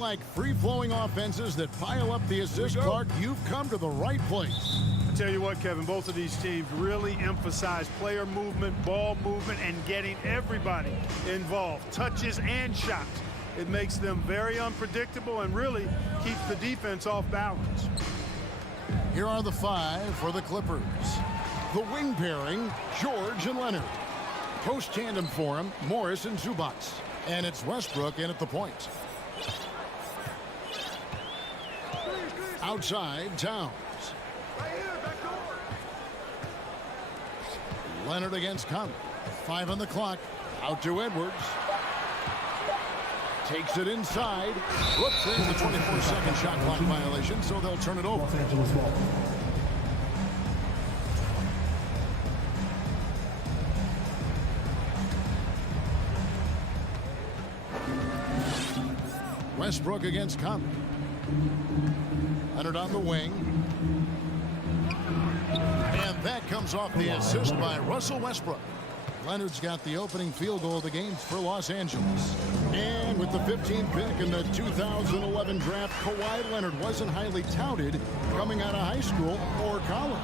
like free-flowing offenses that pile up the assist, Clark, you've come to the right place. I tell you what, Kevin, both of these teams really emphasize player movement, ball movement, and getting everybody involved, touches and shots. It makes them very unpredictable and really keeps the defense off balance. Here are the 5 for the Clippers. The wing pairing, George and Leonard. Post tandem for him, Morris and Zubac. And it's Westbrook in at the point. Outside, Towns. Leonard against Conley. 5 on the clock. Out to Edwards. Takes it inside. Brooks is the 24-second shot clock violation, so they'll turn it over. Los Angeles ball. Westbrook against Conley. Leonard on the wing. And that comes off the assist by Russell Westbrook. Leonard's got the opening field goal of the game for Los Angeles. And with the 15th pick in the 2011 draft, Kawhi Leonard wasn't highly touted coming out of high school or college.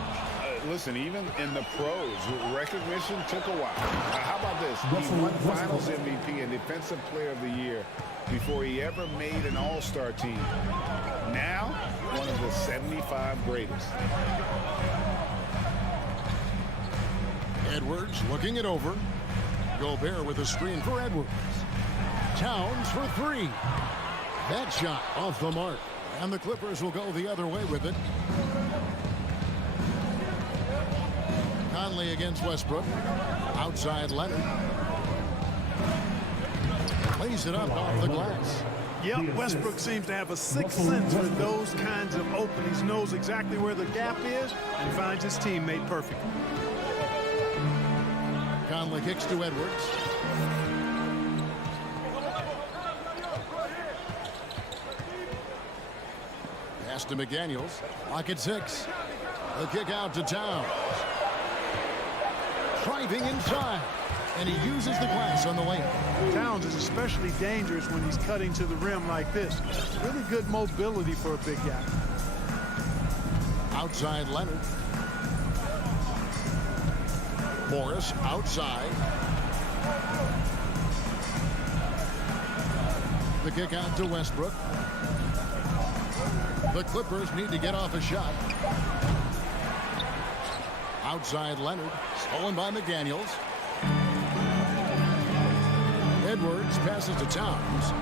Listen, even in the pros, recognition took a while. How about this? He won Finals MVP and Defensive Player of the Year before he ever made an All-Star team. Now, one of the 75 greatest. Edwards looking it over. Gobert with a screen for Edwards. Towns for 3. That shot off the mark. And the Clippers will go the other way with it. Conley against Westbrook. Outside Leonard. Plays it up off the glass. Yep, Westbrook seems to have a sixth sense for those kinds of openings. Knows exactly where the gap is and finds his teammate perfectly. Conley kicks to Edwards. Pass to McDaniels. Lock at 6. The kick out to Towns. Driving inside. And he uses the glass on the lane. Towns is especially dangerous when he's cutting to the rim like this. Really good mobility for a big guy. Outside Leonard. Morris outside. The kick out to Westbrook. The Clippers need to get off a shot. Outside Leonard. Stolen by McDaniels. Edwards passes to Towns.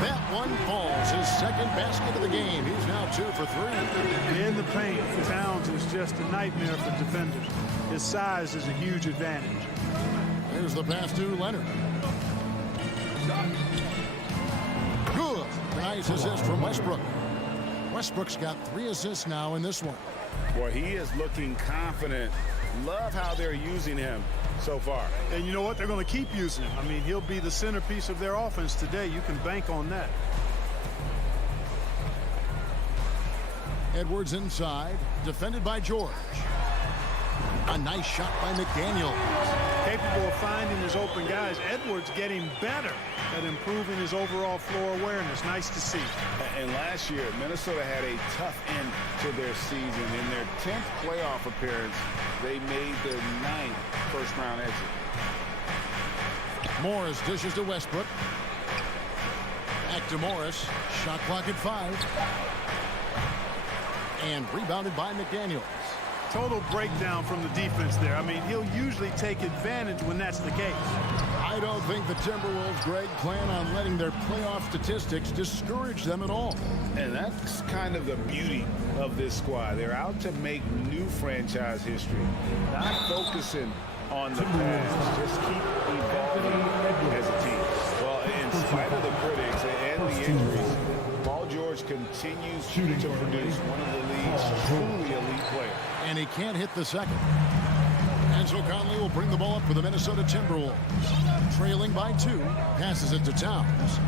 That one falls. His second basket of the game. He's now 2 for 3. In the paint, Towns is just a nightmare for defenders. His size is a huge advantage. There's the pass to Leonard. Good. Nice assist from Westbrook. Westbrook's got 3 assists now in this one. Boy, he is looking confident. Love how they're using him so far. And you know what? They're going to keep using him. I mean, he'll be the centerpiece of their offense today. You can bank on that. Edwards inside, defended by George. A nice shot by McDaniels. Capable of finding his open guys. Edwards getting better at improving his overall floor awareness. Nice to see. And last year, Minnesota had a tough end to their season. In their 10th playoff appearance, they made their 9th first-round exit. Morris dishes to Westbrook. Back to Morris. Shot clock at 5. And rebounded by McDaniels. Total breakdown from the defense there. I mean, he'll usually take advantage when that's the case. I don't think the Timberwolves, Greg, plan on letting their playoff statistics discourage them at all. And that's kind of the beauty of this squad. They're out to make new franchise history, not focusing on the past. Just keep evolving as a team. Well, in spite of the critics and the injuries, Paul George continues to produce one of the league's truly elite players. And he can't hit the second. Angelo Conley will bring the ball up for the Minnesota Timberwolves. Trailing by 2, passes it to Towns.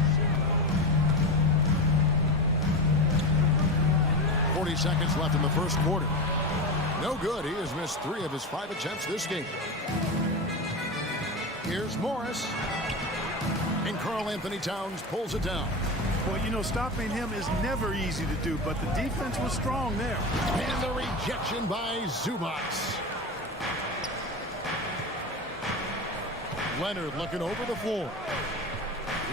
40 seconds left in the first quarter. No good. He has missed 3 of his 5 attempts this game. Here's Morris. and Karl Anthony Towns pulls it down. Well, you know, stopping him is never easy to do, but the defense was strong there. And the rejection by Zubac. Leonard looking over the floor.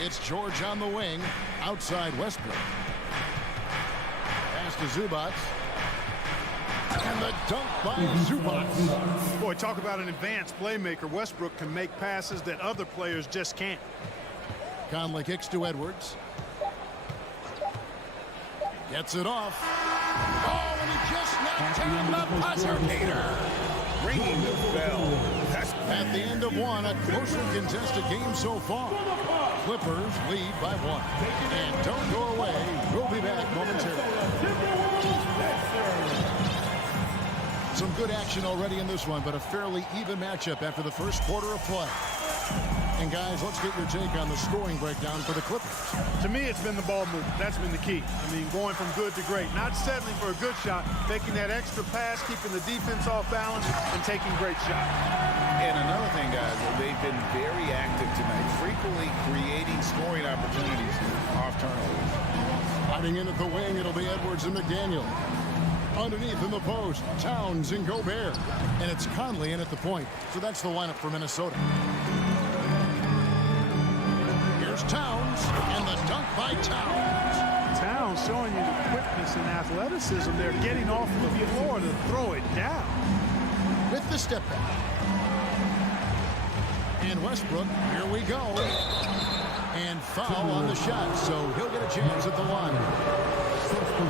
It's George on the wing, outside Westbrook. Pass to Zubac. And the dunk by Zubac. Boy, talk about an advanced playmaker. Westbrook can make passes that other players just can't. Conley kicks to Edwards. Gets it off. Oh, and he just knocked down the buzzer beater. Ringing the bell. At the end of one, a closely contested game so far. Clippers lead by 1. And don't go away. We'll be back momentarily. Some good action already in this one, but a fairly even matchup after the first quarter of play. And guys, let's get your take on the scoring breakdown for the Clippers. To me, it's been the ball movement. That's been the key. I mean, going from good to great. Not settling for a good shot, making that extra pass, keeping the defense off balance, and taking great shots. And another thing, guys, they've been very active tonight, frequently creating scoring opportunities off turnovers. Hiding in at the wing, it'll be Edwards and McDaniel. Underneath in the post, Towns and Gobert. And it's Conley in at the point. So that's the lineup for Minnesota. Here's Towns, and the dunk by Towns. Towns showing you the quickness and athleticism. They're getting off the floor to throw it down. With the step back. And Westbrook, here we go. And foul on the shot, so he'll get a chance at the line.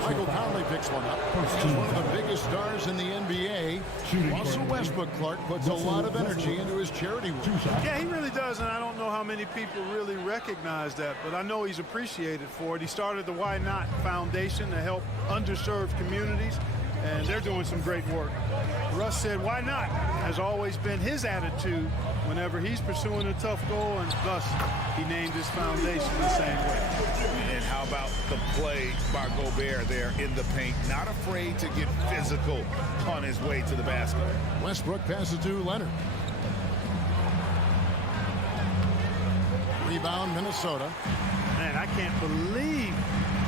Michael Conley picks one up. He's one of the biggest stars in the NBA. Russell Westbrook, Clark, puts a lot of energy into his charity work. Yeah, he really does, and I don't know how many people really recognize that, but I know he's appreciated for it. He started the Why Not Foundation to help underserved communities, and they're doing some great work. Russ said, why not? Has always been his attitude whenever he's pursuing a tough goal, and thus he named his foundation the same way. And how about the play by Gobert there in the paint? Not afraid to get physical on his way to the basket. Westbrook passes to Leonard. Rebound, Minnesota. Man, I can't believe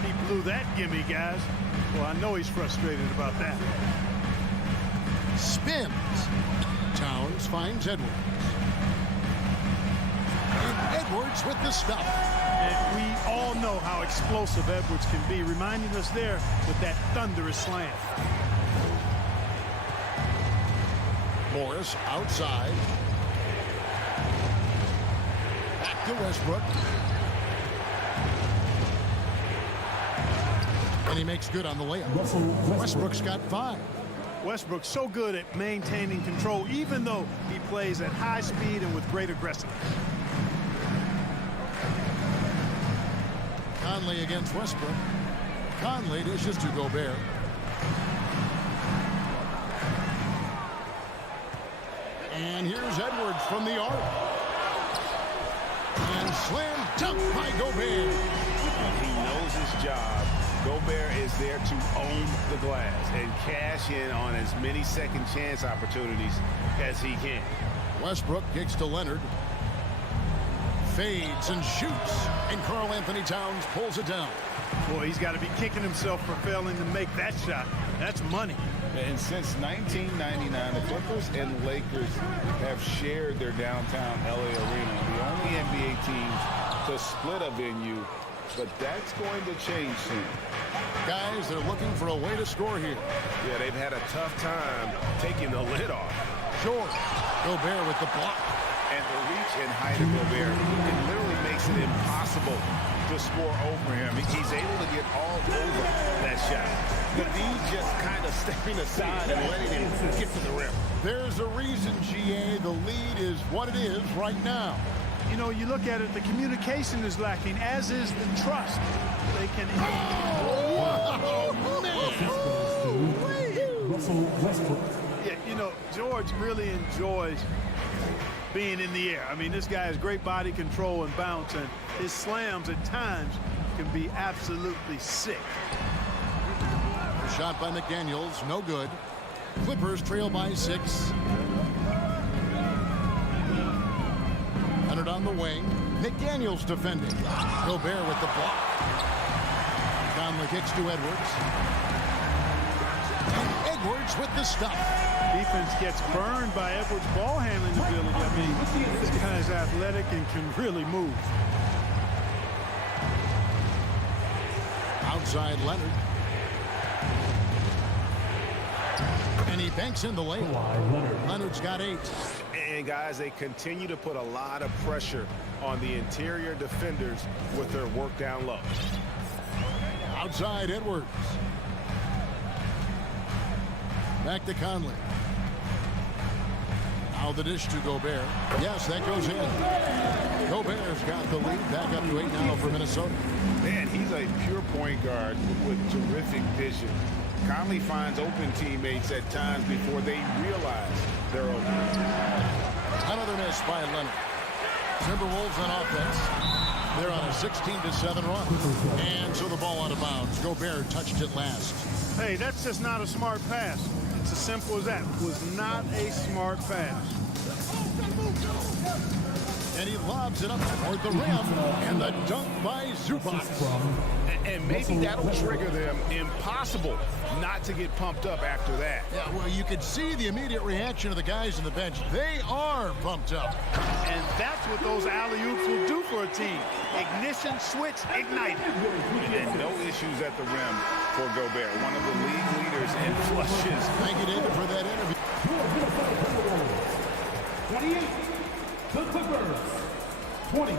he blew that gimme, guys. Well, I know he's frustrated about that. Spins. Towns finds Edwards. And Edwards with the stop. And we all know how explosive Edwards can be, reminding us there with that thunderous slam. Morris outside. Back to Westbrook. And he makes good on the layup. Westbrook's got 5. Westbrook's so good at maintaining control, even though he plays at high speed and with great aggressiveness. Conley against Westbrook. Conley dishes to Gobert. And here's Edwards from the arc. And slam dunk by Gobert. He knows his job. Gobert is there to own the glass and cash in on as many second chance opportunities as he can. Westbrook kicks to Leonard. Fades and shoots. And Karl Anthony Towns pulls it down. Boy, he's got to be kicking himself for failing to make that shot. That's money. And since 1999, the Clippers and Lakers have shared their downtown LA arena. The only NBA teams to split a venue, but that's going to change soon. Guys, they're looking for a way to score here. Yeah, they've had a tough time taking the lid off. George. Gobert with the block. And the reach and height of Gobert, it literally makes it impossible to score over him. He's able to get all over that shot. The D just kind of stepping aside and letting him get to the rim. There's a reason, GA, the lead is what it is right now. You know, you look at it, the communication is lacking, as is the trust. They can... Oh, man! Russell Westbrook. Yeah, you know, George really enjoys being in the air. I mean, this guy has great body control and bounce, and his slams at times can be absolutely sick. Shot by McDaniels, no good. Clippers trail by 6. Leonard on the wing. McDaniels defending. Gobert with the block. Conley kicks to Edwards. And Edwards with the stop. Defense gets burned by Edwards' ball handling ability. I mean, this guy's athletic and can really move. Outside Leonard. And he banks in the lane. Leonard's got 8. And guys, they continue to put a lot of pressure on the interior defenders with their work down low. Outside Edwards. Back to Conley. Now the dish to Gobert. Yes, that goes in. Gobert's got the lead. Back up to 8 now for Minnesota. Man, he's a pure point guard with terrific vision. Conley finds open teammates at times before they realize they're open. Another miss by Leonard. Timberwolves on offense. They're on a 16-7 run. And so the ball out of bounds. Gobert touched it last. Hey, that's just not a smart pass. It's as simple as that. It was not a smart pass. And he lobs it up toward the rim. And the dunk by Zubac. And maybe that'll trigger them. Impossible not to get pumped up after that. Yeah, well, you could see the immediate reaction of the guys on the bench. They are pumped up. And that's what those alley-oops will do for a team. Ignition, switch, ignite. And no issues at the rim for Gobert. One of the league leaders in flushes. Thank you, David, for that interview. 28, the Clippers, 20.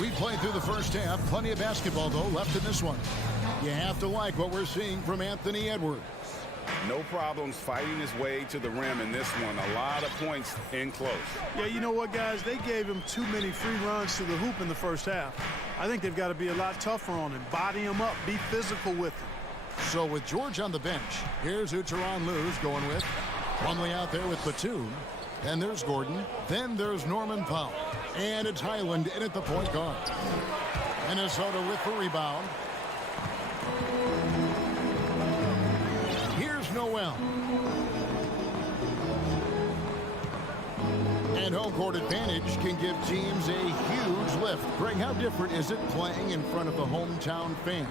We played through the first half. Plenty of basketball, though, left in this one. You have to like what we're seeing from Anthony Edwards. No problems fighting his way to the rim in this one. A lot of points in close. Yeah, you know what, guys? They gave him too many free runs to the hoop in the first half. I think they've got to be a lot tougher on him. Body him up. Be physical with him. So with George on the bench, here's who Teron Lue's going with. Plumlee out there with Batum. Then there's Gordon. Then there's Norman Powell. And it's Highland in at the point guard. Minnesota with the rebound. Here's Noel. And home court advantage can give teams a huge lift. Greg, how different is it playing in front of the hometown fans?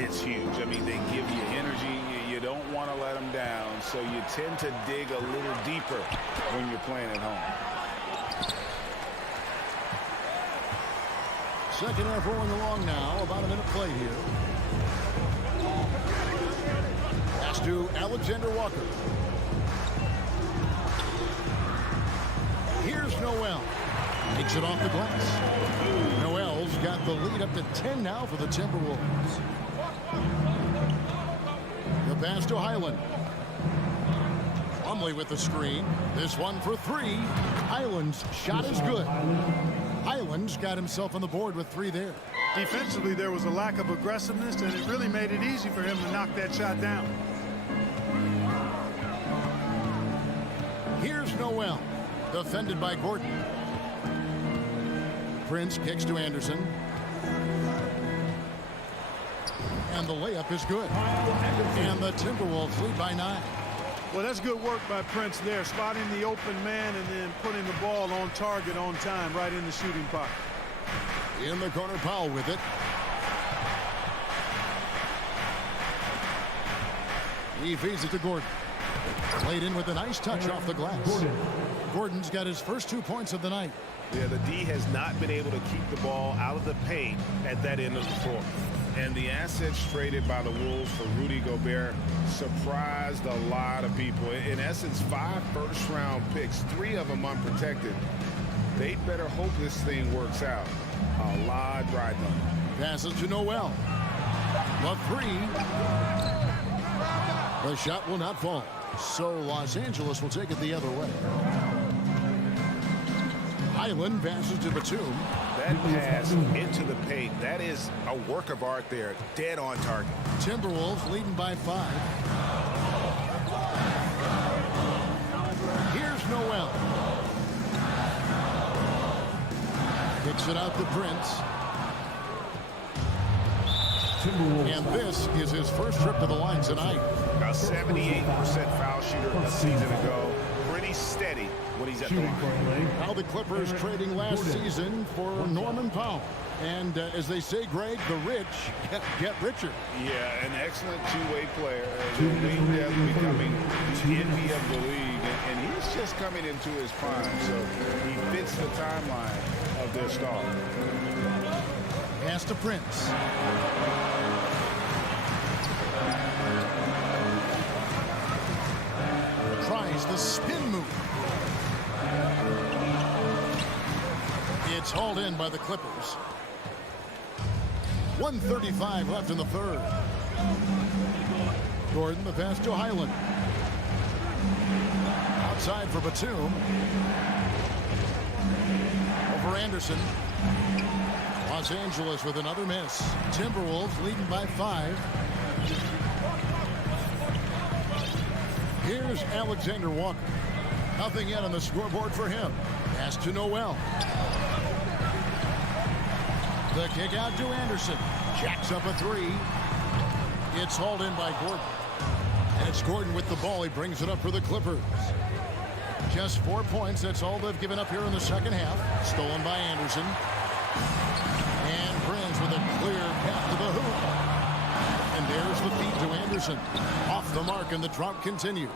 It's huge. I mean, they give you energy. You don't want to let them down, so you tend to dig a little deeper when you're playing at home. Second half rolling along now. About a minute play here. Pass to Alexander Walker. Here's Noel. Takes it off the glass. Noel's got the lead up to 10 now for the Timberwolves. The pass to Highland. Plumlee with the screen. This one for 3. Highland's shot is good. Highland's got himself on the board with 3 there. Defensively, there was a lack of aggressiveness, and it really made it easy for him to knock that shot down. Here's Noel. Defended by Gordon. Prince kicks to Anderson. And the layup is good. And the Timberwolves lead by 9. Well, that's good work by Prince there, spotting the open man and then putting the ball on target on time right in the shooting pocket. In the corner, Powell with it. He feeds it to Gordon. Played in with a nice touch off the glass. Gordon's got his first 2 points of the night. Yeah, the D has not been able to keep the ball out of the paint at that end of the floor. And the assets traded by the Wolves for Rudy Gobert surprised a lot of people. In essence, 5 first-round picks, 3 of them unprotected. They better hope this thing works out. A lot riding on it. Passes to Noel. The 3. The shot will not fall. So Los Angeles will take it the other way. Highland passes to Batum. That pass into the paint, that is a work of art there. Dead on target. Timberwolves leading by 5. Here's Noel. Kicks it out to Prince. And this is his first trip to the line tonight. A 78% foul shooter a season ago. Pretty steady when he's at the line. Now the Clippers trading last season for Norman Powell. And as they say, Greg, the rich get richer. Yeah, an excellent two-way player. The wing depth becoming the envy of the league. And he's just coming into his prime. So he fits the timeline of their star. Pass to Prince. Tries the spin move. It's hauled in by the Clippers. 1:35 left in the third. Gordon, the pass to Highland. Outside for Batum. Over Anderson. Los Angeles with another miss. Timberwolves leading by 5. Here's Alexander Walker. Nothing yet on the scoreboard for him. Pass to Noel. The kick out to Anderson. Jacks up a 3. It's hauled in by Gordon. And it's Gordon with the ball. He brings it up for the Clippers. Just 4 points. That's all they've given up here in the second half. Stolen by Anderson. And Prince with a clear path to the hoop. And there's the feed to Anderson. Off the mark, and the drought continues.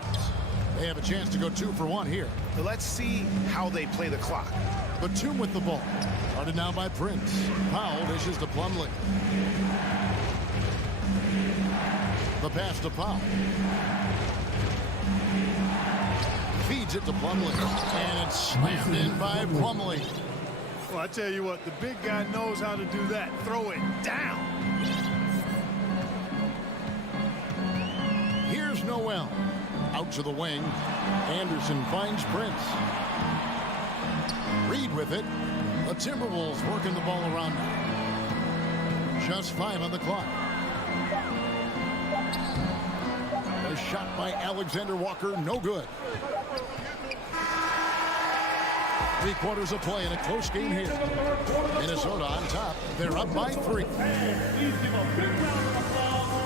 They have a chance to go 2 for 1 here. Let's see how they play the clock. Batum with the ball. Started now by Prince. Powell dishes to Plumlee. The pass to Powell. Feeds it to Plumlee. And it's slammed in by Plumlee. Well, I tell you what, the big guy knows how to do that. Throw it down. Here's Noel. Out to the wing. Anderson finds Prince. Reed with it. The Timberwolves working the ball around now. Just 5 on the clock. A shot by Alexander Walker, no good. 3 quarters of play in a close game here. Minnesota on top. They're up by 3.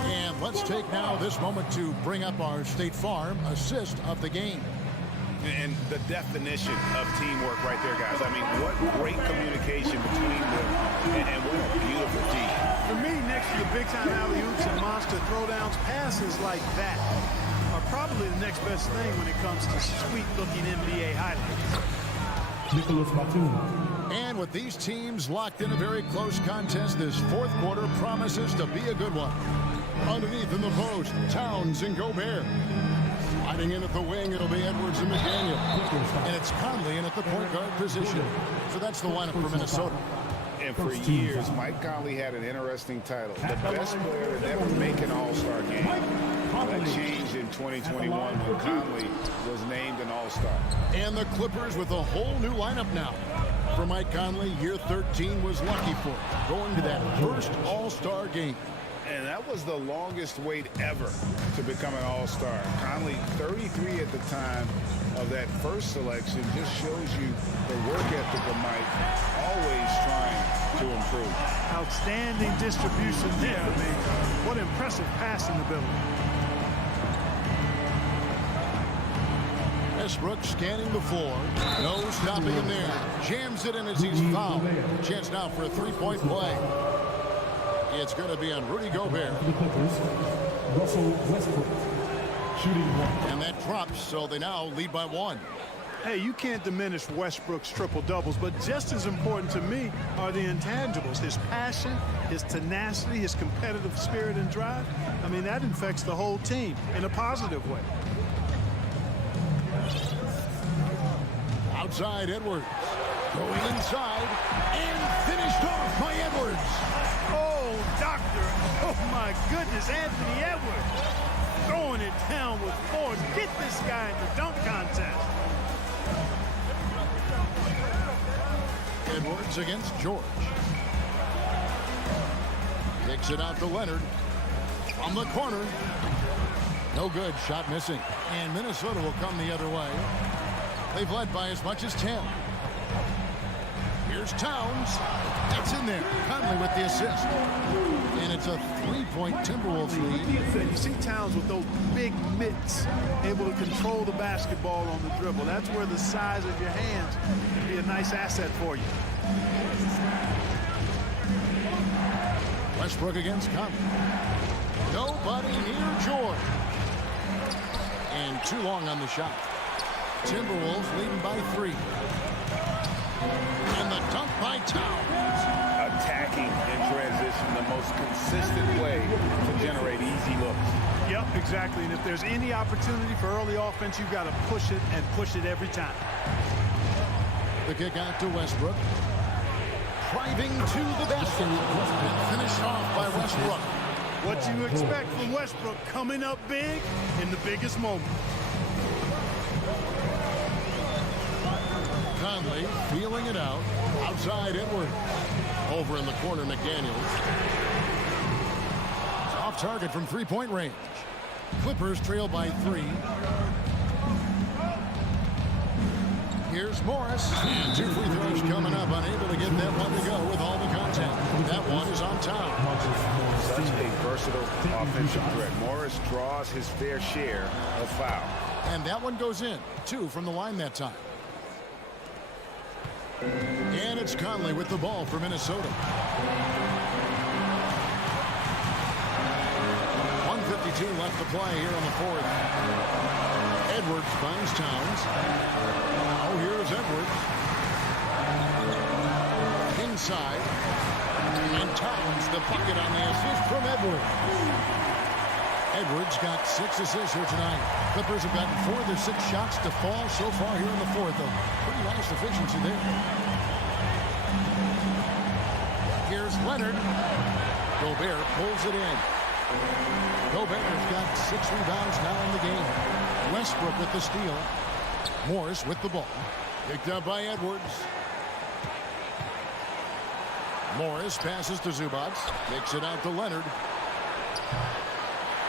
And let's take now this moment to bring up our State Farm assist of the game. And the definition of teamwork right there, guys. I mean, what great communication between them, and what a beautiful team. For me, next to the big-time alley-oops and monster throwdowns, passes like that are probably the next best thing when it comes to sweet-looking NBA highlights. And with these teams locked in a very close contest, this fourth quarter promises to be a good one. Underneath in the post, Towns and Gobert. Sliding in at the wing, it'll be Edwards and McDaniel. And it's Conley in at the point guard position. So that's the lineup for Minnesota. And for years, Mike Conley had an interesting title. The best player to ever make an All-Star game. That changed in 2021 when Conley was named an All-Star. And the Clippers with a whole new lineup now. For Mike Conley, year 13 was lucky for him, going to that first All-Star game. And that was the longest wait ever to become an All-Star. Conley, 33 at the time of that first selection, just shows you the work ethic of Mike, always trying to improve. Outstanding distribution there. I mean, what impressive passing ability. Westbrook scanning the floor. No stopping him there. Jams it in as he's fouled. Chance now for a 3-point play. It's going to be on Rudy Gobert. Russell Westbrook shooting 1. And that drops, so they now lead by 1. Hey, you can't diminish Westbrook's triple-doubles, but just as important to me are the intangibles. His passion, his tenacity, his competitive spirit and drive. I mean, that infects the whole team in a positive way. Outside, Edwards. Going inside, and finished off by Edwards. Oh, doctor. Oh, my goodness, Anthony Edwards. Throwing it down with force. Get this guy in the dunk contest. Edwards against George. Kicks it out to Leonard. On the corner. No good. Shot missing. And Minnesota will come the other way. They've led by as much as 10. Here's Here's Towns. That's in there. Conley with the assist. And it's a 3-point Timberwolves lead. And you see Towns with those big mitts, able to control the basketball on the dribble. That's where the size of your hands can be a nice asset for you. Westbrook against Conley. Nobody near George. And too long on the shot. Timberwolves leading by 3. And the dunk by Towns. Attacking in transition, the most consistent way to generate easy looks. Yep, exactly. And if there's any opportunity for early offense, you've got to push it and push it every time. The kick out to Westbrook. Driving to the basket. And finished off by Westbrook. What you expect from Westbrook, coming up big in the biggest moment. Conley feeling it out. Outside Edwards. Over in the corner, McDaniels. Off target from 3-point range. Clippers trail by 3. Here's Morris. And 2 free throws coming up. Unable to get that one to go with all the contact. That one is on top. Such a versatile offensive threat. Morris draws his fair share of foul. And that one goes in. 2 from the line that time. And it's Conley with the ball for Minnesota. 1:52 left to play here in the 4th. Edwards finds Towns. Now here's Edwards. Inside. And Towns the bucket on the assist from Edwards. Edwards got 6 assists here tonight. Clippers have gotten 4 of their 6 shots to fall so far here in the 4th. A pretty nice efficiency there. Here's Leonard. Gobert pulls it in. Gobert's got 6 rebounds now in the game. Westbrook with the steal. Morris with the ball. Picked up by Edwards. Morris passes to Zubac. Takes it out to Leonard.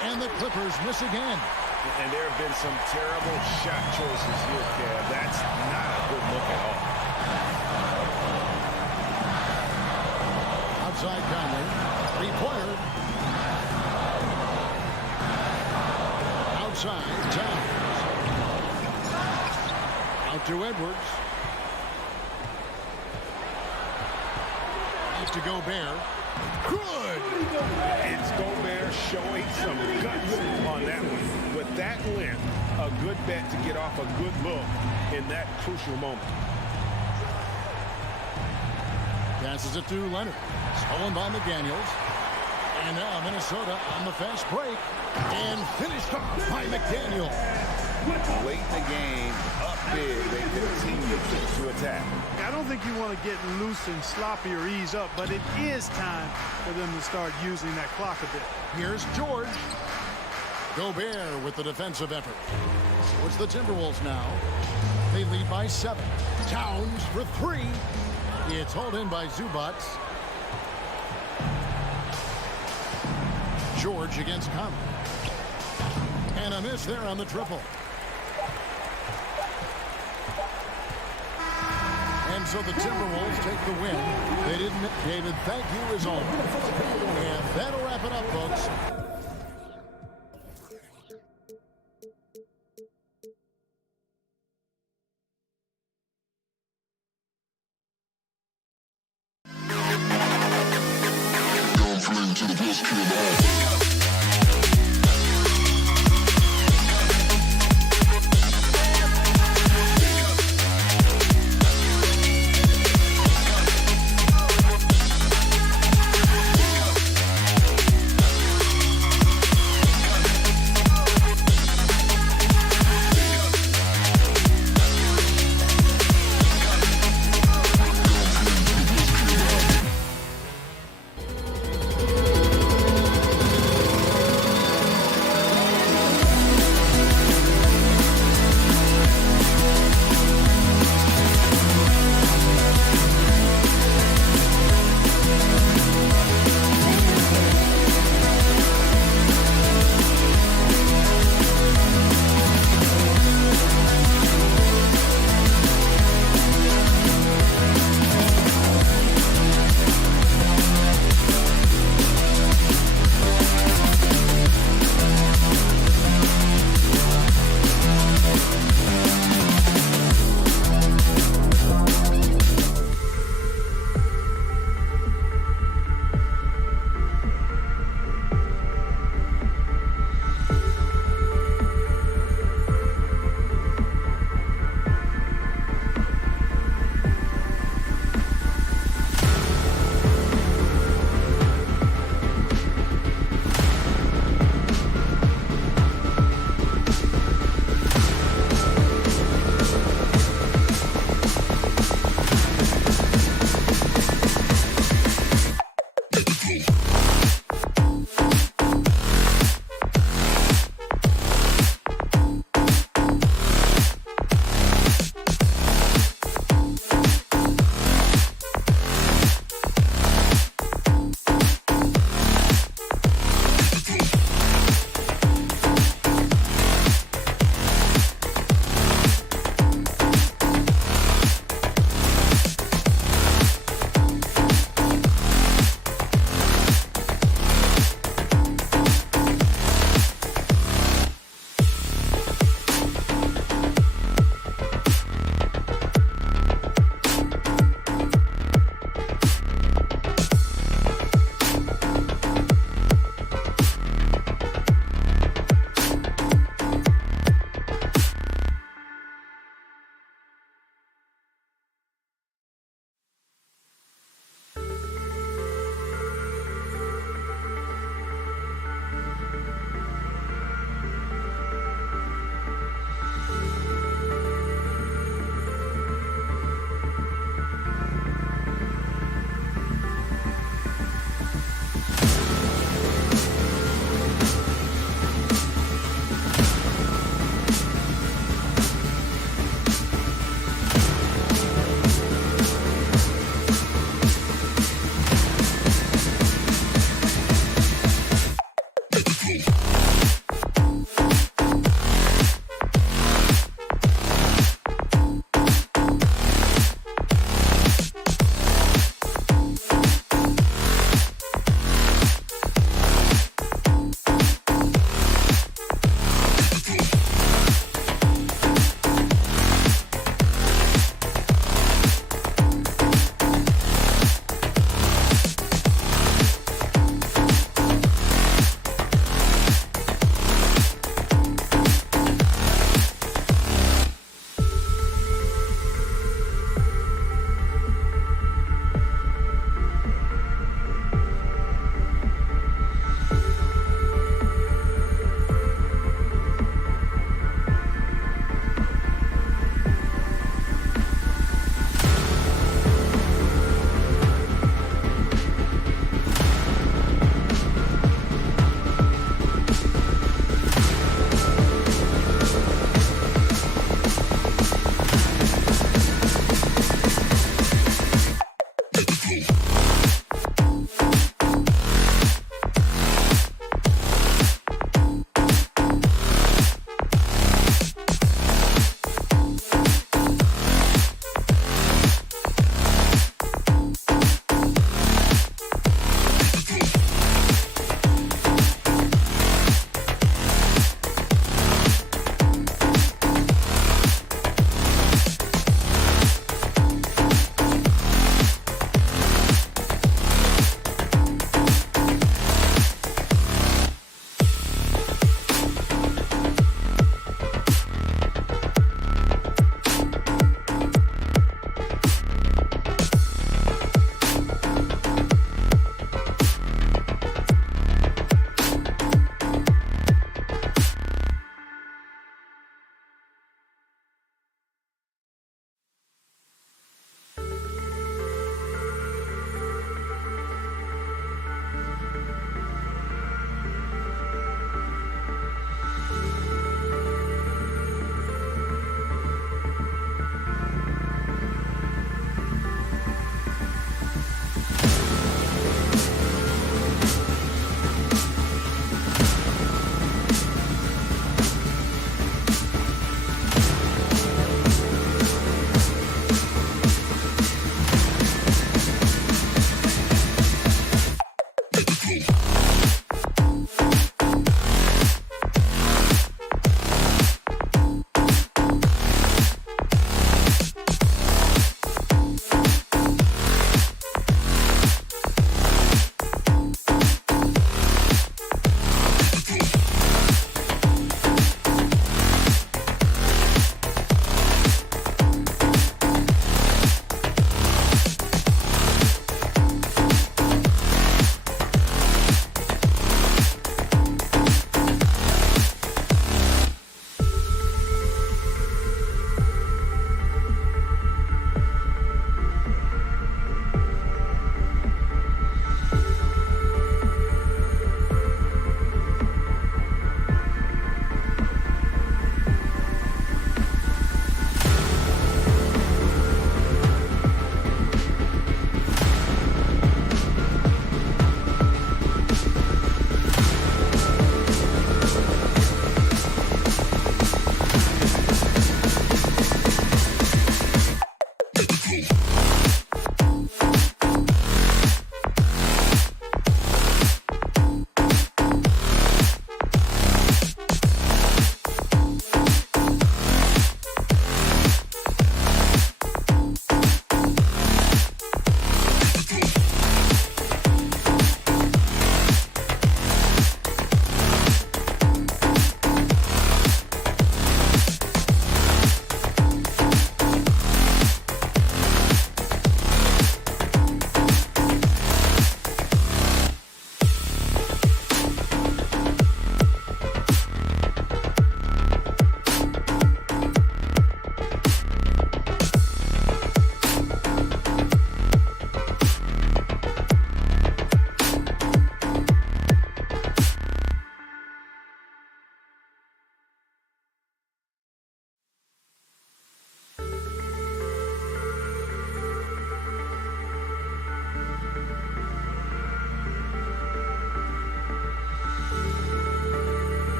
And the Clippers miss again. And there have been some terrible shot choices here, Kev. That's not a good look at all. Outside Conley. 3-pointer. Outside Towns. Out to Edwards. Out to Gobert. Good! It's Gobert showing some guts on that one. With that length, a good bet to get off a good look in that crucial moment. Passes it to Leonard. Stolen by McDaniels. And now Minnesota on the fast break. And finished up by McDaniels. Late in the game, up big, they continue to attack. I don't think you want to get loose and sloppy or ease up, but it is time for them to start using that clock a bit. Here's George. Gobert with the defensive effort. So it's the Timberwolves now. They lead by 7. Towns for 3. It's hauled in by Zubac. George against Conley. And a miss there on the triple. And so the Timberwolves take the win. They didn't. David, thank you as always. And that'll wrap it up, folks.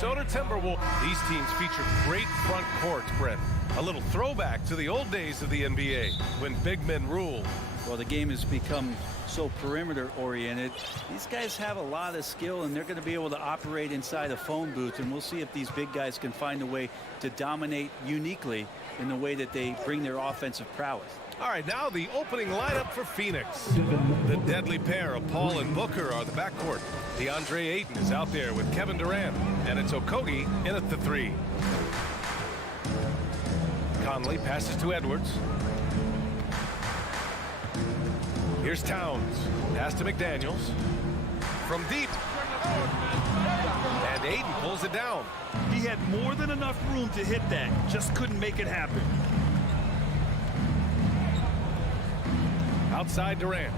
Minnesota Timberwolves. These teams feature great front courts, Brent. A little throwback to the old days of the NBA when big men ruled. Well, the game has become so perimeter oriented. These guys have a lot of skill, and they're going to be able to operate inside a phone booth, and we'll see if these big guys can find a way to dominate uniquely in the way that they bring their offensive prowess. All right, now the opening lineup for Phoenix. The deadly pair of Paul and Booker are the backcourt. DeAndre Ayton is out there with Kevin Durant, and it's Okogie in at the 3. Conley passes to Edwards. Here's Towns. Pass to McDaniels. From deep. And Ayton pulls it down. He had more than enough room to hit that. Just couldn't make it happen. Outside Durant.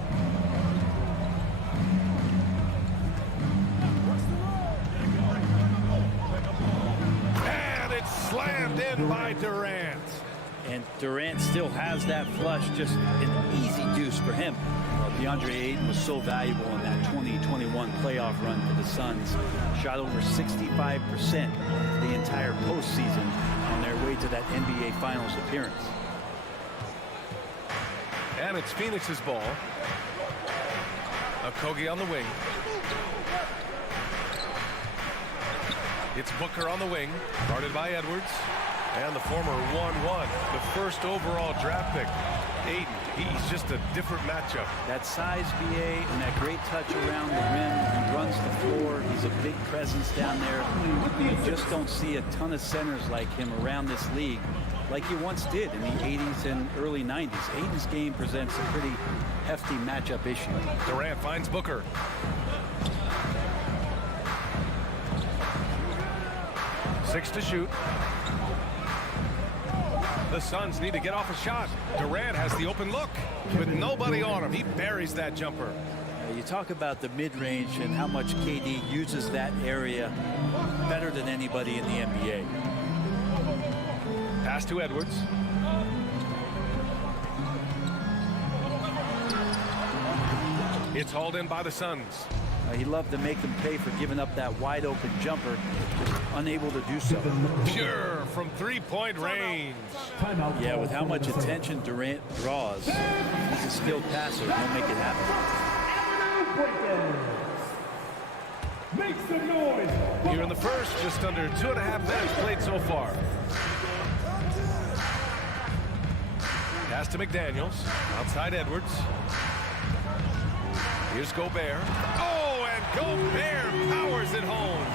And it's slammed in by Durant. And Durant still has that flush, just an easy deuce for him. DeAndre Ayton was so valuable in that 2021 playoff run for the Suns. Shot over 65% the entire postseason on their way to that NBA Finals appearance. And it's Phoenix's ball. Okogie on the wing. It's Booker on the wing, guarded by Edwards. And the former 1-1, the first overall draft pick. Ayton, he's just a different matchup. That size BA and that great touch around the rim. He runs the floor. He's a big presence down there. You just don't see a ton of centers like him around this league like you once did in the 80s and early 90s. Ayton's game presents a pretty hefty matchup issue. Durant finds Booker. Six to shoot. The Suns need to get off a shot. Durant has the open look with nobody on him. He buries that jumper. You talk about the mid-range and how much KD uses that area better than anybody in the NBA. Pass to Edwards. It's hauled in by the Suns. He loved to make them pay for giving up that wide-open jumper, just unable to do so. Pure from three-point range. Yeah, with how much attention Durant draws, he's a skilled passer. He'll make it happen. Make some noise. Here in the first, just under 2.5 minutes played so far. Pass to McDaniels. Outside Edwards. Here's Gobert. Oh, and Gobert powers it home.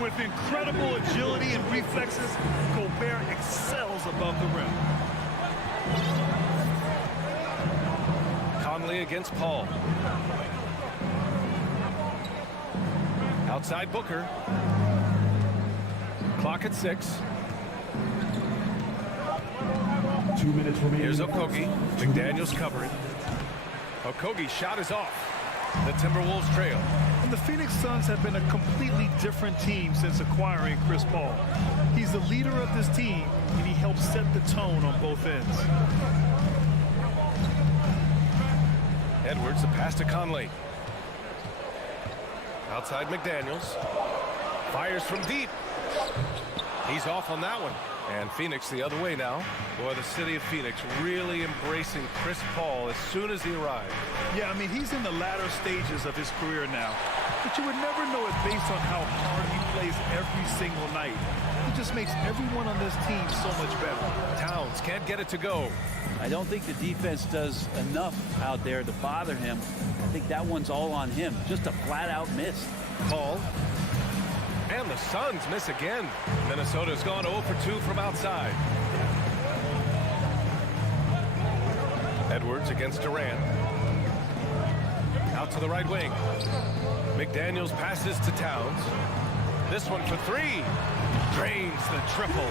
With incredible agility and reflexes, Gobert excels above the rim. Conley against Paul. Outside Booker. Clock at 6. 2 minutes remaining. Here's Okogie. McDaniels covering. Okogie's shot is off. The Timberwolves trail. And the Phoenix Suns have been a completely different team since acquiring Chris Paul. He's the leader of this team, and he helps set the tone on both ends. Edwards, the pass to Conley. Outside McDaniels. Fires from deep. He's off on that one. And Phoenix the other way now. Boy, the city of Phoenix really embracing Chris Paul as soon as he arrived. Yeah, I mean, he's in the latter stages of his career now. But you would never know it based on how hard he plays every single night. He just makes everyone on this team so much better. Towns can't get it to go. I don't think the defense does enough out there to bother him. I think that one's all on him. Just a flat-out miss. Paul. And the Suns miss again. Minnesota's gone 0 for 2 from outside. Edwards against Durant. Out to the right wing. McDaniels passes to Towns. This one for 3. Drains the triple.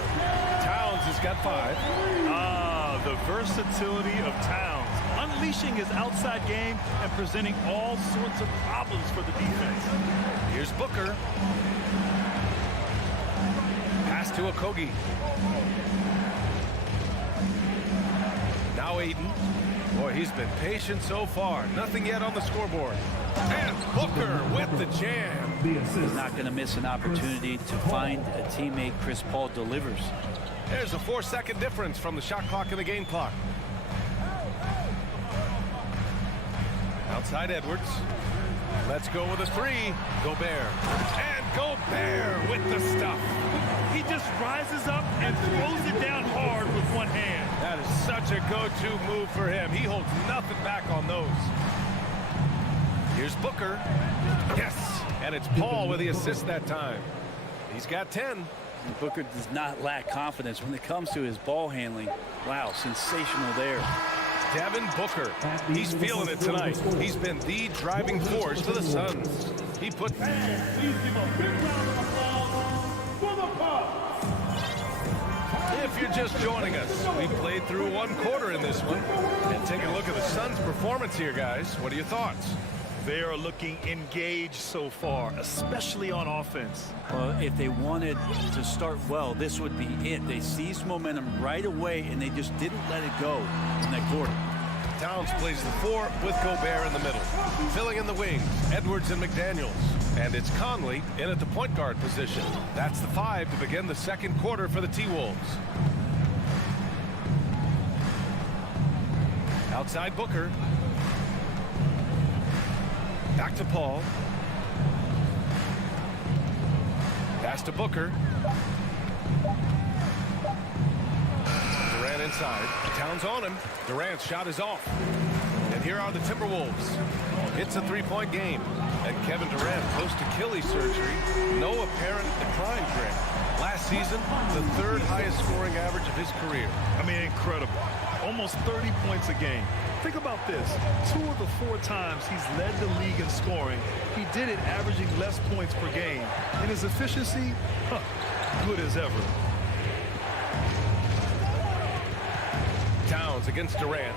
Towns has got 5. Ah, the versatility of Towns. Unleashing his outside game and presenting all sorts of problems for the defense. Here's Booker. Pass to Okogie. Now Ayton. Boy, he's been patient so far. Nothing yet on the scoreboard. And Booker with the jam. The assist. He's not going to miss an opportunity to find a teammate. Chris Paul delivers. There's a 4-second difference from the shot clock and the game clock. Outside Edwards. Let's go with a three. Gobert. And Gobert with the stuff. He just rises up and throws it down hard with one hand. That is such a go-to move for him. He holds nothing back on those. Here's Booker. Yes. And it's Paul with the assist that time. He's got 10. And Booker does not lack confidence when it comes to his ball handling. Wow, sensational there. Devin Booker. He's feeling it tonight. He's been the driving force for the Suns. He put... Please give a big round of applause for the Pop. If you're just joining us, we played through one quarter in this one. And take a look at the Suns' performance here, guys. What are your thoughts? They are looking engaged so far, especially on offense. Well, if they wanted to start well, this would be it. They seized momentum right away, and they just didn't let it go in that quarter. Towns plays the 4 with Gobert in the middle. Filling in the wings, Edwards and McDaniels. And it's Conley in at the point guard position. That's the 5 to begin the second quarter for the T-Wolves. Outside Booker. Back to Paul. Pass to Booker. Durant inside. Towns on him. Durant's shot is off. And here are the Timberwolves. It's a three-point game. And Kevin Durant post-Achilles surgery. No apparent decline trend. Last season, the 3rd highest scoring average of his career. I mean, incredible. Almost 30 points a game. Think about this. 2 of the 4 times he's led the league in scoring, he did it averaging less points per game. And his efficiency, good as ever. Towns against Durant.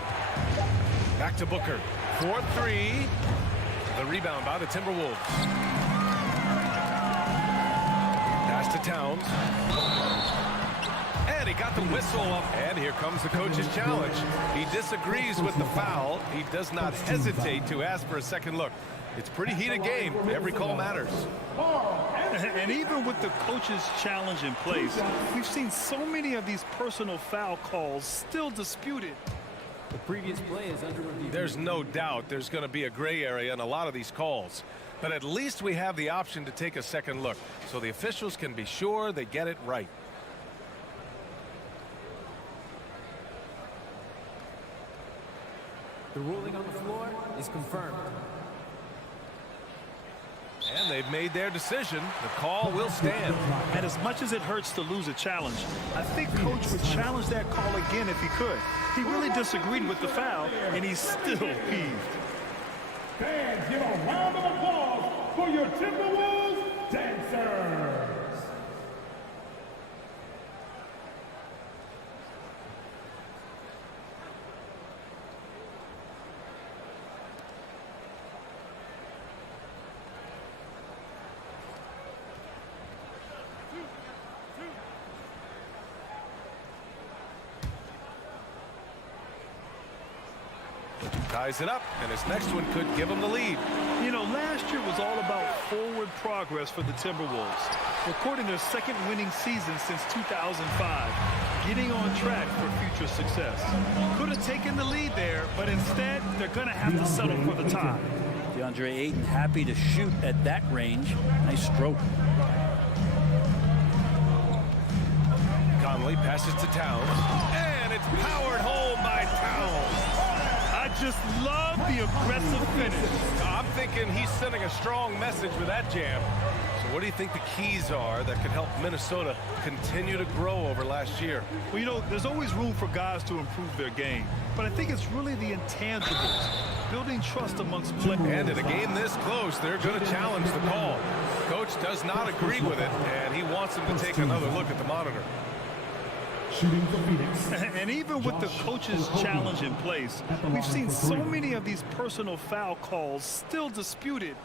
Back to Booker. 4-3. The rebound by the Timberwolves. Pass to Towns. And he got the whistle up. And here comes the coach's challenge. He disagrees with the foul. He does not hesitate to ask for a second look. It's a pretty heated game. Every call matters. And even with the coach's challenge in place, we've seen so many of these personal foul calls still disputed. The previous play is under review. There's no doubt there's going to be a gray area in a lot of these calls. But at least we have the option to take a second look, so the officials can be sure they get it right. The ruling on the floor is confirmed. And they've made their decision. The call will stand. And as much as it hurts to lose a challenge, I think Coach would challenge that call again if he could. He really disagreed with the foul, and he's still peeved. Fans, give a round of applause for your Timberwolves dancers. Ties it up, and his next one could give him the lead. You know, last year was all about forward progress for the Timberwolves, recording their 2nd winning season since 2005, getting on track for future success. Could have taken the lead there, but instead, they're going to have to settle for the tie. DeAndre Ayton happy to shoot at that range. Nice stroke. Conley passes to Towns, and it's powered home by Towns. I just love the aggressive finish. I'm thinking he's sending a strong message with that jam. So what do you think the keys are that could help Minnesota continue to grow over last year? Well, you know, there's always room for guys to improve their game, but I think it's really the intangibles, building trust amongst players. And in a game this close, they're going to challenge the call. Coach does not agree with it, and he wants him to take another look at the monitor. Shooting for Phoenix. And even with the coach's challenge in place, we've seen so many of these personal foul calls still disputed.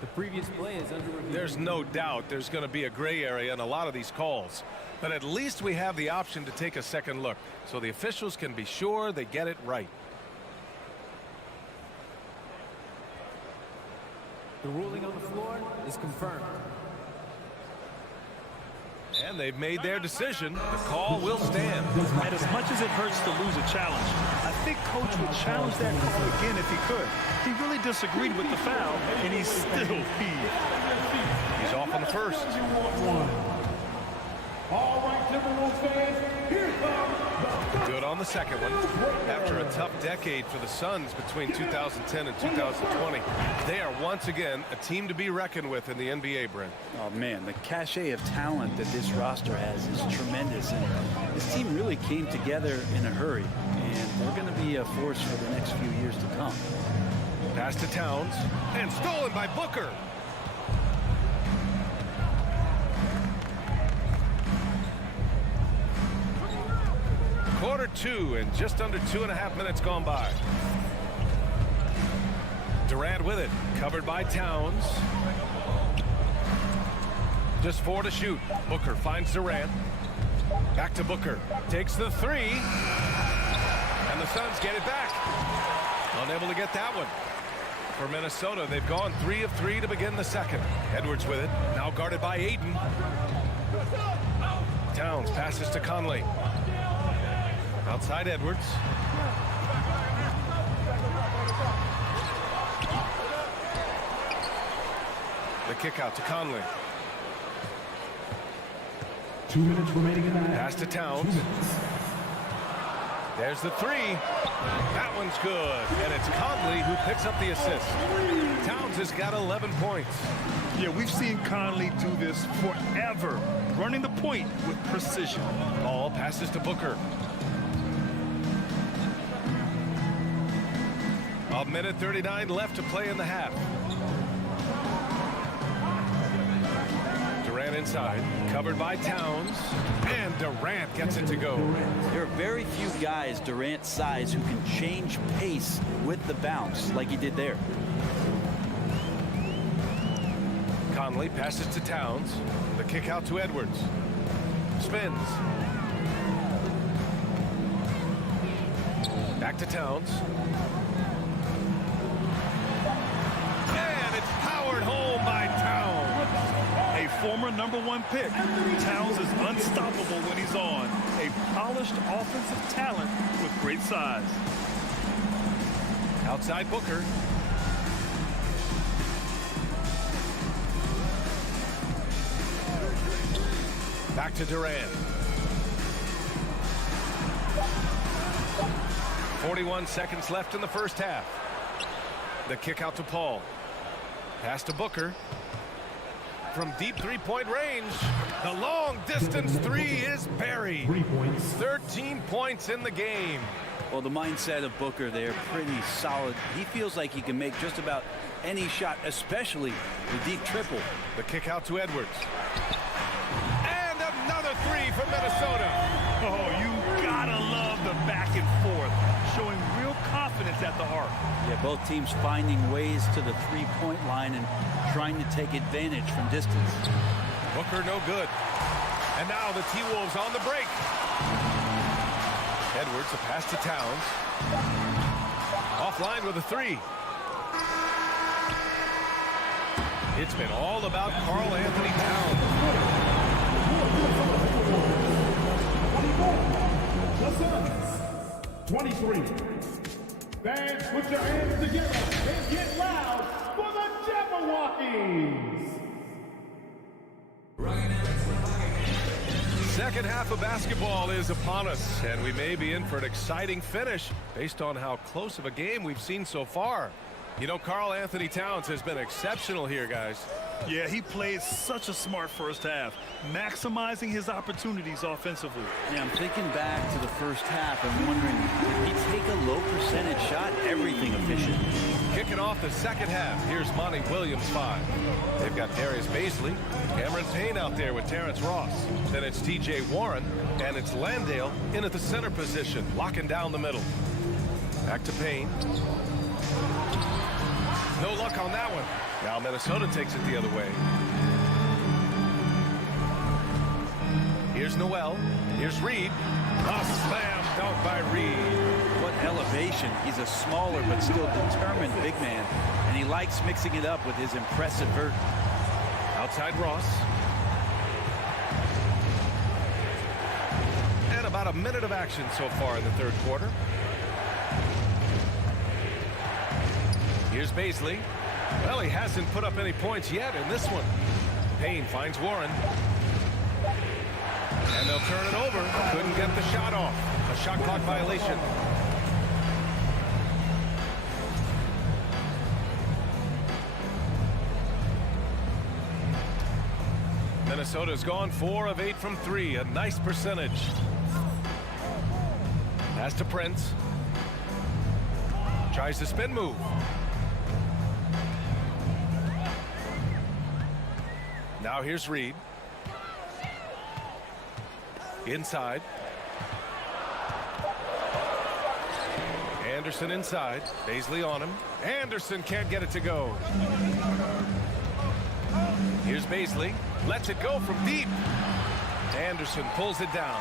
The previous play is under review. There's no doubt there's going to be a gray area in a lot of these calls. But at least we have the option to take a second look, so the officials can be sure they get it right. The ruling on the floor is confirmed. And they've made their decision. The call will stand. And as much as it hurts to lose a challenge, I think Coach would challenge that call again if he could. He really disagreed with the foul, and he's still peeved. He's off on the first. All right, Timberwolves fans, here comes the Good on the second one. After a tough decade for the Suns between 2010 and 2020, they are once again a team to be reckoned with in the NBA, Brent. Oh, man, the cachet of talent that this roster has is tremendous. And this team really came together in a hurry. And they're going to be a force for the next few years to come. Pass to Towns. And stolen by Booker. Quarter two and just under 2.5 minutes gone by. Durant with it, covered by Towns. Just 4 to shoot. Booker finds Durant. Back to Booker. Takes the three. And the Suns get it back. Unable to get that one. For Minnesota, they've gone 3 of 3 to begin the second. Edwards with it, now guarded by Aiden. Towns passes to Conley. Outside Edwards. The kick out to Conley. 2 minutes remaining in the half. Pass to Towns. There's the three. That one's good. And it's Conley who picks up the assist. Towns has got 11 points. Yeah, we've seen Conley do this forever, running the point with precision. Ball passes to Booker. A minute 39 left to play in the half. Durant inside, covered by Towns, and Durant gets it to go. There are very few guys Durant's size who can change pace with the bounce like he did there. Conley passes to Towns. The kick out to Edwards. Spins. Back to Towns. And it's powered home by Towns. A former #1 pick, Towns is unstoppable when he's on. A polished offensive talent with great size. Outside Booker. Back to Durant. 41 seconds left in the first half. The kick out to Paul. Pass to Booker. From deep three-point range, the long-distance three is buried. 3 points. 13 points in the game. Well, the mindset of Booker there, pretty solid. He feels like he can make just about any shot, especially the deep triple. The kick out to Edwards. And another three from Minnesota. Oh, you gotta love the back and forth, showing real confidence at the arc. Yeah, both teams finding ways to the three-point line and trying to take advantage from distance. Booker no good. And now the T-Wolves on the break. Edwards, a pass to Towns. Offline with a three. It's been all about Karl Anthony Towns. The Suns, 23. Fans, put your hands together and get loud for the Jabberwockies. Second half of basketball is upon us, and we may be in for an exciting finish based on how close of a game we've seen so far. You know, Karl Anthony Towns has been exceptional here, guys. Yeah, he played such a smart first half, maximizing his opportunities offensively. Yeah, I'm thinking back to the first half and wondering, did he take a low percentage shot? Everything efficient. Kicking off the second half, here's Monty Williams 5. They've got Darius Baisley, Cameron Payne out there with Terrence Ross. Then it's TJ Warren, and it's Landale in at the center position, locking down the middle. Back to Payne. No luck on that one. Now Minnesota takes it the other way. Here's Noel. Here's Reed. A slam knocked out by Reed. What elevation. He's a smaller but still determined big man, and he likes mixing it up with his impressive vert. Outside Ross. And about a minute of action so far in the third quarter. Here's Baisley. Well, he hasn't put up any points yet in this one. Payne finds Warren. And they'll turn it over. Couldn't get the shot off. A shot clock violation. Minnesota's gone 4 of 8 from 3. A nice percentage. Pass to Prince. Tries the spin move. Now here's Reed. Inside. Anderson inside. Baisley on him. Anderson can't get it to go. Here's Baisley. Lets it go from deep. Anderson pulls it down.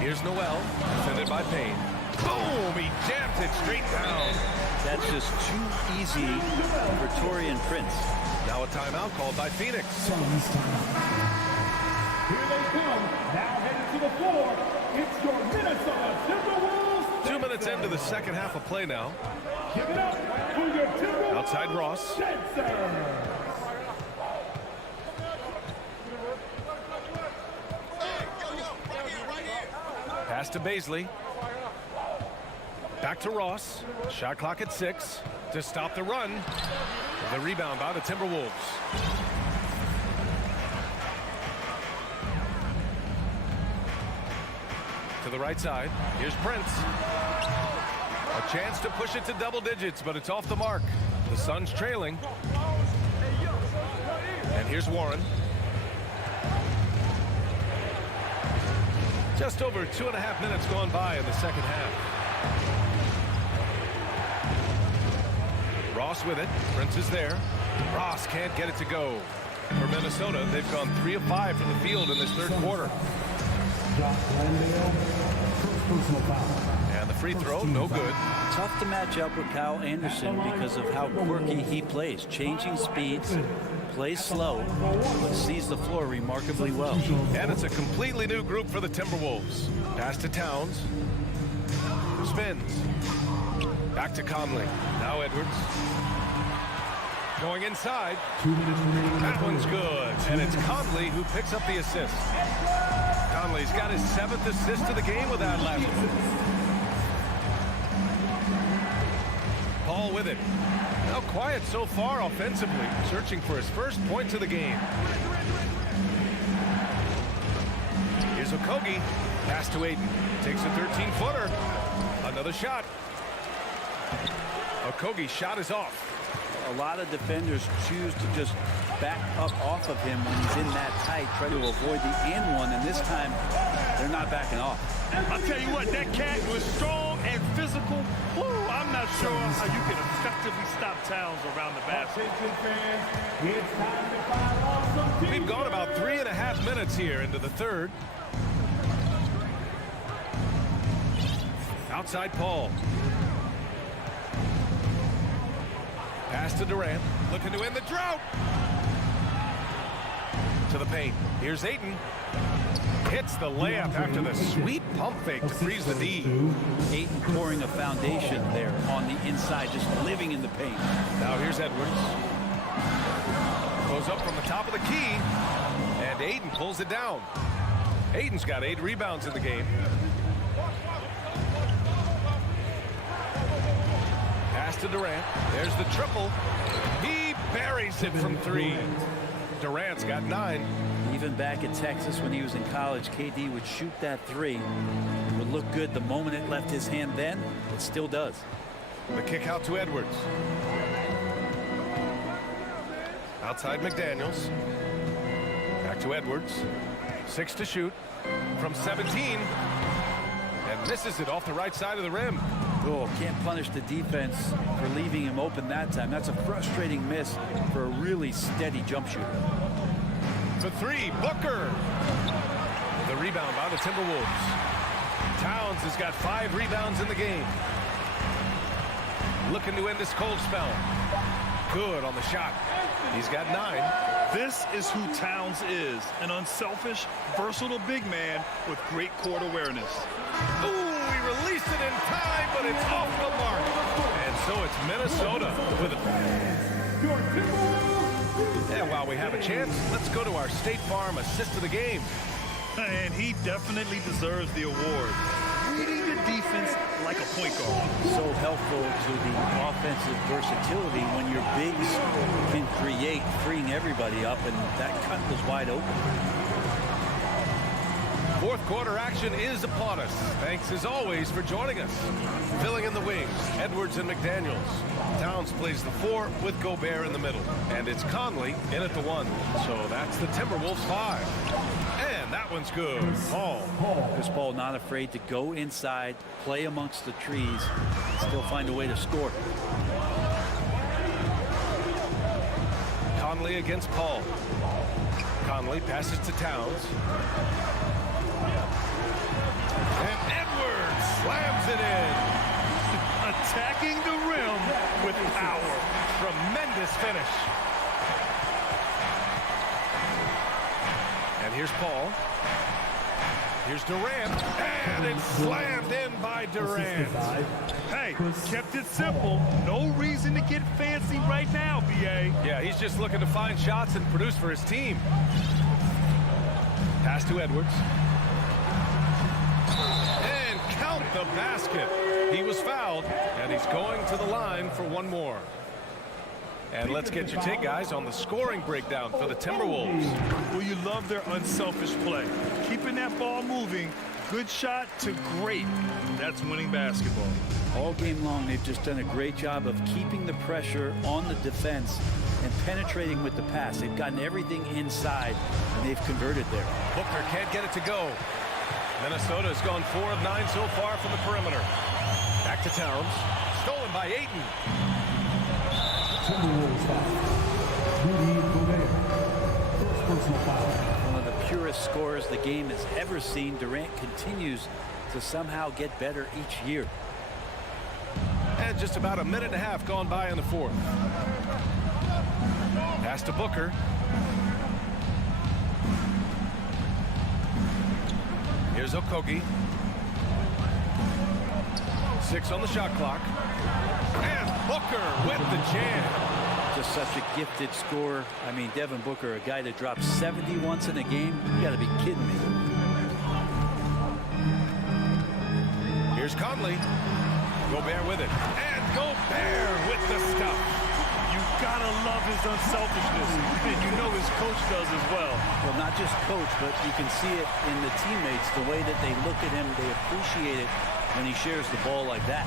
Here's Noel. Defended by Payne. Boom! He jams it straight down. That's just too easy for Torian Prince. Now a timeout called by Phoenix. Here they come. Now headed to the floor. It's your Minnesota Timberwolves. 2 minutes into the second half of play now. Give it up for your Timberwolves. Outside Ross. Pass to Baisley. Back to Ross. Shot clock at 6 to stop the run. The rebound by the Timberwolves. To the right side. Here's Prince. A chance to push it to double digits, but it's off the mark. The Suns trailing. And here's Warren. Just over 2.5 minutes gone by in the second half. Ross with it. Prince is there. Ross can't get it to go. For Minnesota, they've gone 3 of 5 from the field in this third quarter. And the free throw, no good. Tough to match up with Kyle Anderson because of how quirky he plays. Changing speeds, plays slow, but sees the floor remarkably well. And it's a completely new group for the Timberwolves. Pass to Towns. Spins. Back to Conley. Now Edwards. Going inside. That one's good. And it's Conley who picks up the assist. Conley's got his 7th assist of the game with that last one. Paul with it. Now quiet so far offensively. Searching for his first points of the game. Here's Okogie. Pass to Aiden. Takes a 13-footer. Another shot. Okogie's shot is off. A lot of defenders choose to just back up off of him when he's in that tight, try to avoid the and one, and this time they're not backing off. I'll tell you what, that cat was strong and physical. Woo, I'm not sure how you can effectively stop Towns around the basket. We've gone about 3.5 minutes here into the third. Outside Paul. Pass to Durant, looking to end the drought. To the paint. Here's Ayton. Hits the layup after the sweet pump fake to freeze the D. Ayton pouring a foundation there on the inside, just living in the paint. Now here's Edwards. Goes up from the top of the key, and Ayton pulls it down. Ayton's got 8 rebounds in the game. Pass to Durant. There's the triple. He buries it from 3. Durant's got 9. Even back in Texas when he was in college, KD would shoot that 3. It would look good the moment it left his hand then. It still does. The kick out to Edwards. Outside McDaniels. Back to Edwards. 6 to shoot from 17. And misses it off the right side of the rim. Oh, can't punish the defense for leaving him open that time. That's a frustrating miss for a really steady jump shooter. For 3, Booker. The rebound by the Timberwolves. Towns has got 5 rebounds in the game. Looking to end this cold spell. Good on the shot. He's got 9. This is who Towns is, an unselfish, versatile big man with great court awareness. Ooh, he released it in time, but it's off the mark. And so it's Minnesota with it. And while we have a chance, let's go to our State Farm assist of the game. And he definitely deserves the award. Reading the defense like a point guard. So helpful to the offensive versatility when your bigs can create, freeing everybody up, and that cut was wide open. Fourth quarter action is upon us. Thanks as always for joining us. Filling in the wings, Edwards and McDaniels. Towns plays the 4 with Gobert in the middle. And it's Conley in at the 1. So that's the Timberwolves 5. And that one's good. Paul. Chris Paul not afraid to go inside, play amongst the trees, and still find a way to score. Conley against Paul. Conley passes to Towns. And Edwards slams it in. Attacking the rim with power. Tremendous finish. And here's Paul. Here's Durant. And it's slammed in by Durant. Hey, kept it simple. No reason to get fancy right now, B.A. Yeah, he's just looking to find shots and produce for his team. Pass to Edwards. And count the basket. He was fouled, and he's going to the line for one more. And let's get your take, guys, on the scoring breakdown for the Timberwolves. Well, you love their unselfish play. Keeping that ball moving, good shot to great. That's winning basketball. All game long, they've just done a great job of keeping the pressure on the defense and penetrating with the pass. They've gotten everything inside, and they've converted there. Booker can't get it to go. Minnesota has gone 4 of 9 so far from the perimeter. Back to Towns. Stolen by Ayton. One of the purest scorers the game has ever seen. Durant continues to somehow get better each year. And just about a minute and a half gone by in the fourth. Pass to Booker. Here's Okogie. 6 on the shot clock. And Booker with the jam. Just such a gifted scorer. I mean, Devin Booker, a guy that dropped 70 once in a game. You got to be kidding me. Here's Conley. Gobert with it. And Gobert with the stuff. You gotta love his unselfishness, and you know his coach does as well. Well, not just coach, but you can see it in the teammates, the way that they look at him. They appreciate it when he shares the ball like that.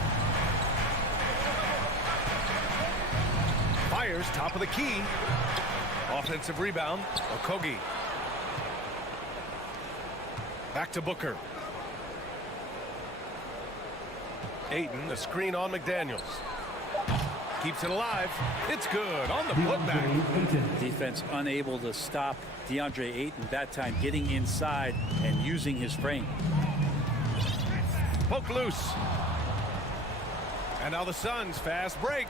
Fires top of the key. Offensive rebound. Okogie. Back to Booker. Ayton, a screen on McDaniels. Keeps it alive. It's good on the putback. Defense unable to stop DeAndre Ayton, that time getting inside and using his frame. Poke loose. And now the Suns fast break.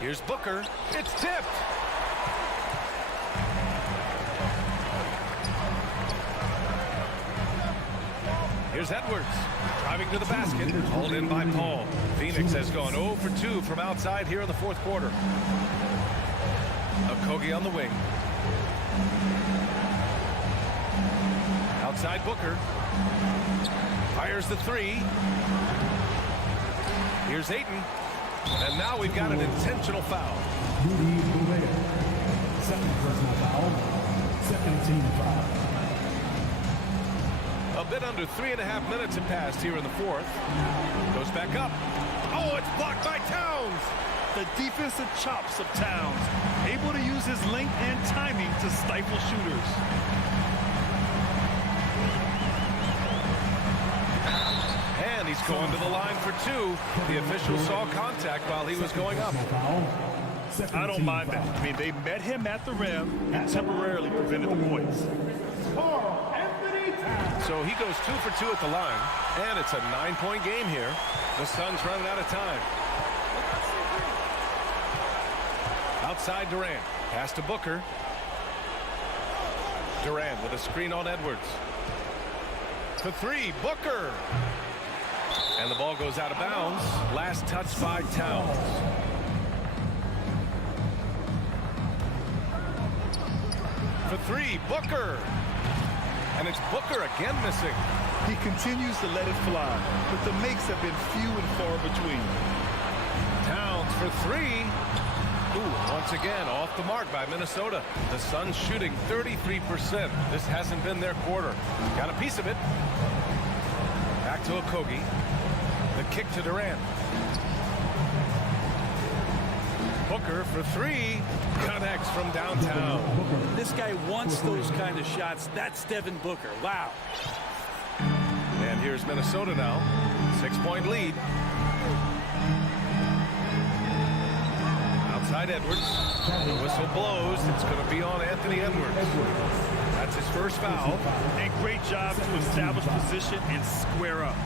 Here's Booker. It's tipped. Here's Edwards. Driving to the basket. Hauled in by Paul. Phoenix has gone 0 for 2 from outside here in the fourth quarter. Okogie on the wing. Outside Booker. Fires the 3. Here's Ayton. And now we've got an intentional foul. Second personal foul. Second team foul. A bit under 3.5 minutes have passed here in the fourth. Goes back up. Oh, it's blocked by Towns. The defensive chops of Towns, able to use his length and timing to stifle shooters. And he's going to the line for 2. The official saw contact while he was going up. I don't mind that. I mean, they met him at the rim and temporarily prevented the points. Carl Anthony So he goes 2 for 2 at the line, and it's a 9-point game here. The Suns running out of time. Outside Durant, pass to Booker. Durant with a screen on Edwards. For 3, Booker. And the ball goes out of bounds. Last touch by Towns. For 3, Booker. And it's Booker again missing. He continues to let it fly, but the makes have been few and far between. Towns for 3. Ooh, once again, off the mark by Minnesota. The Suns shooting 33%. This hasn't been their quarter. Got a piece of it. Back to Okogie. The kick to Durant. Booker for 3. Connects from downtown. This guy wants those kind of shots. That's Devin Booker. Wow. And here's Minnesota now. 6-point lead. Outside Edwards. The whistle blows. It's going to be on Anthony Edwards. That's his first foul. And great job to establish position and square up.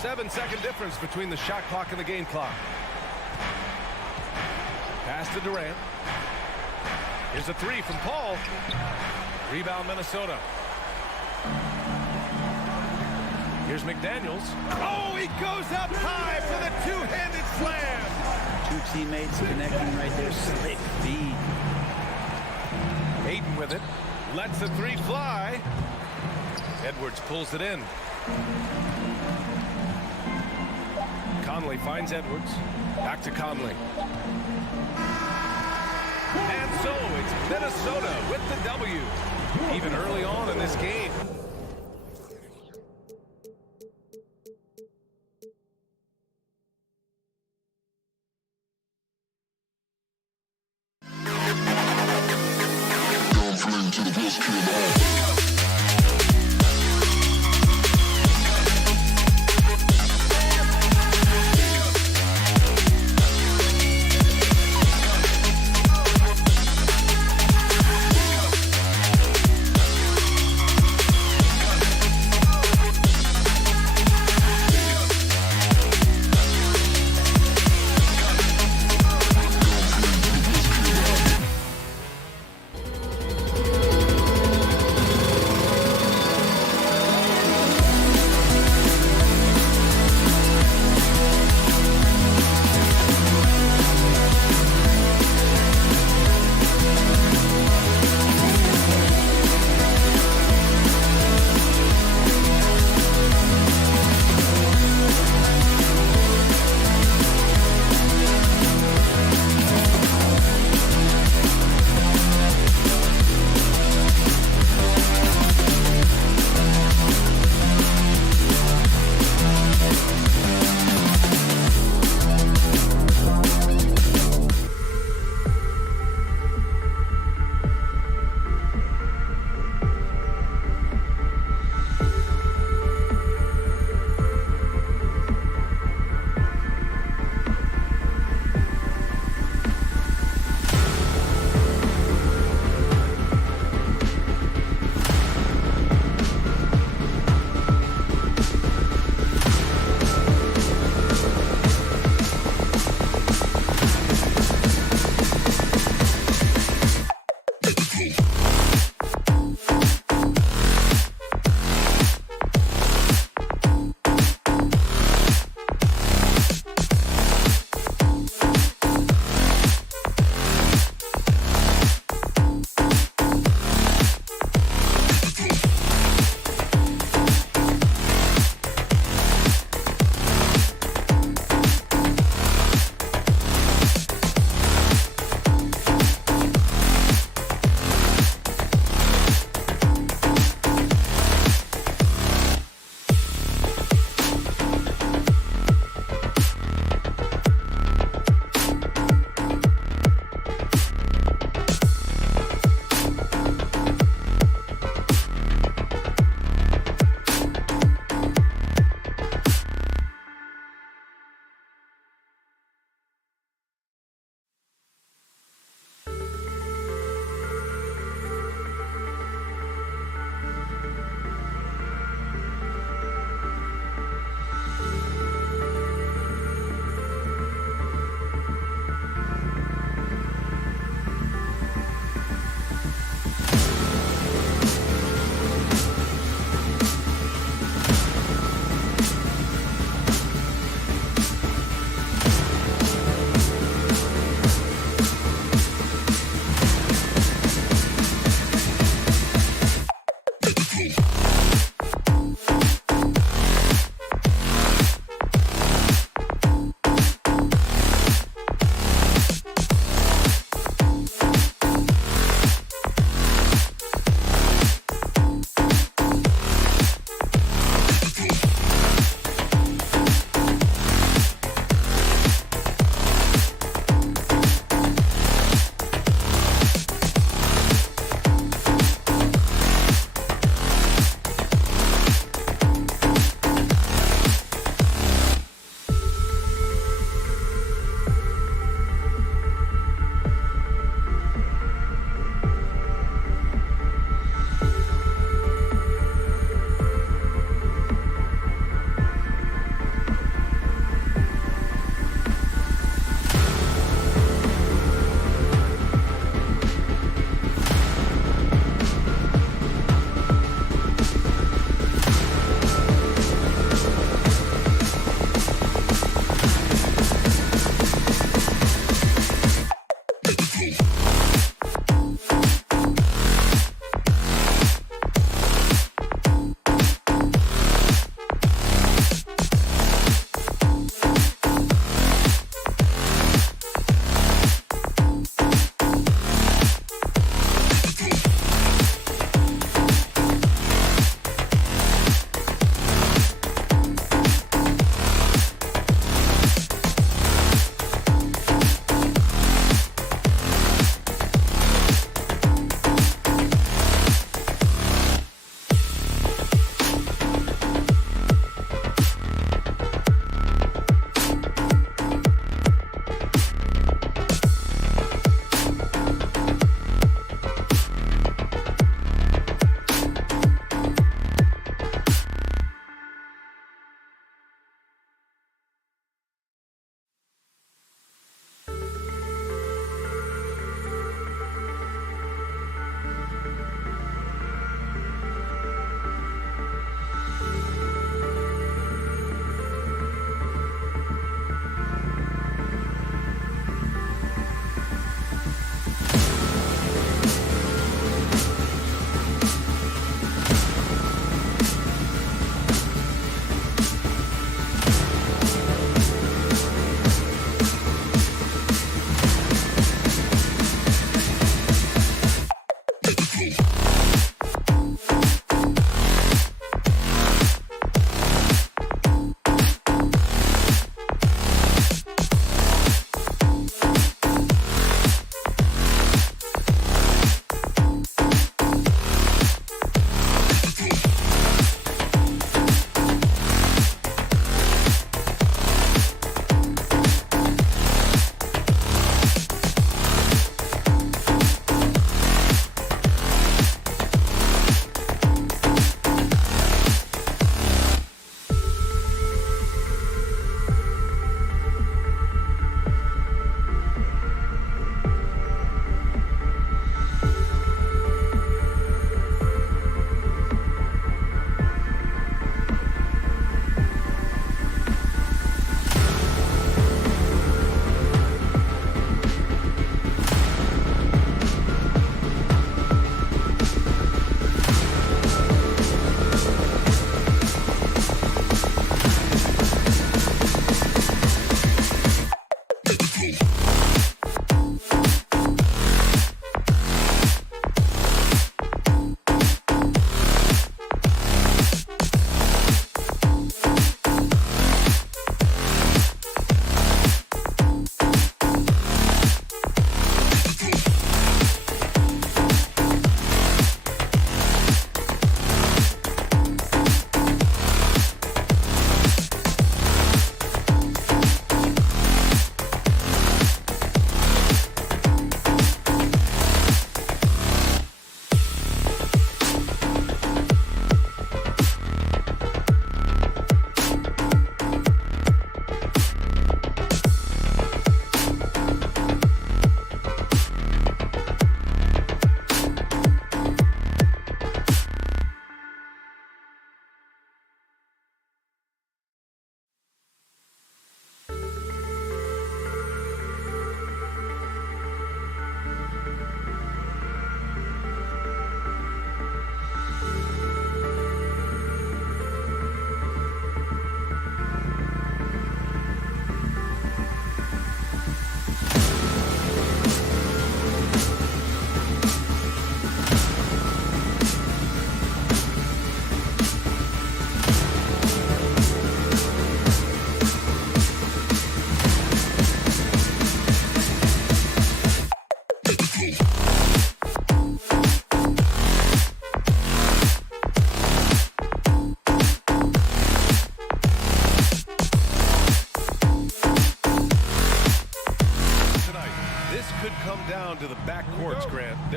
7-second difference between the shot clock and the game clock. Pass to Durant. Here's a 3 from Paul. Rebound Minnesota. Here's McDaniels. Oh, he goes up high for the two-handed slam. 2 teammates connecting right there. Slick feed. Hayden with it. Lets the 3 fly. Edwards pulls it in. Conley finds Edwards. Back to Conley. And so it's Minnesota with the W. Even early on in this game.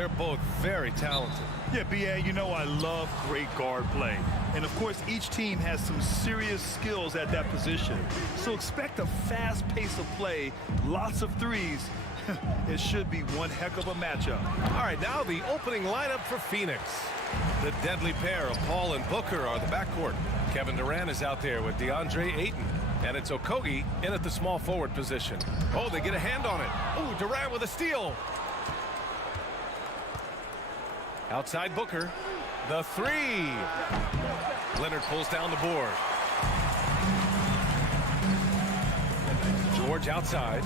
They're both very talented. Yeah, B.A., you know I love great guard play. And, of course, each team has some serious skills at that position. So expect a fast pace of play, lots of threes. It should be one heck of a matchup. All right, now the opening lineup for Phoenix. The deadly pair of Paul and Booker are the backcourt. Kevin Durant is out there with DeAndre Ayton. And it's Okogie in at the small forward position. Oh, they get a hand on it. Oh, Durant with a steal. Outside Booker. The three. Leonard pulls down the board. George outside.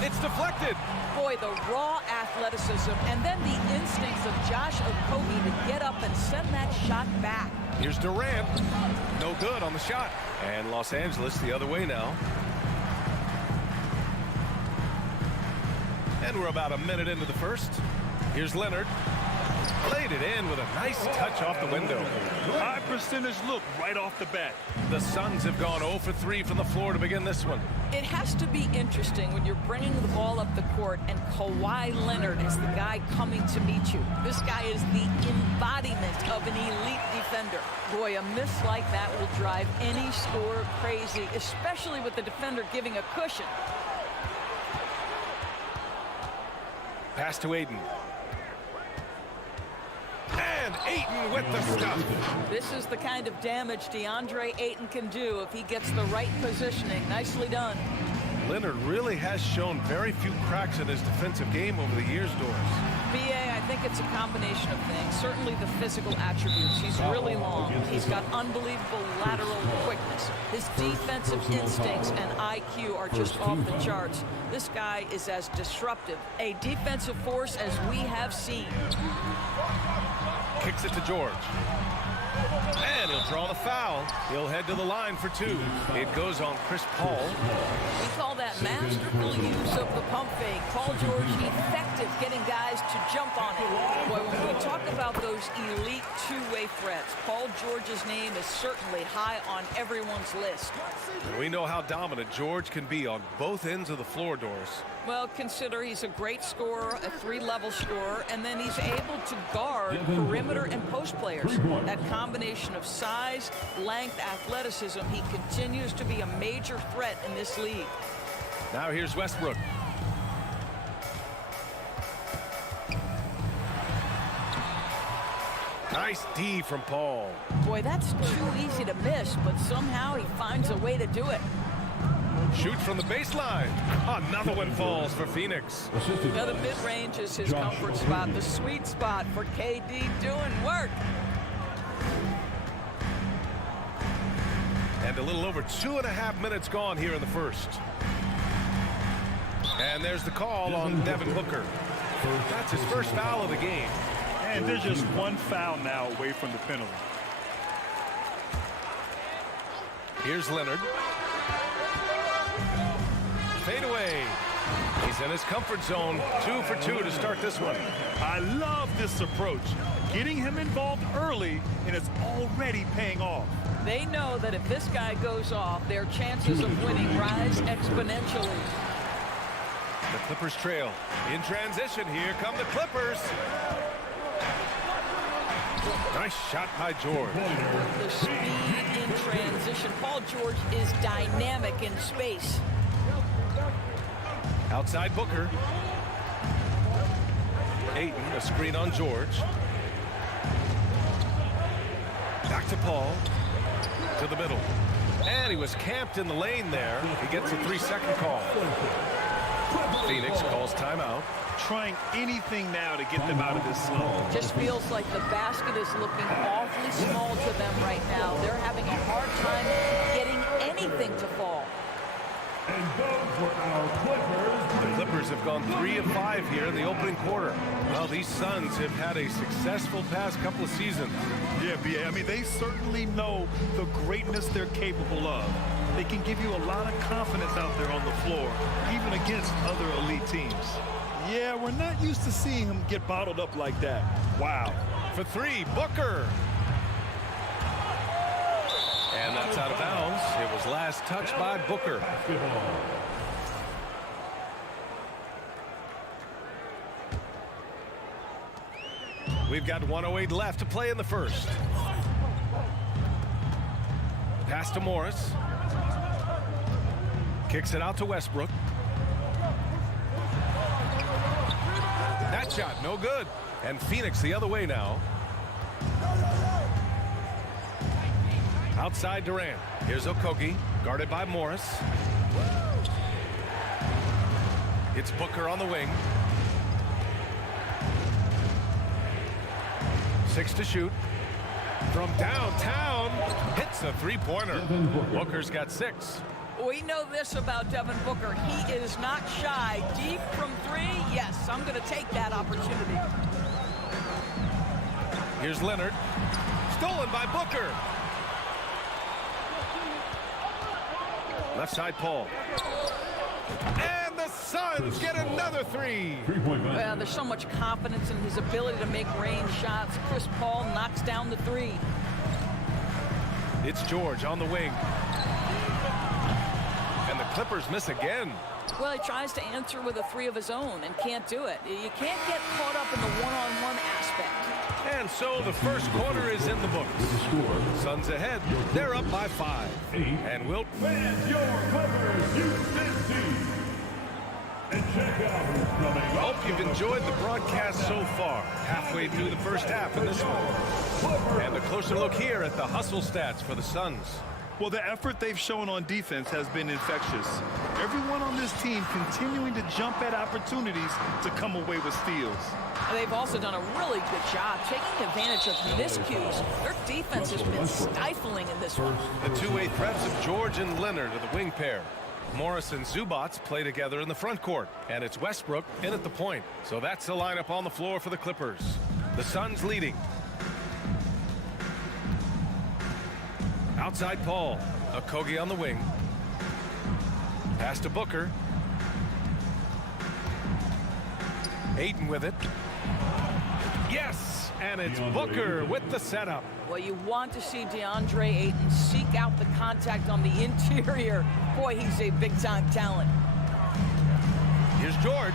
It's deflected. Boy, the raw athleticism and then the instincts of Josh Okogie to get up and send that shot back. Here's Durant. No good on the shot. And Los Angeles the other way now. And we're about a minute into the first. Here's Leonard. Played it in with a nice touch off the window. High percentage look right off the bat. The Suns have gone 0 for 3 from the floor to begin this one. It has to be interesting when you're bringing the ball up the court and Kawhi Leonard is the guy coming to meet you. This guy is the embodiment of an elite defender. Boy, a miss like that will drive any scorer crazy, especially with the defender giving a cushion. Pass to Ayton. And Ayton with the stuff. This is the kind of damage DeAndre Ayton can do if he gets the right positioning. Nicely done. Leonard really has shown very few cracks in his defensive game over the years, Doris. B.A., I think it's a combination of things. Certainly the physical attributes. He's really long. He's got unbelievable lateral quickness. His defensive instincts and IQ are just off the charts. This guy is as disruptive a defensive force as we have seen. Kicks it to George. And he'll draw the foul. He'll head to the line for two. It goes on Chris Paul. We call that masterful use of the pump fake. Paul George effective getting guys to jump on it. Boy, when we talk about those elite two-way threats, Paul George's name is certainly high on everyone's list. We know how dominant George can be on both ends of the floor, Doris. Well, consider he's a great scorer, a three-level scorer, and then he's able to guard perimeter and post players. That combination of size, length, athleticism, he continues to be a major threat in this league. Now here's Westbrook. Nice D from Paul. Boy, that's too easy to miss, but somehow he finds a way to do it. Shoots from the baseline. Another one falls for Phoenix. Now the mid-range is his comfort spot, the sweet spot for KD doing work. And a little over 2.5 minutes gone here in the first. And there's the call on Devin Booker. That's his first foul of the game. And there's just one foul now away from the penalty. Here's Leonard. Fade away. He's in his comfort zone. 2 for 2 to start this one. I love this approach. Getting him involved early, and it's already paying off. They know that if this guy goes off, their chances of winning rise exponentially. The Clippers trail. In transition, here come the Clippers. Nice shot by George. The speed in transition. Paul George is dynamic in space. Outside Booker. Ayton, a screen on George. Back to Paul. To the middle. And he was camped in the lane there. He gets a 3-second call. Phoenix calls timeout. Trying anything now to get them out of this slump. Just feels like the basket is looking awfully small to them right now. They're having a hard time getting anything to fall. And those were our Clippers. The Clippers have gone 3 of 5 here in the opening quarter. Well, these Suns have had a successful past couple of seasons. Yeah, B.A., I mean, they certainly know the greatness they're capable of. They can give you a lot of confidence out there on the floor, even against other elite teams. Yeah, we're not used to seeing him get bottled up like that. Wow. For 3, Booker. And that's out of bounds. It was last touched by Booker. We've got 1:08 left to play in the first. Pass to Morris. Kicks it out to Westbrook. That shot, no good. And Phoenix the other way now. Outside Durant. Here's Okogie, guarded by Morris. It's Booker on the wing. 6 to shoot. From downtown, hits a three-pointer. Booker's got 6. We know this about Devin Booker. He is not shy. Deep from 3, yes, I'm going to take that opportunity. Here's Leonard. Stolen by Booker. Left side Paul. And the Suns get another 3. Well, there's so much confidence in his ability to make range shots. Chris Paul knocks down the 3. It's George on the wing. And the Clippers miss again. Well, he tries to answer with a 3 of his own and can't do it. You can't get caught up in the one-on-one aspect. And so the first quarter is in the books. Suns ahead. They're up by 5. And Wilt. Fans, your Clippers, Houston team. And check out who's coming up. Hope you've enjoyed the broadcast so far. Halfway through the first half in this one. And a closer look here at the hustle stats for the Suns. Well, the effort they've shown on defense has been infectious. Everyone on this team continuing to jump at opportunities to come away with steals. They've also done a really good job taking advantage of miscues. Their defense has been stifling in this one. The two-way threats of George and Leonard are the wing pair. Morris and Zubats play together in the front court. And it's Westbrook in at the point. So that's the lineup on the floor for the Clippers. The Suns leading. Outside Paul. Okogie on the wing. Pass to Booker. Ayton with it. Yes! And it's Booker with the setup. Well, you want to see DeAndre Ayton seek out the contact on the interior. Boy, he's a big-time talent. Here's George.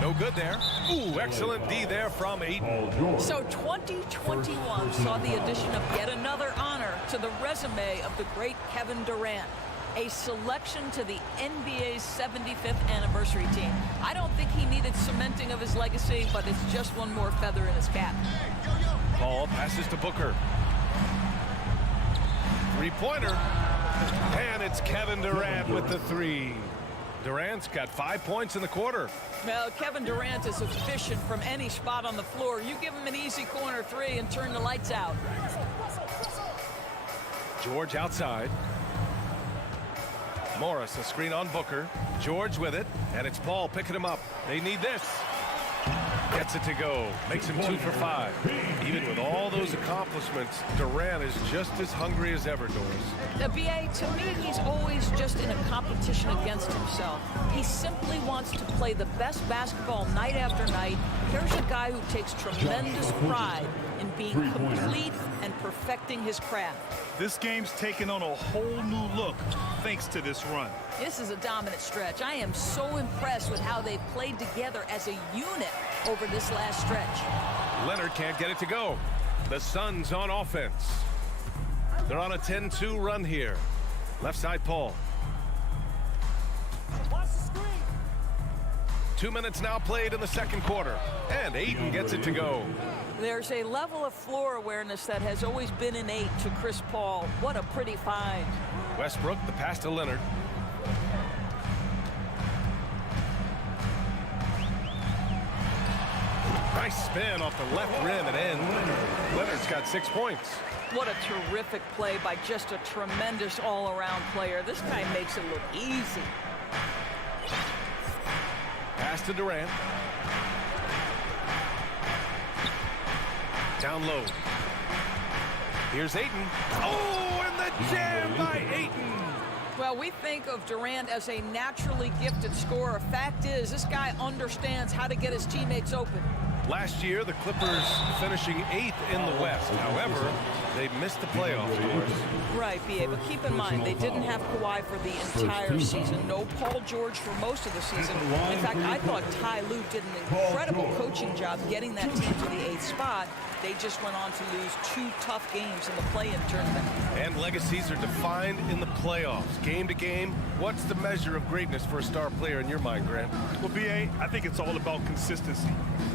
No good there. Ooh, excellent D there from Ayton. So 2021 saw the addition of yet another honor to the resume of the great Kevin Durant. A selection to the NBA's 75th anniversary team. I don't think he needed cementing of his legacy, but it's just one more feather in his cap. Paul passes to Booker. Three-pointer. And it's Kevin Durant with the 3. Durant's got 5 points in the quarter. Well, Kevin Durant is efficient from any spot on the floor. You give him an easy corner 3 and turn the lights out. George outside. Morris, a screen on Booker. George with it, and it's Paul picking him up. They need this. Gets it to go. Makes him 2 for 5. Even with all those accomplishments, Durant is just as hungry as ever, Doris. BA, to me, he's always just in a competition against himself. He simply wants to play the best basketball night after night. Here's a guy who takes tremendous pride in being complete and perfecting his craft. This game's taken on a whole new look thanks to this run. This is a dominant stretch. I am so impressed with how they've played together as a unit over this last stretch. Leonard can't get it to go. The Suns on offense. They're on a 10-2 run here. Left side Paul. 2 minutes now played in the second quarter. And Ayton gets it to go. There's a level of floor awareness that has always been innate to Chris Paul. What a pretty find. Westbrook, the pass to Leonard. Nice spin off the left rim and in. Leonard's got 6 points. What a terrific play by just a tremendous all-around player. This guy makes it look easy. Pass to Durant. Down low. Here's Ayton. Oh, and the jam by Ayton. Well, we think of Durant as a naturally gifted scorer. Fact is, this guy understands how to get his teammates open. Last year, the Clippers finishing 8th in the West. However, they missed the playoffs, Doris. Right, B.A., but keep in mind, they didn't have Kawhi for the entire season. No Paul George for most of the season. In fact, I thought Ty Lue did an incredible coaching job getting that team to the 8th spot. They just went on to lose 2 tough games in the play-in tournament. And legacies are defined in the playoffs. Game to game, what's the measure of greatness for a star player in your mind, Grant? Well, B.A., I think it's all about consistency.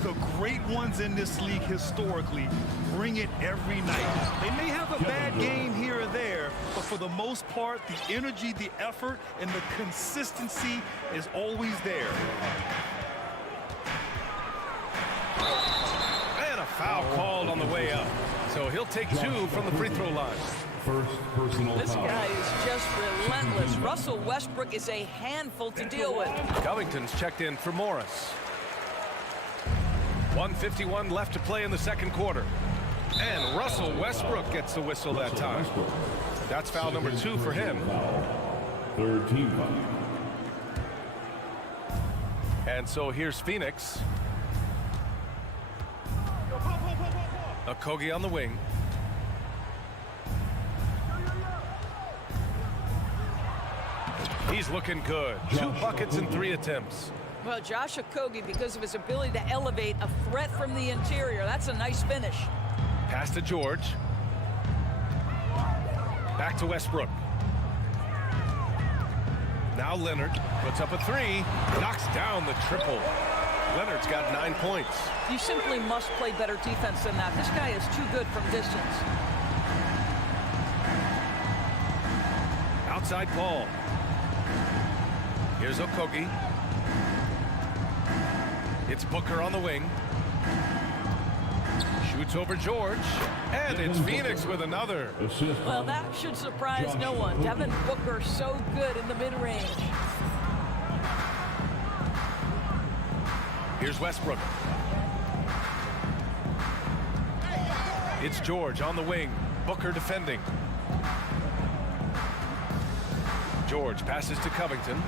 The great ones in this league historically bring it every night. They may have a bad game here or there, but for the most part, the energy, the effort, and the consistency is always there. And a foul called on the way up. So he'll take 2 from the free throw line. First personal This foul. guy is just relentless. Russell Westbrook is a handful to deal with. Covington's checked in for Morris. 1:51 left to play in the second quarter. And Russell Westbrook gets the whistle that time. That's foul number 2 for him. Third team foul. And so here's Phoenix. Okogie on the wing. He's looking good. 2 buckets in 3 attempts. Well, Josh Okogie, because of his ability to elevate a threat from the interior, that's a nice finish. Pass to George. Back to Westbrook. Now Leonard puts up a 3. Knocks down the triple. Leonard's got 9 points. You simply must play better defense than that. This guy is too good from distance. Outside Paul. Here's Okogie. It's Booker on the wing. Shoots over George. And it's Phoenix with another. Well, that should surprise no one. Devin Booker so good in the mid-range. Here's Westbrook. It's George on the wing. Booker defending. George passes to Covington.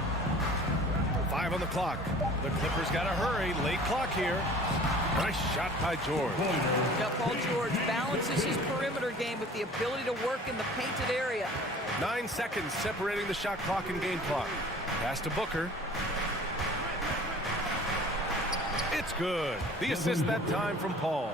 5 on the clock. The Clippers got to hurry. Late clock here. Nice shot by George. Yeah, Paul George balances his perimeter game with the ability to work in the painted area. 9 seconds separating the shot clock and game clock. Pass to Booker. It's good. The assist that time from Paul.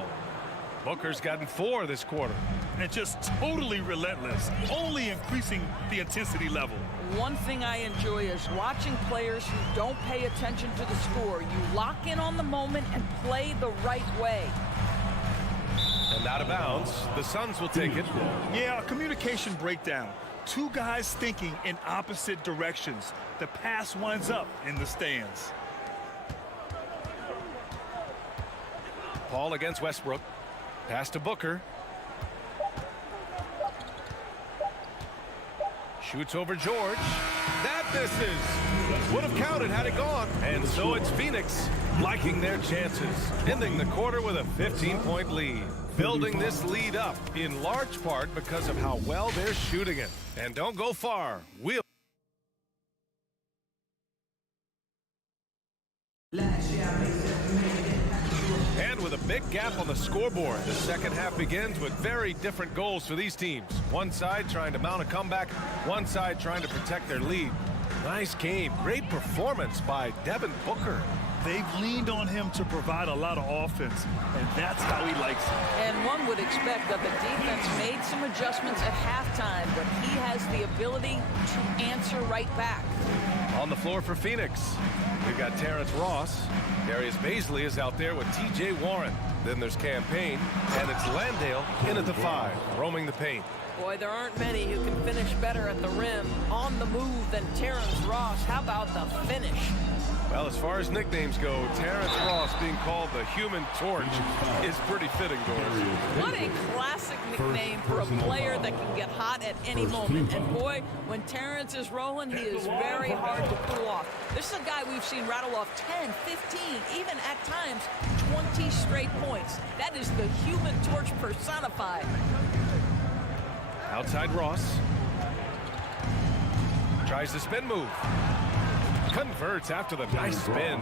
Booker's gotten 4 this quarter. And just totally relentless, only increasing the intensity level. One thing I enjoy is watching players who don't pay attention to the score. You lock in on the moment and play the right way. And out of bounds. The Suns will take it. Yeah, a communication breakdown. 2 guys thinking in opposite directions. The pass winds up in the stands. Paul against Westbrook. Pass to Booker. Shoots over George. That misses. Would have counted had it gone. And so it's Phoenix liking their chances. Ending the quarter with a 15-point lead. Building this lead up in large part because of how well they're shooting it. And don't go far. We'll And with a big gap on the scoreboard, the second half begins with very different goals for these teams. One side trying to mount a comeback, one side trying to protect their lead. Nice game. Great performance by Devin Booker. They've leaned on him to provide a lot of offense, and that's how he likes it. And one would expect that the defense made some adjustments at halftime, but he has the ability to answer right back. On the floor for Phoenix, we've got Terrence Ross. Darius Baisley is out there with T.J. Warren. Then there's Campaign, and it's Landale in at the 5, roaming the paint. Boy, there aren't many who can finish better at the rim on the move than Terrence Ross. How about the finish? Well, as far as nicknames go, Terrence Ross being called the Human Torch is pretty fitting, Doris. What a classic nickname for a player that can get hot at any moment. And boy, when Terrence is rolling, he is very hard to pull off. This is a guy we've seen rattle off 10, 15, even at times 20 straight points. That is the Human Torch personified. Outside Ross. Tries the spin move. Converts after the nice spin.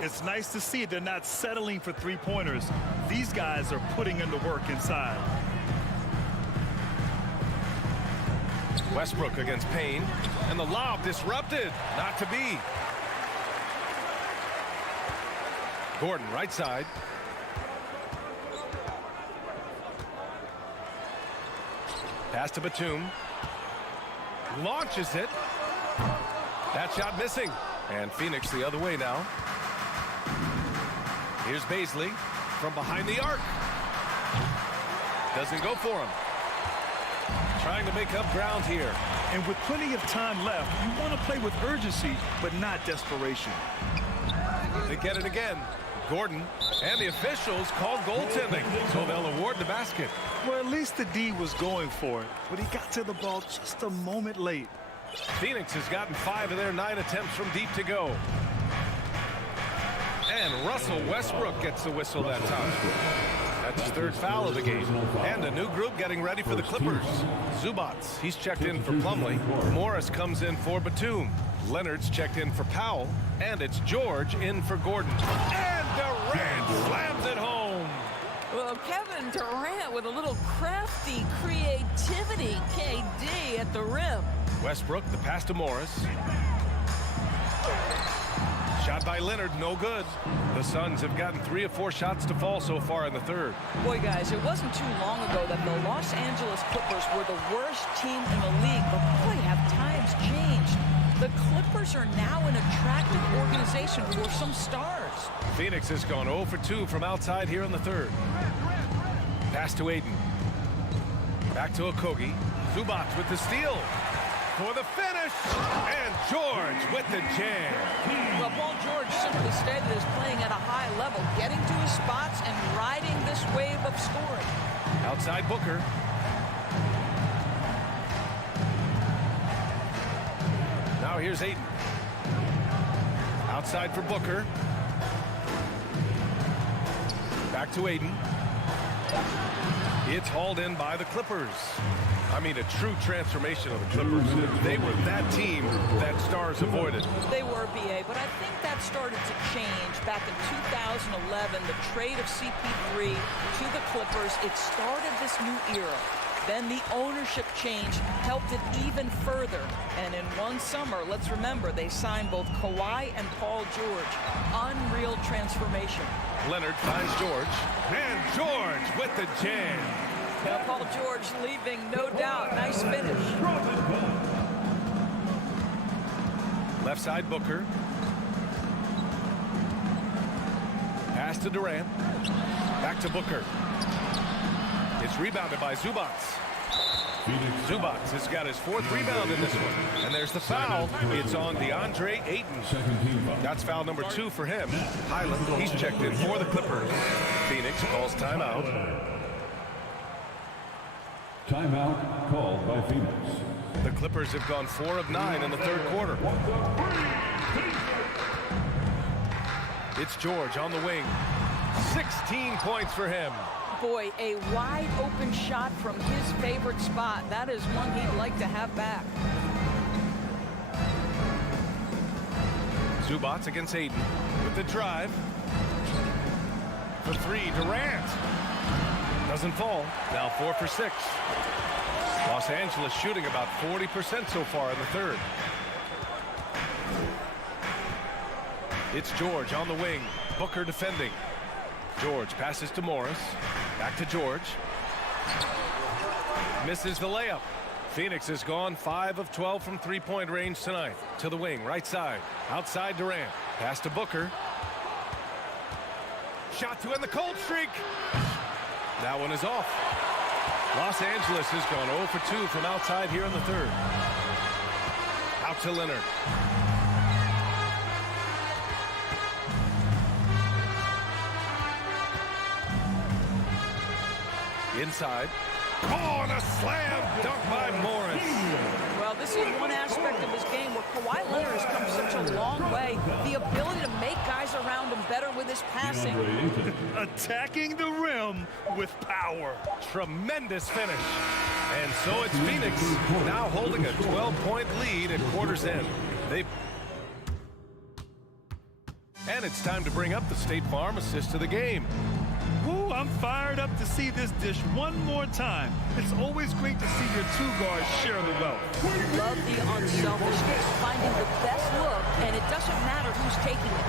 It's nice to see they're not settling for three-pointers. These guys are putting in the work inside. Westbrook against Payne, and the lob disrupted. Not to be. Gordon, right side. Pass to Batum. Launches it. That shot missing. And Phoenix the other way now. Here's Baisley from behind the arc. Doesn't go for him. Trying to make up ground here. And with plenty of time left, you want to play with urgency, but not desperation. They get it again. Gordon and the officials called goaltending, so they'll award the basket. Well, at least the D was going for it, but he got to the ball just a moment late. Phoenix has gotten 5 of their 9 attempts from deep to go. And Russell Westbrook gets the whistle that time. That's his 3rd foul of the game. And a new group getting ready for the Clippers. Zubats, he's checked in for Plumlee. Morris comes in for Batum. Leonard's checked in for Powell. And it's George in for Gordon. And Durant slams it home. Well, Kevin Durant with a little crafty creativity, KD at the rim. Westbrook, the pass to Morris. Shot by Leonard, no good. The Suns have gotten 3 of 4 shots to fall so far in the 3rd. Boy, guys, it wasn't too long ago that the Los Angeles Clippers were the worst team in the league, but boy, have times changed. The Clippers are now an attractive organization for some stars. Phoenix has gone 0 for 2 from outside here in the 3rd. Pass to Aiden. Back to Okogie. Zubats with the steal. For the finish. And George with the jam. Well, Paul George simply stated is playing at a high level, getting to his spots and riding this wave of scoring. Outside Booker. Now here's Aiden. Outside for Booker. Back to Aiden. It's hauled in by the Clippers. I mean, a true transformation of the Clippers. They were that team that stars avoided. They were, BA, but I think that started to change back in 2011. The trade of CP3 to the Clippers, it started this new era. Then the ownership change helped it even further. And in one summer, let's remember, they signed both Kawhi and Paul George. Unreal transformation. Leonard finds George. And George with the jam. Now Paul George leaving, no doubt. Nice finish. Left side Booker. Pass to Durant. Back to Booker. It's rebounded by Zubats. Zubats has got his 4th rebound in this one. And there's the foul. It's on DeAndre Ayton. That's foul number 2 for him. Highland, he's checked in for the Clippers. Phoenix calls timeout. Timeout called by Phoenix. The Clippers have gone 4 of 9 in the 3rd quarter. It's George on the wing. 16 points for him. Boy, a wide open shot from his favorite spot. That is one he'd like to have back. Zubats against Aiden with the drive. For 3, Durant. Doesn't fall. Now 4 for 6. Los Angeles shooting about 40% so far in the 3rd. It's George on the wing. Booker defending. George passes to Morris. Back to George. Misses the layup. Phoenix has gone 5 of 12 from 3-point range tonight. To the wing, right side. Outside Durant. Pass to Booker. Shot to end the cold streak. That one is off. Los Angeles has gone 0 for 2 from outside here in the 3rd. Out to Leonard. Inside. Oh, and a slam dunk by Morris. Well, this is one aspect of his game where Kawhi Leonard has come such a long way. The ability to make guys around him better with his passing. Attacking the rim with power. Tremendous finish. And so it's Phoenix now holding a 12-point lead at quarter's end. And it's time to bring up the State Farm assist of the game. Ooh, I'm fired up to see this dish one more time. It's always great to see your two guards share the wealth. Love the unselfishness, finding the best look, and it doesn't matter who's taking it.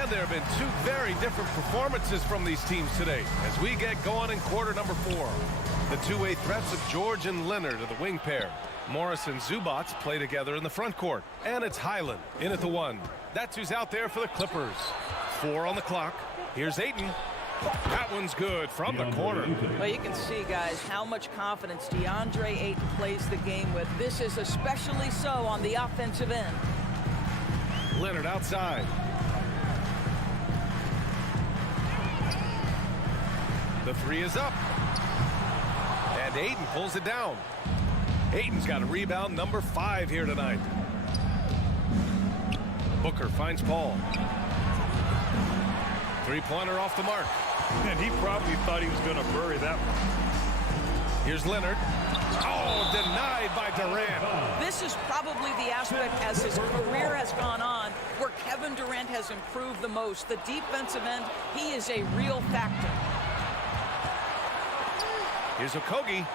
And there have been two very different performances from these teams today as we get going in quarter number 4. The two-way threats of George and Leonard are the wing pair. Morris and Zubats play together in the front court. And it's Highland in at the 1. That's who's out there for the Clippers. 4 on the clock. Here's Ayton. That one's good from the corner. Well, you can see, guys, how much confidence DeAndre Ayton plays the game with. This is especially so on the offensive end. Leonard outside. The 3 is up. And Ayton pulls it down. Ayton's got a rebound number 5 here tonight. Booker finds Paul. Three-pointer off the mark. And he probably thought he was going to bury that one. Here's Leonard. Oh, denied by Durant. This is probably the aspect as his career has gone on where Kevin Durant has improved the most. The defensive end, he is a real factor. Here's Okogie.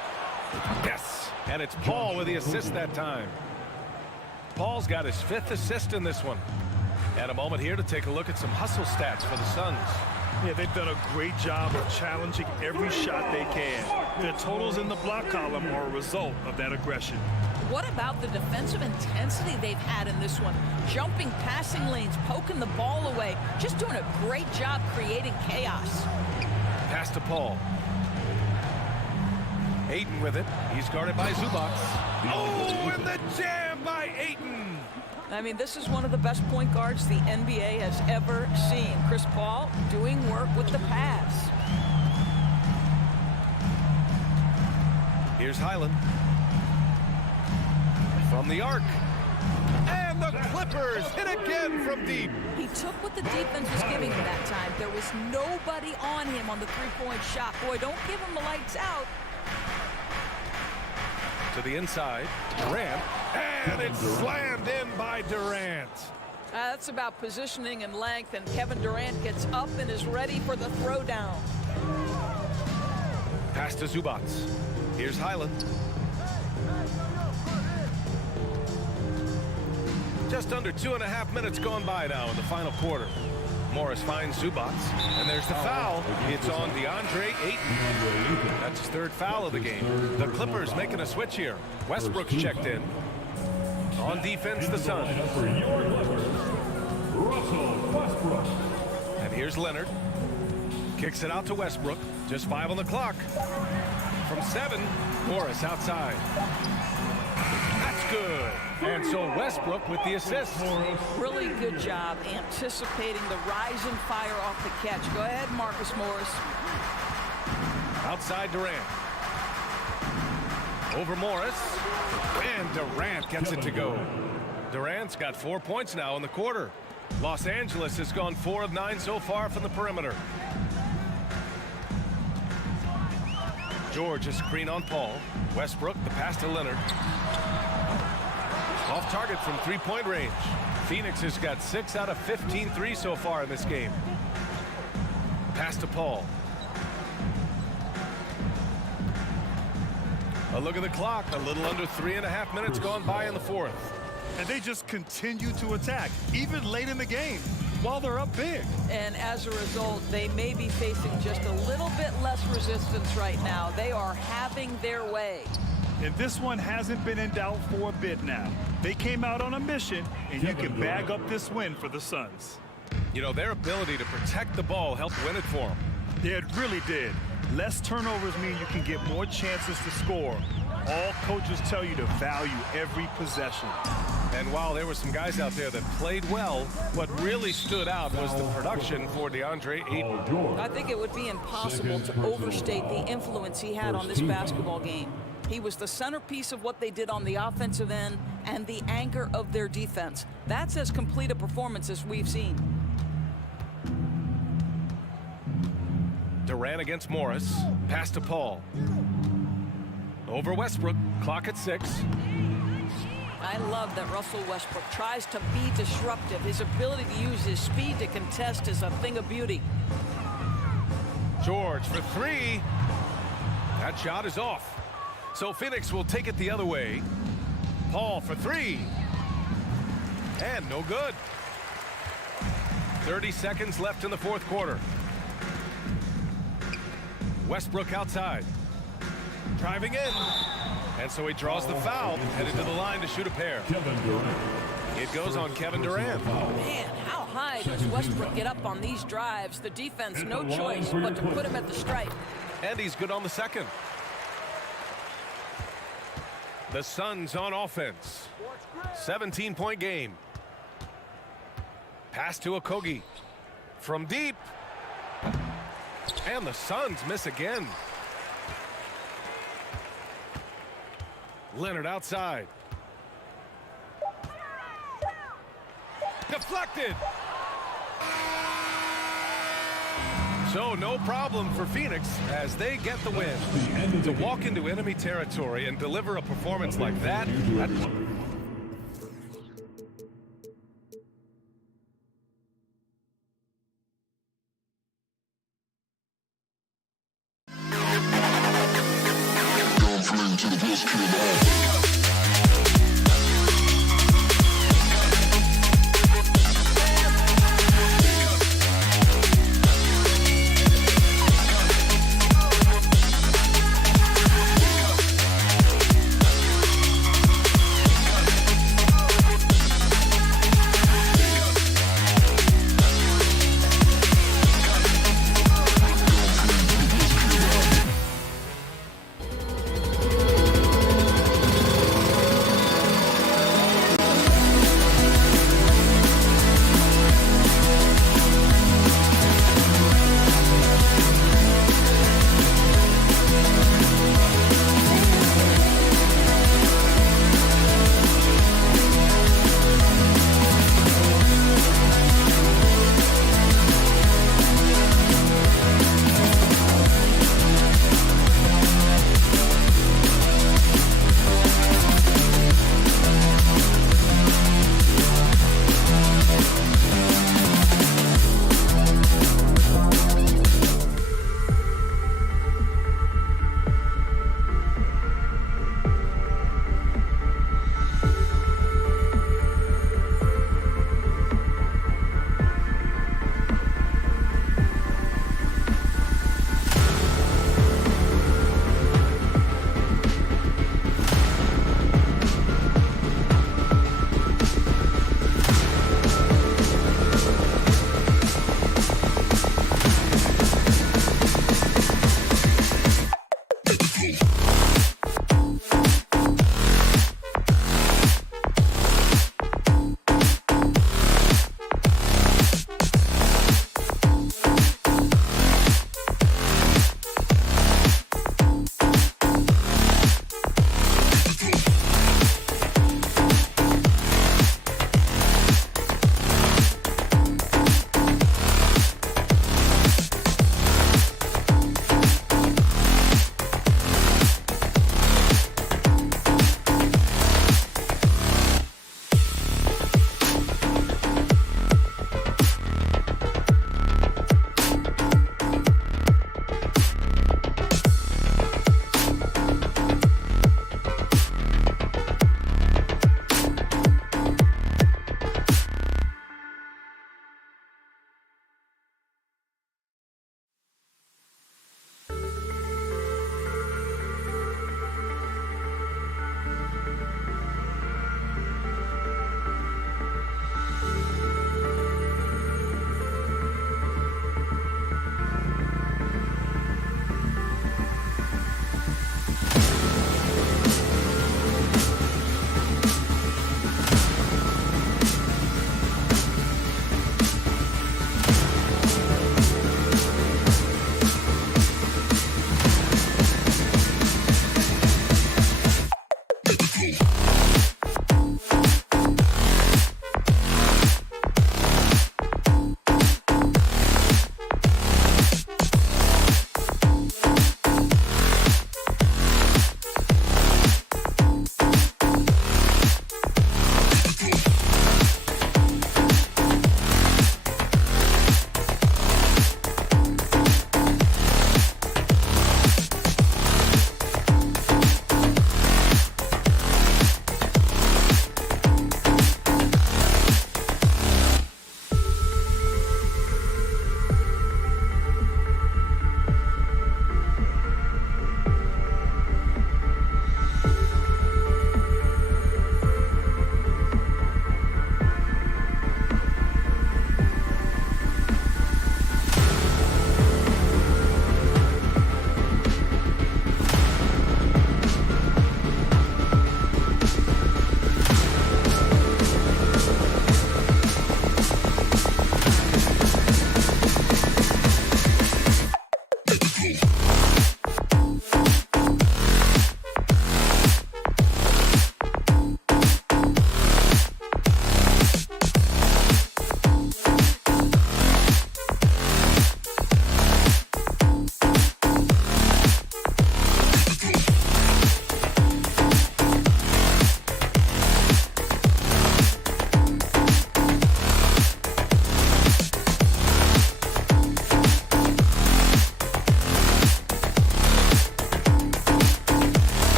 Yes. And it's Paul with the assist that time. Paul's got his 5th assist in this one. And a moment here to take a look at some hustle stats for the Suns. Yeah, they've done a great job of challenging every shot they can. Their totals in the block column are a result of that aggression. What about the defensive intensity they've had in this one? Jumping passing lanes, poking the ball away, just doing a great job creating chaos. Pass to Paul. Ayton with it. He's guarded by Zubats. Oh, and the jam by Ayton. I mean, this is one of the best point guards the NBA has ever seen. Chris Paul doing work with the pass. Here's Highland. From the arc. And the Clippers hit again from deep. He took what the defense was giving him that time. There was nobody on him on the three-point shot. Boy, don't give him the lights out. To the inside, Durant, and it's slammed in by Durant. That's about positioning and length, and Kevin Durant gets up and is ready for the throwdown. Pass to Zubats. Here's Highland. Just under 2.5 minutes gone by now in the final quarter. Morris finds Zubats, and there's the foul. It's on DeAndre Ayton. That's his 3rd foul of the game. The Clippers making a switch here. Westbrook's checked in. On defense, the Suns. And here's Leonard. Kicks it out to Westbrook. Just 5 on the clock. From 7, Morris outside. That's good. And so Westbrook with the assist. Really good job anticipating the rising fire off the catch. Go ahead, Marcus Morris. Outside Durant. Over Morris. And Durant gets it to go. Durant's got 4 points now in the quarter. Los Angeles has gone 4 of 9 so far from the perimeter. George, a screen on Paul. Westbrook, the pass to Leonard. Off target from three-point range. Phoenix has got 6 out of 15 threes so far in this game. Pass to Paul. A look at the clock. A little under 3.5 minutes gone by in the 4th. And they just continue to attack, even late in the game, while they're up big. And as a result, they may be facing just a little bit less resistance right now. They are having their way. And this one hasn't been in doubt for a bit now. They came out on a mission, and you can bag up this win for the Suns. You know, their ability to protect the ball helped win it for them. Yeah, it really did. Less turnovers mean you can get more chances to score. All coaches tell you to value every possession. And while there were some guys out there that played well, what really stood out was the production for DeAndre Ayton. I think it would be impossible to overstate the influence he had on this basketball game. He was the centerpiece of what they did on the offensive end and the anchor of their defense. That's as complete a performance as we've seen. Durant against Morris. Pass to Paul. Over Westbrook. Clock at 6. I love that Russell Westbrook tries to be disruptive. His ability to use his speed to contest is a thing of beauty. George for three. That shot is off. So Phoenix will take it the other way. Paul for three. And no good. 30 seconds left in the fourth quarter. Westbrook outside. Driving in. And so he draws the foul, headed to the line to shoot a pair. It goes on Kevin Durant. Man, how high does Westbrook get up on these drives? The defense, no choice but to put him at the stripe. And he's good on the second. The Suns on offense. 17-point game. Pass to Okogie. From deep. And the Suns miss again. Leonard outside. Deflected. So no problem for Phoenix as they get the win. To walk into enemy territory and deliver a performance like that.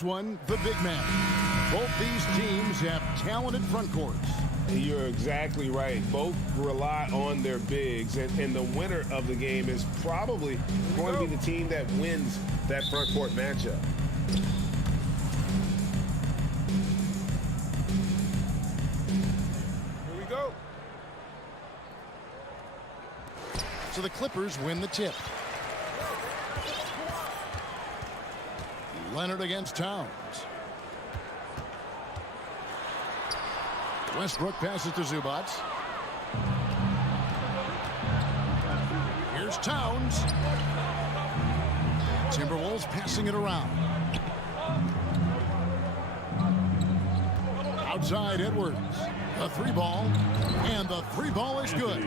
next one, the big man. Both these teams have talented front courts. You're exactly right. Both rely on their bigs, and the winner of the game is probably going to be the team that wins that front court matchup. Here we go. So the Clippers win the tip. Leonard against Towns. Westbrook passes to Zubac. Here's Towns. Timberwolves passing it around. Outside Edwards. The three ball. And the three ball is good.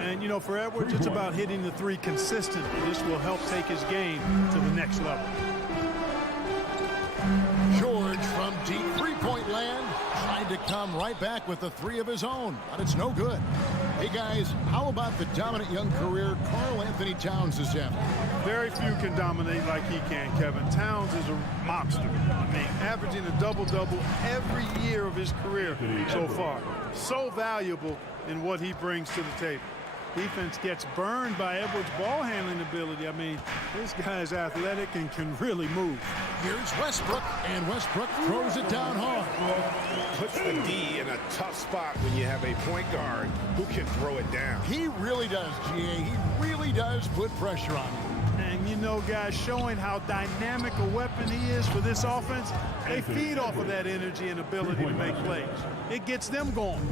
And, you know, for Edwards, it's about hitting the three consistently. This will help take his game to the next level. George from deep three-point land tried to come right back with the three of his own, but it's no good. Hey, guys, how about the dominant young career Karl Anthony Towns is having? Very few can dominate like he can, Kevin. Towns is a monster. I mean, averaging a double-double every year of his career so far. So valuable in what he brings to the table. Defense gets burned by Edwards' ball handling ability. I mean, this guy's athletic and can really move. Here's Westbrook, and Westbrook throws it down hard. Puts the D in a tough spot when you have a point guard who can throw it down. He really does, GA. He really does put pressure on him. And, you know, guys, showing how dynamic a weapon he is for this offense, they feed off of that energy and ability to make plays. It gets them going.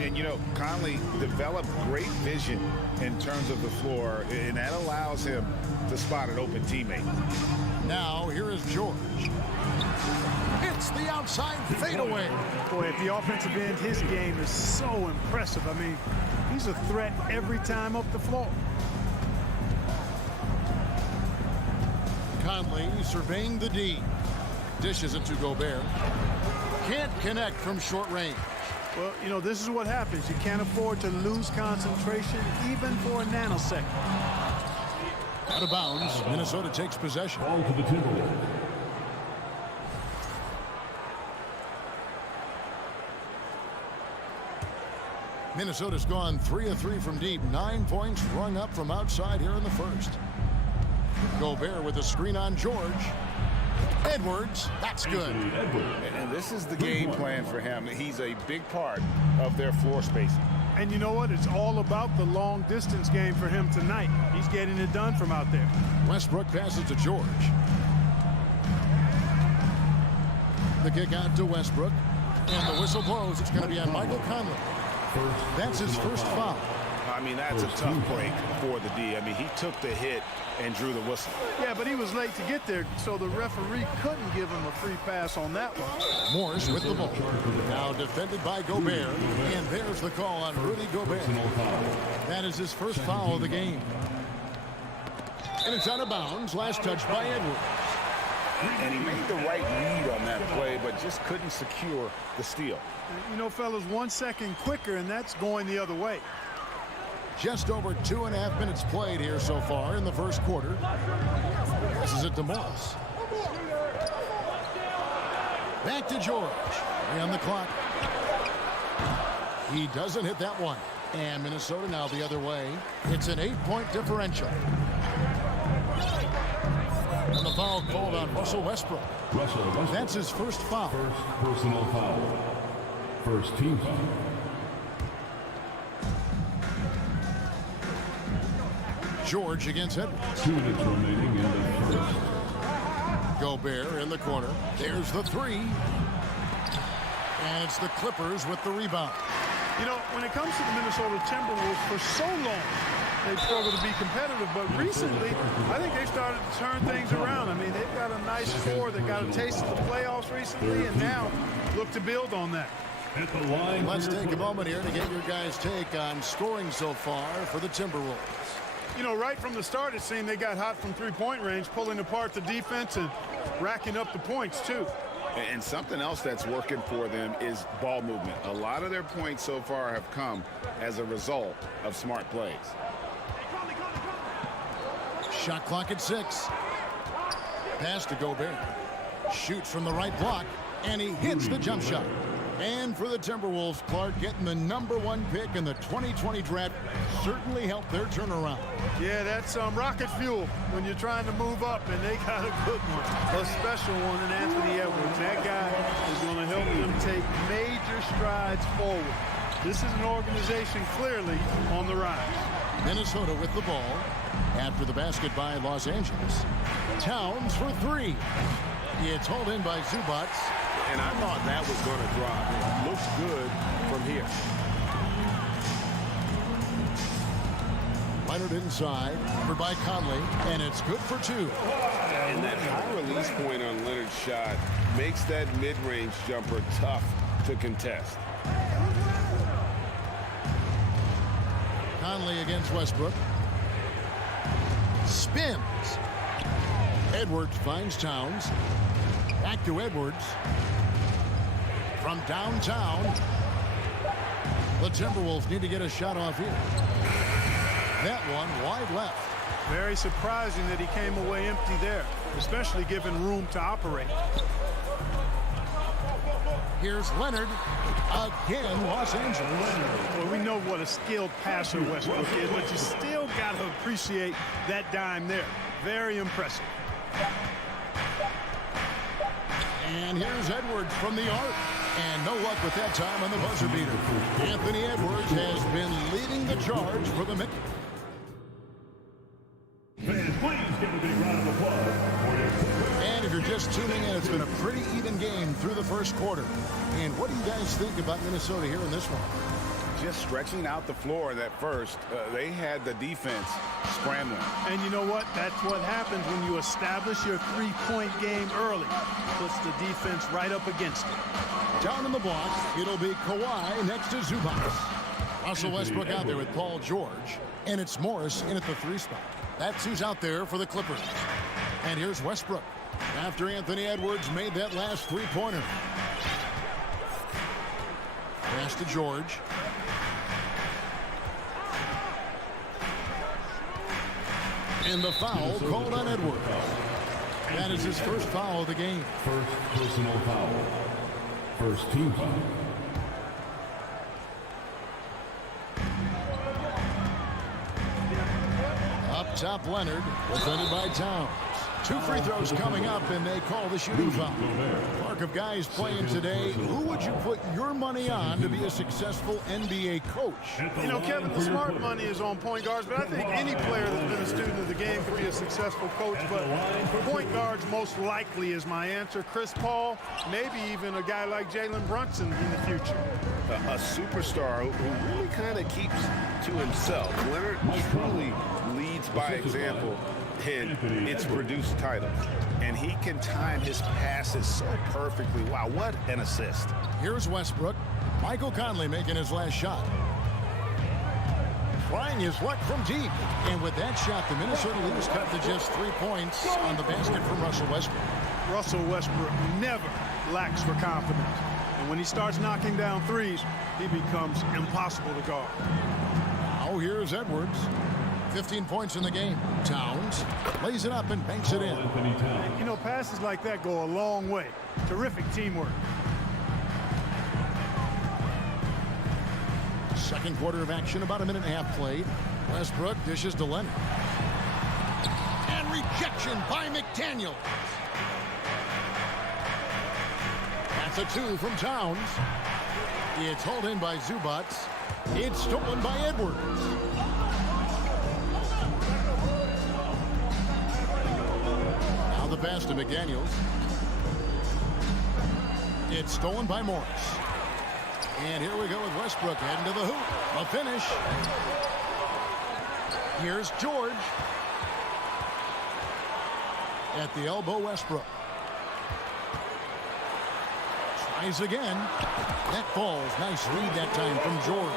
And, you know, Conley developed great vision in terms of the floor, and that allows him to spot an open teammate. Now, here is George. It's the outside fadeaway. Boy, at the offensive end, his game is so impressive. I mean, he's a threat every time up the floor. Conley surveying the D. Dishes it to Gobert. Can't connect from short range. Well, you know, this is what happens. You can't afford to lose concentration even for a nanosecond. Out of bounds, Minnesota takes possession. Ball to the Timberwolves. Minnesota's gone 3 of 3 from deep. 9 points rung up from outside here in the first. Gobert with a screen on George. Edwards, that's good. And this is the game plan for him. He's a big part of their floor spacing. And you know what? It's all about the long distance game for him tonight. He's getting it done from out there. Westbrook passes to George. The kick out to Westbrook. And the whistle blows. It's going to be on Michael Conley. That's his first foul. I mean, that's a tough break for the D. I mean, he took the hit and drew the whistle. Yeah, but he was late to get there, so the referee couldn't give him a free pass on that one. Morris with the ball. Now defended by Gobert. And there's the call on Rudy Gobert. That is his first foul of the game. And it's out of bounds. Last touch by Edwards. And he made the right read on that play, but just couldn't secure the steal. You know, fellas, 1 second quicker, and that's going the other way. Just over 2.5 minutes played here so far in the first quarter. This is it to Morris. Back to George. And the clock. He doesn't hit that one. And Minnesota now the other way. It's an 8-point differential. And the foul called on Russell Westbrook. That's his first foul. First personal foul. First team foul. George against Edwards. 2 minutes remaining in the first. Gobert in the corner. There's the three. And it's the Clippers with the rebound. You know, when it comes to the Minnesota Timberwolves, for so long, they've struggled to be competitive. But recently, I think they've started to turn things around. I mean, they've got a nice score. They got a taste of the playoffs recently, and now look to build on that. At the line. Let's take a moment here to get your guys' take on scoring so far for the Timberwolves. You know, right from the start, it seemed they got hot from three-point range, pulling apart the defense and racking up the points, too. And something else that's working for them is ball movement. A lot of their points so far have come as a result of smart plays. Shot clock at 6. Pass to Gobert. Shoots from the right block, and he hits the jump shot. And for the Timberwolves, Clark, getting the #1 pick in the 2020 draft certainly helped their turnaround. Yeah, that's rocket fuel when you're trying to move up, and they got a good one, a special one in Anthony Edwards. That guy is going to help them take major strides forward. This is an organization clearly on the rise. Minnesota with the ball after the basket by Los Angeles. Towns for three. It's hauled in by Zubac. And I thought that was going to drop. It looks good from here. Leonard inside, covered by Conley, and it's good for two. And that high release point on Leonard's shot makes that mid-range jumper tough to contest. Conley against Westbrook. Spins. Edwards finds Towns. Back to Edwards. From downtown. The Timberwolves need to get a shot off here. That one wide left. Very surprising that he came away empty there, especially given room to operate. Here's Leonard. Again, Los Angeles. Well, we know what a skilled passer Westbrook is, but you still got to appreciate that dime there. Very impressive. And here's Edwards from the arc. And no luck with that time on the buzzer beater. Anthony Edwards has been leading the charge for the Knicks. And if you're just tuning in, it's been a pretty even game through the first quarter. And what do you guys think about Minnesota here in this one? Just stretching out the floor in that first, they had the defense scrambling. And you know what? That's what happens when you establish your three-point game early. Puts the defense right up against it. Down in the block, it'll be Kawhi next to Zubac. Russell Westbrook out there with Paul George. And it's Morris in at the 3 spot. That's who's out there for the Clippers. And here's Westbrook after Anthony Edwards made that last three-pointer. Pass to George. And the foul called on Edwards. That is his first foul of the game. First personal foul. First team foul. Up top, Leonard, defended by Towns. 2 free throws coming up, and they call the shooting foul. Mark of guys playing today, who would you put your money on to be a successful NBA coach? You know, Kevin, the smart money is on point guards, but I think any player that's been a student of the game could be a successful coach. But point guards most likely is my answer. Chris Paul, maybe even a guy like Jalen Brunson in the future. A superstar who really kind of keeps to himself. Leonard truly leads by example, and it's produced titles. And he can time his passes so perfectly. Wow, what an assist. Here's Westbrook. Michael Conley making his last shot. Trying his luck from deep. And with that shot, the Minnesota Lynx cut to just 3 points on the basket from Russell Westbrook. Russell Westbrook never lacks for confidence. And when he starts knocking down threes, he becomes impossible to guard. Now here's Edwards. 15 points in the game. Towns lays it up and banks it in. You know, passes like that go a long way. Terrific teamwork. Second quarter of action, about a minute and a half played. Westbrook dishes to Leonard. And rejection by McDaniel. That's a 2 from Towns. It's hauled in by Zubac. It's stolen by Edwards. Now the pass to McDaniels. It's stolen by Morris. And here we go with Westbrook heading to the hoop. A finish. Here's George. At the elbow, Westbrook. Tries again. That falls. Nice read that time from George.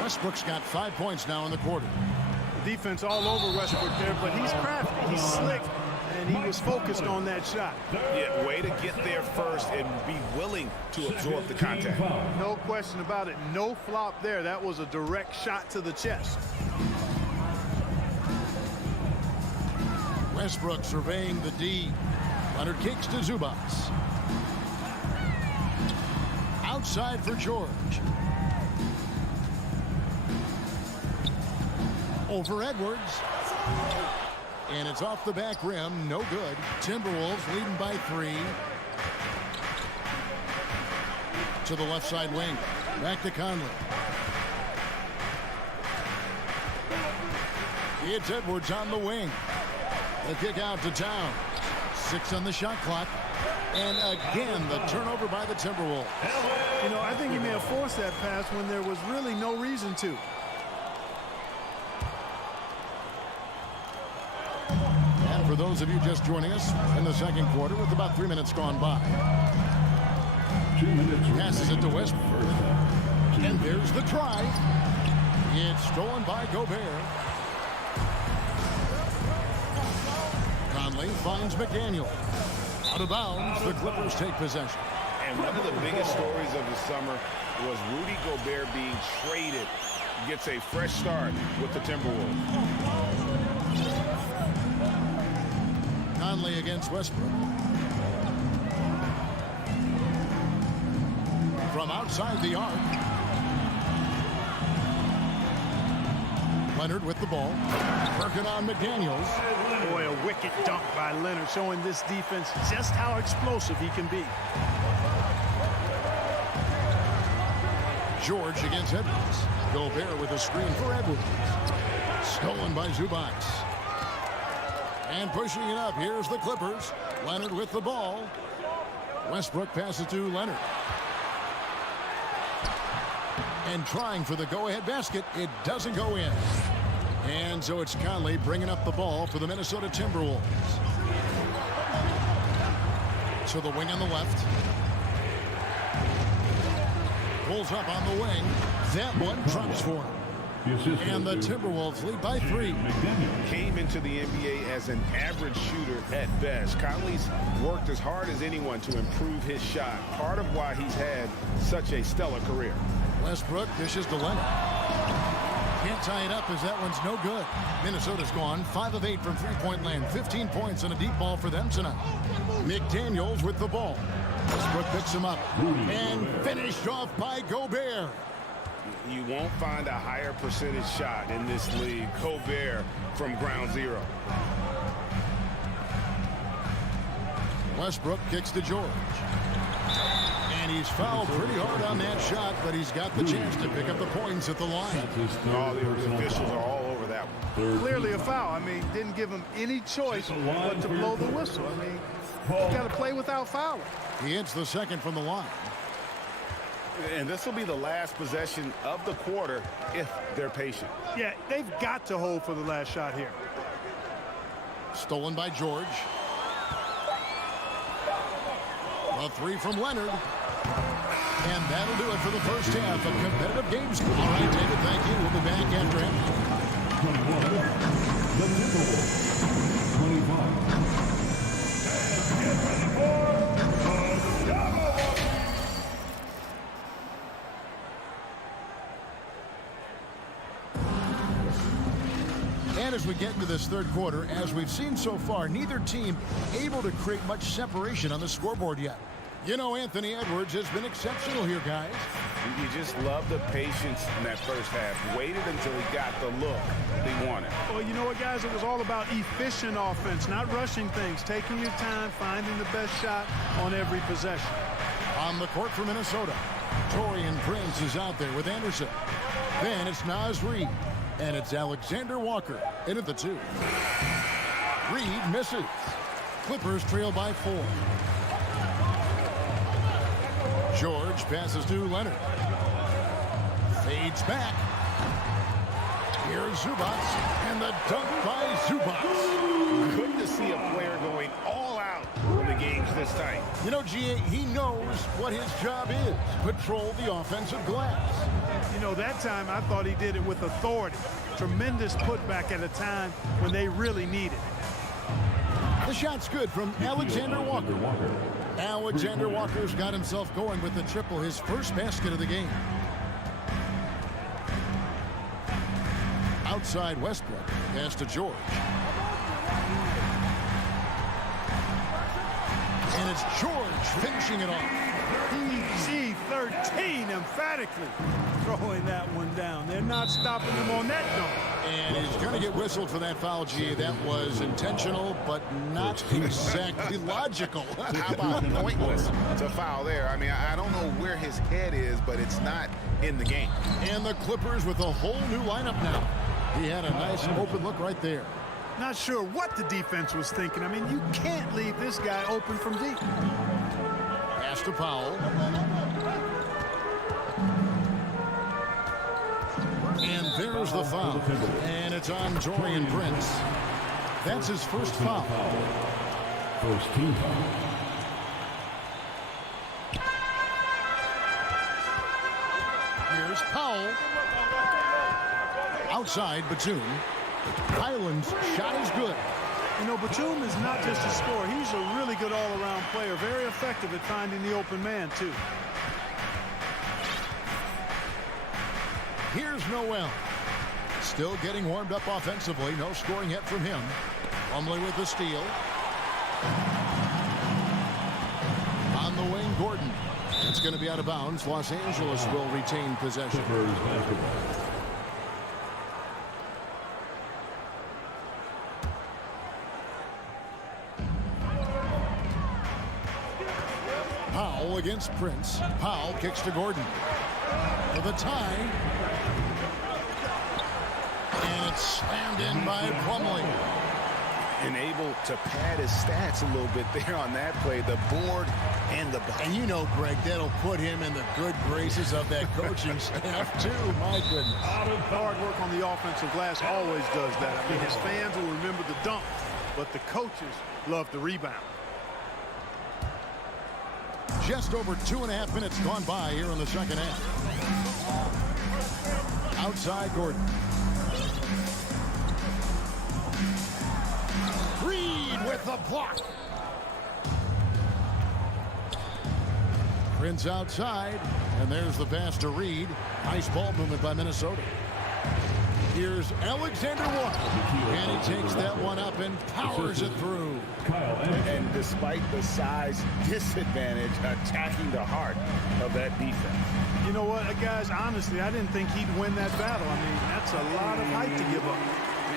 Westbrook's got 5 points now in the quarter. Defense all over Westbrook there, but he's crafty. He's slick. And he was focused on that shot. Yeah, way to get there first and be willing to absorb the contact. No question about it. No flop there. That was a direct shot to the chest. Westbrook surveying the D. Leonard kicks to Zubac. Outside for George. Over Edwards. And it's off the back rim. No good. Timberwolves leading by 3. To the left side wing. Back to Conley. It's Edwards on the wing. The kick out to Town. 6 on the shot clock. And again, the turnover by the Timberwolves. You know, I think he may have forced that pass when there was really no reason to. And for those of you just joining us in the second quarter with about 3 minutes gone by. 2 minutes. Passes it to Westbrook. And there's the try. It's stolen by Gobert. Conley finds McDaniel. Out of bounds, the Clippers take possession. And one of the biggest stories of the summer was Rudy Gobert being traded. Gets a fresh start with the Timberwolves. Conley against Westbrook. From outside the arc. Leonard with the ball. Working on McDaniels. Boy, a wicked dunk by Leonard, showing this defense just how explosive he can be. George against Edwards. Gobert with a screen for Edwards. Stolen by Zubac. And pushing it up, here's the Clippers. Leonard with the ball. Westbrook passes to Leonard. And trying for the go-ahead basket. It doesn't go in. And so it's Conley bringing up the ball for the Minnesota Timberwolves. So the wing on the left. Pulls up on the wing. That one drops for him. And the Timberwolves lead by 3. Came into the NBA as an average shooter at best. Conley's worked as hard as anyone to improve his shot. Part of why he's had such a stellar career. Westbrook dishes to Leonard. Can't tie it up as that one's no good. Minnesota's gone 5 of 8 from three-point land. 15 points and a deep ball for them tonight. McDaniels with the ball. Westbrook picks him up. And finished off by Gobert. You won't find a higher percentage shot in this league. Gobert from ground zero. Westbrook kicks to George. And he's fouled pretty hard on that shot, but he's got the chance to pick up the points at the line. Oh, the officials are all over that one. Clearly a foul. I mean, didn't give him any choice but to blow the whistle. I mean, you got to play without fouling. He hits the second from the line. And this will be the last possession of the quarter if they're patient. Yeah, they've got to hold for the last shot here. Stolen by George. A 3 from Leonard. And that'll do it for the first half of competitive games. All right, David, thank you. We'll be back after And as we get into this third quarter, as we've seen so far, neither team able to create much separation on the scoreboard yet. You know, Anthony Edwards has been exceptional here, guys. You just love the patience in that first half. Waited until he got the look he wanted. Well, you know what, guys? It was all about efficient offense, not rushing things, taking your time, finding the best shot on every possession. On the court for Minnesota, Taurean Prince is out there with Anderson. Then it's Naz Reid, and it's Alexander Walker in at the 2. Reid misses. Clippers trail by 4. George passes to Leonard. Fades back. Here's Zubac, and the dunk by Zubac. Good to see a player going all out when the game's this tight. You know, G.A., he knows what his job is. Patrol the offensive glass. You know, that time I thought he did it with authority. Tremendous putback at a time when they really need it. The shot's good from Alexander Walker. Alexander Walker's got himself going with the triple, his first basket of the game. Outside Westbrook, pass to George. It's George finishing it off. PG-13 emphatically throwing that one down. They're not stopping him on that dunk. And he's going to get whistled for that foul, G. That was intentional, but not exactly logical. How about pointless to foul there? I mean, I don't know where his head is, but it's not in the game. And the Clippers with a whole new lineup now. He had a nice open look right there. Not sure what the defense was thinking. I mean, you can't leave this guy open from deep. Pass to Powell. And there's the foul. And it's on Taurean Prince. That's his first foul. First team foul. Here's Powell. Outside, Batum. Highland's shot is good. You know, Batum is not just a scorer. He's a really good all-around player. Very effective at finding the open man, too. Here's Noel. Still getting warmed up offensively. No scoring yet from him. Plumlee with the steal. On the wing, Gordon. It's going to be out of bounds. Los Angeles will retain possession. Powell against Prince. Powell kicks to Gordon. For the tie. And it's slammed in by Plumlee. And able to pad his stats a little bit there on that play. The board and the bucket. And you know, Greg, that'll put him in the good graces of that coaching staff, too. My goodness. Hard work on the offensive glass always does that. I mean, his fans will remember the dunk, but the coaches love the rebound. Just over 2.5 minutes gone by here in the second half. Outside Gordon. Reed with the block. Prince outside, and there's the pass to Reed. Nice ball movement by Minnesota. Here's Alexander Walker, and he takes that one up and powers it through. And despite the size disadvantage, attacking the heart of that defense. You know what, guys, honestly, I didn't think he'd win that battle. I mean, that's a lot of height to give up.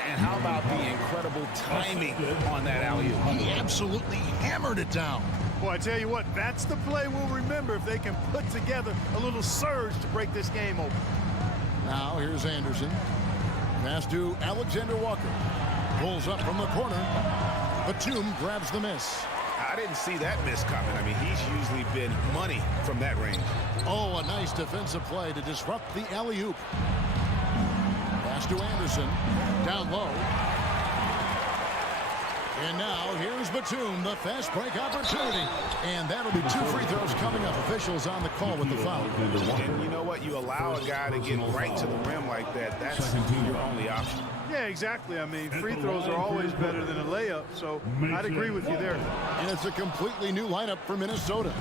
And how about the incredible timing on that alley-oop? He absolutely hammered it down. Boy, I tell you what, that's the play we'll remember if they can put together a little surge to break this game open. Now here's Anderson. Pass to Alexander Walker. Pulls up from the corner. Batum grabs the miss. I didn't see that miss coming. I mean, he's usually been money from that range. Oh, a nice defensive play to disrupt the alley-oop. Pass to Anderson. Down low. And now here's Batum, the fast break opportunity. And that'll be 2 free throws coming up. Officials on the call with the foul. And you know what? You allow a guy to get right to the rim like that. That's your only option. Yeah, exactly. I mean, free throws are always better than a layup, so I'd agree with you there. And it's a completely new lineup for Minnesota.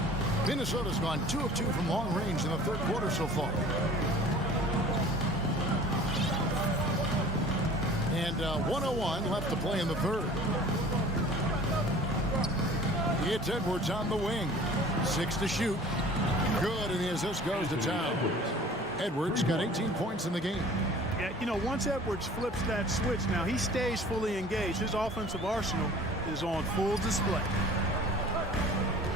Minnesota's gone 2 of 2 from long range in the third quarter so far. And 1:01 left to play in the third. It's Edwards on the wing. 6 to shoot. Good, and the assist goes to Towns. Edwards got 18 points in the game. Yeah, you know, once Edwards flips that switch, now he stays fully engaged. His offensive arsenal is on full display.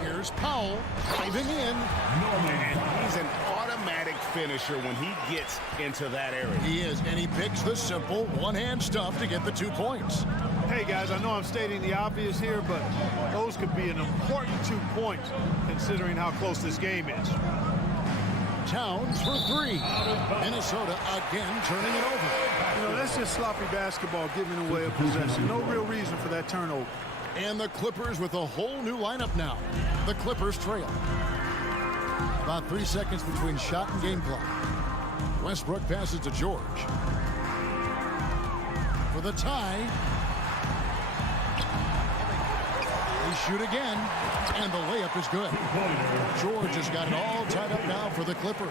Here's Powell diving in. And he's an automatic finisher when he gets into that area. He is, and he picks the simple one-hand stuff to get the 2 points. Hey, guys, I know I'm stating the obvious here, but those could be an important 2 points considering how close this game is. Towns for 3. Minnesota again turning it over. You know, that's just sloppy basketball giving away a possession. No real reason for that turnover. And the Clippers with a whole new lineup now. The Clippers trail. About 3 seconds between shot and game clock. Westbrook passes to George. For the tie. They shoot again, and the layup is good. George has got it all tied up now for the Clippers.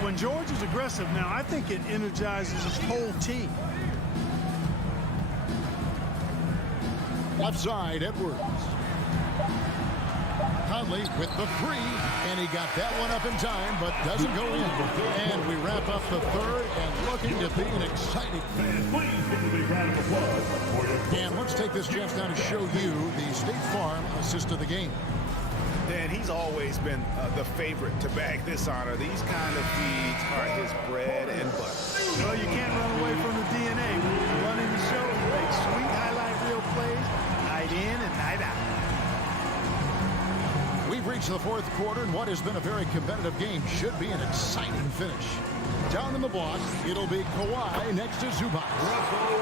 When George is aggressive now, I think it energizes his whole team. Left side, Edwards. Conley with the three, and he got that one up in time, but doesn't go in. And we wrap up the third, and looking to be an exciting. Please give a big round of applause for your... And let's take this chance now to show you the State Farm assist of the game. And he's always been the favorite to bag this honor. These kind of feeds are his bread and butter. Well, you can't run away from the DNA. When you're running the show, you make sweet highlight reel plays, night in and night out. We've reached the fourth quarter, and what has been a very competitive game should be an exciting finish. Down in the block, it'll be Kawhi next to Zubac.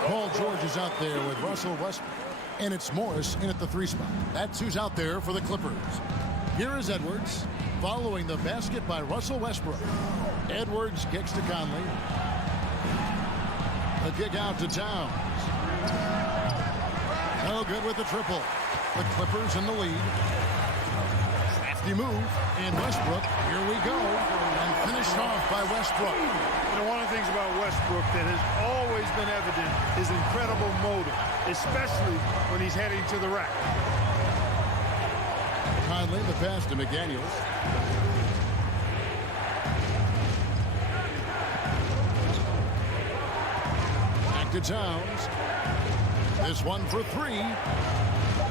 Paul George is out there with Russell Westbrook, and it's Morris in at the 3 spot. That's who's out there for the Clippers. Here is Edwards, following the basket by Russell Westbrook. Edwards kicks to Conley. The kick out to Towns. No good with the triple. The Clippers in the lead. Crafty move, and Westbrook, here we go, and finished off by Westbrook. You know, one of the things about Westbrook that has always been evident is incredible motor, especially when he's heading to the rack. Conley, the pass to McDaniels. Back to Towns. This one for 3.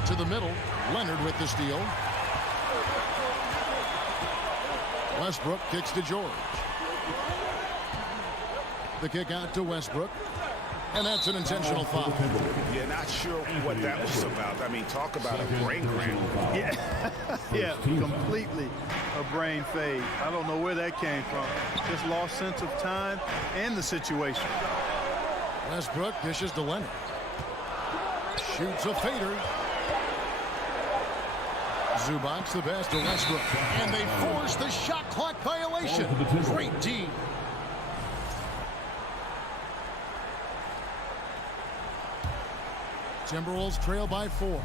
To the middle. Leonard with the steal. Westbrook kicks to George. The kick out to Westbrook. And that's an intentional foul. Yeah, not sure what that was about. I mean, talk about a brain cramp. Yeah, completely a brain fade. I don't know where that came from. Just lost sense of time and the situation. Westbrook dishes to Leonard. Shoots a fader. Zubac the pass to Westbrook. And they force the shot clock violation. Great D. Timberwolves trail by 4.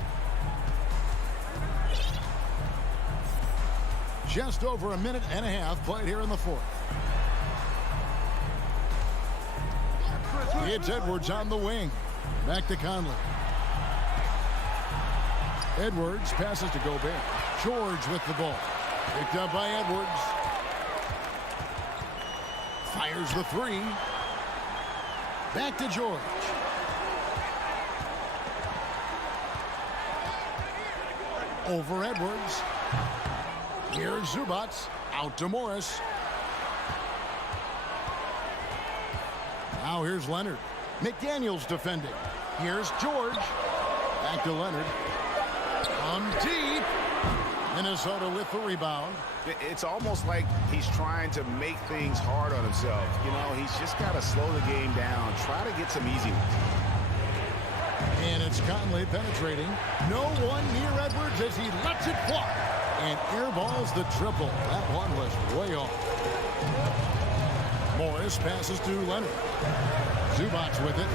Just over a minute and a half played here in the fourth. It's Edwards on the wing. Back to Conley. Edwards passes to Gobert. George with the ball. Picked up by Edwards. Fires the 3. Back to George. Over Edwards. Here's Zubac. Out to Morris. Now here's Leonard. McDaniels defending. Here's George. Back to Leonard. From deep. Minnesota with the rebound. It's almost like he's trying to make things hard on himself. You know, he's just got to slow the game down. Try to get some easy ones. And it's Conley penetrating. No one near Edwards as he lets it fly. And airballs the triple. That one was way off. Morris passes to Leonard. Zubac with it.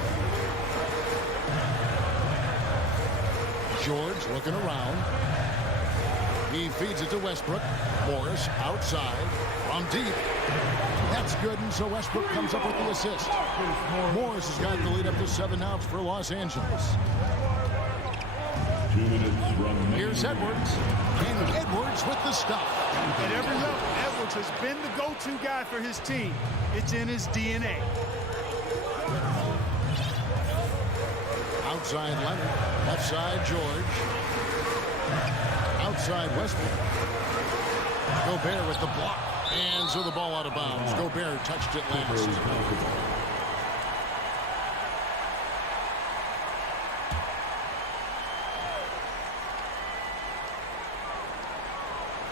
George looking around. He feeds it to Westbrook. Morris outside. From deep. That's good, and so Westbrook comes up with the assist. Morris has got the lead up to 7 outs for Los Angeles. 2 minutes from... Here's Edwards. And Edwards with the stop. At every level, Edwards has been the go-to guy for his team. It's in his DNA. Outside Leonard. Left side George. Outside Westbrook. Gobert with the block. And so the ball out of bounds. Gobert touched it last.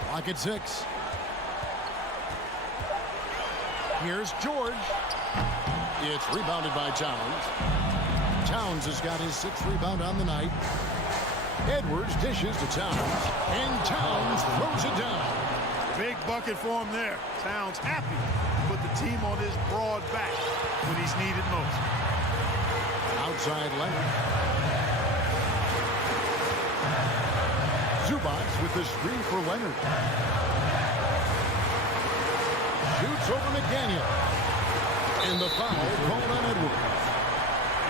Clock at 6. Here's George. It's rebounded by Towns. Towns has got his 6th rebound on the night. Edwards dishes to Towns. And Towns throws it down. Big bucket for him there. Towns happy to put the team on his broad back when he's needed most. Outside Leonard. Zubac with the screen for Leonard. Shoots over McDaniel. And the foul called on Edwards.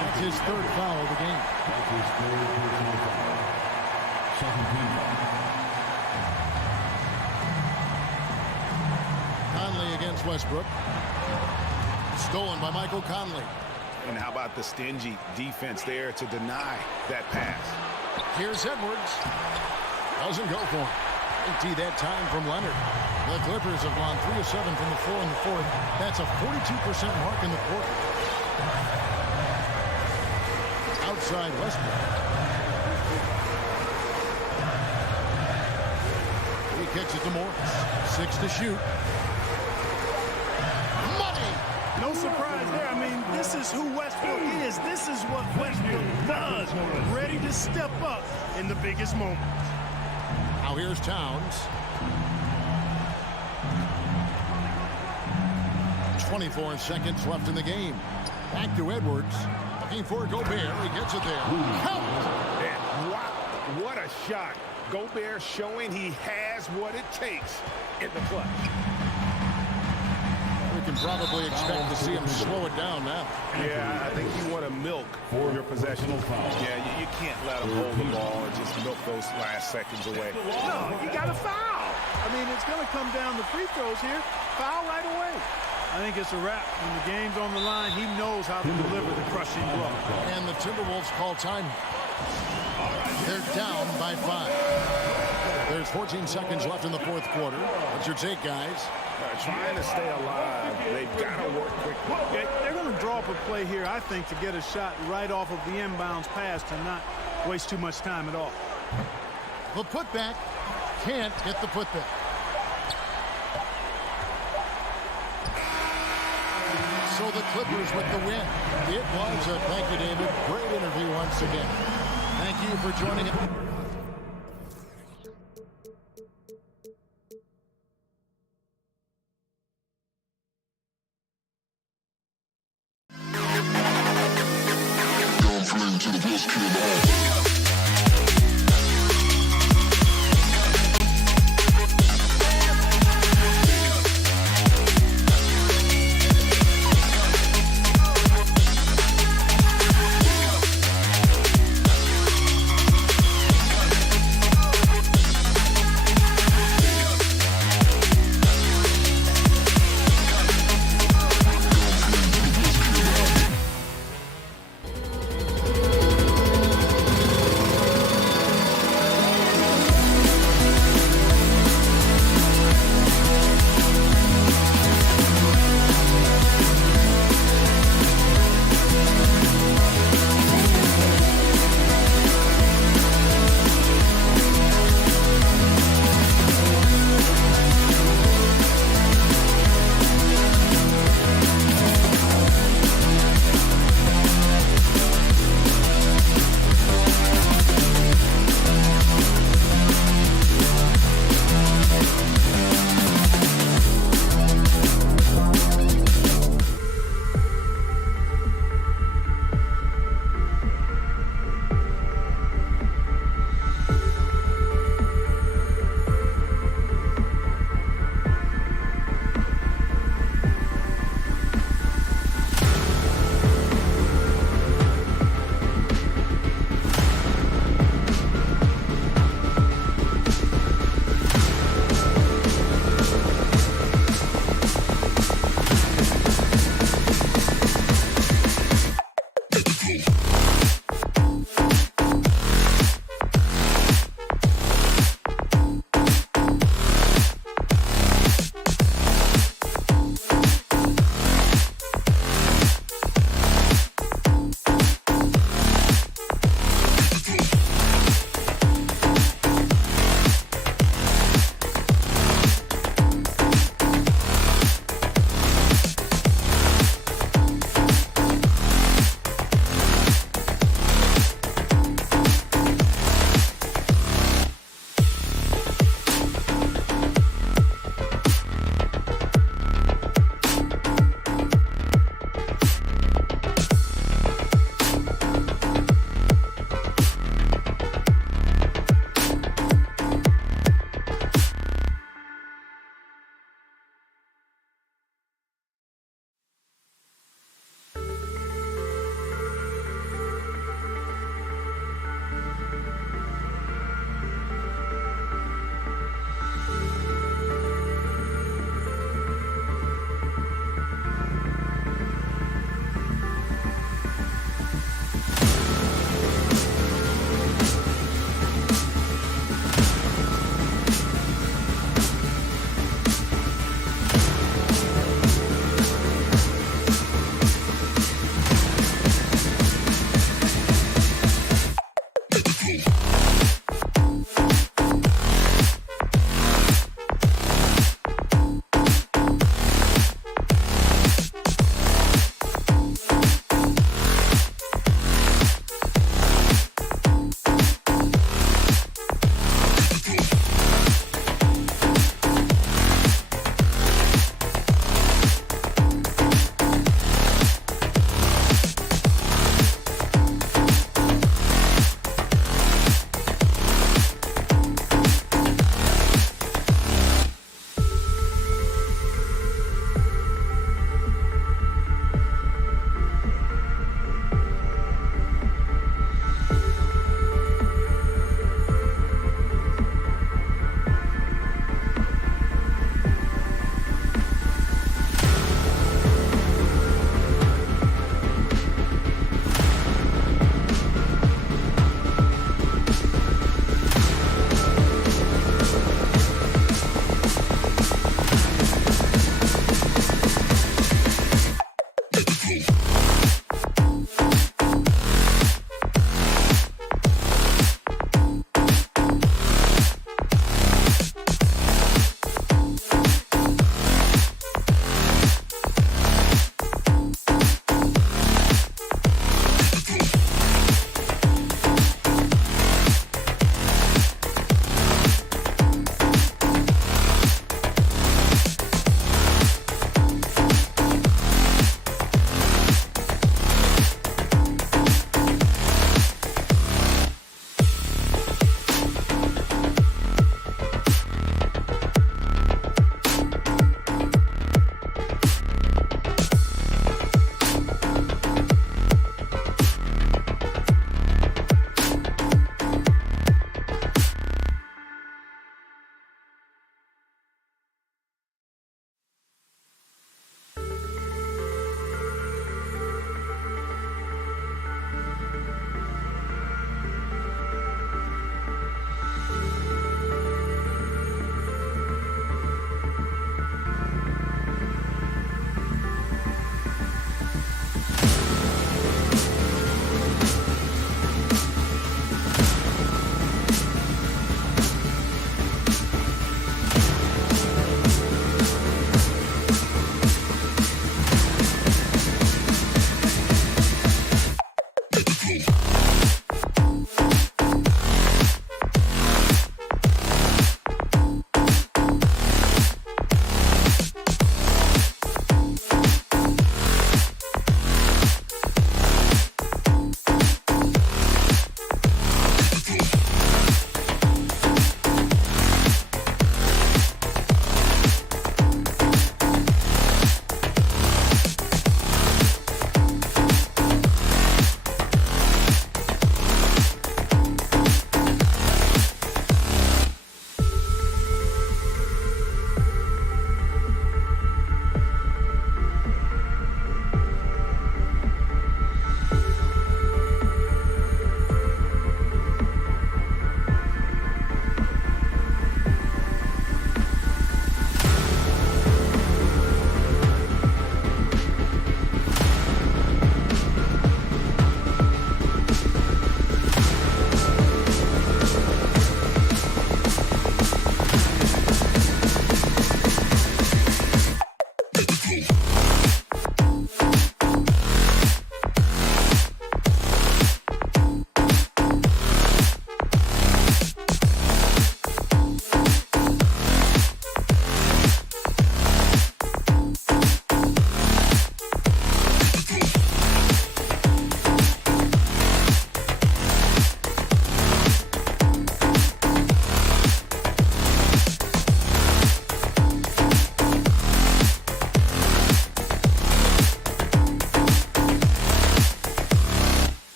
That's his 3rd foul of the game. Here's Westbrook. Stolen by Michael Conley. And how about the stingy defense there to deny that pass? Here's Edwards. Doesn't go for him. Empty that time from Leonard. The Clippers have gone 3 of 7 from the floor in the fourth. That's a 42% mark in the quarter. Outside Westbrook. He kicks it to Morris. 6 to shoot. Money! No surprise there. I mean, this is who Westbrook is. This is what Westbrook does. Ready to step up in the biggest moment. Now here's Towns. 24 seconds left in the game. Back to Edwards. Looking for Gobert. He gets it there. Count! And wow, what a shot. Gobert showing he has what it takes in the clutch. We can probably expect to see him slow it down now. Yeah, I think you want to milk your possession. Yeah, you can't let him hold the ball and just milk those last seconds away. No, you got to foul. I mean, it's going to come down to free throws here. Foul right away. I think it's a wrap. When the game's on the line, he knows how to deliver the crushing blow. And the Timberwolves call time. They're down by 5. There's 14 seconds left in the fourth quarter. What's your take, guys? Trying to stay alive. They've got to work quickly. They're going to draw up a play here, I think, to get a shot right off of the inbounds pass to not waste too much time at all. The putback can't get the putback. So the Clippers with the win. It was a thank you, David. Great interview once again. Thank you for joining us.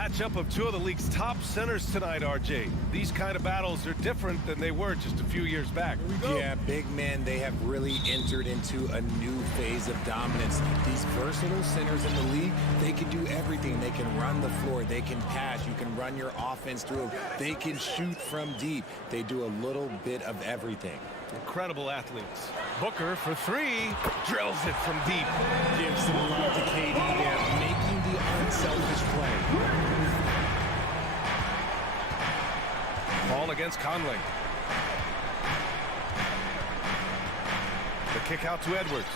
matchup of two of the league's top centers tonight, RJ. These kind of battles are different than they were just a few years back. Yeah, big men, they have really entered into a new phase of dominance. These versatile centers in the league, they can do everything. They can run the floor, they can pass, you can run your offense through them. They can shoot from deep. They do a little bit of everything. Incredible athletes. Booker for three, drills it from deep. Gives some love to KD there, making the unselfish play. Ball against Conley. The kick out to Edwards.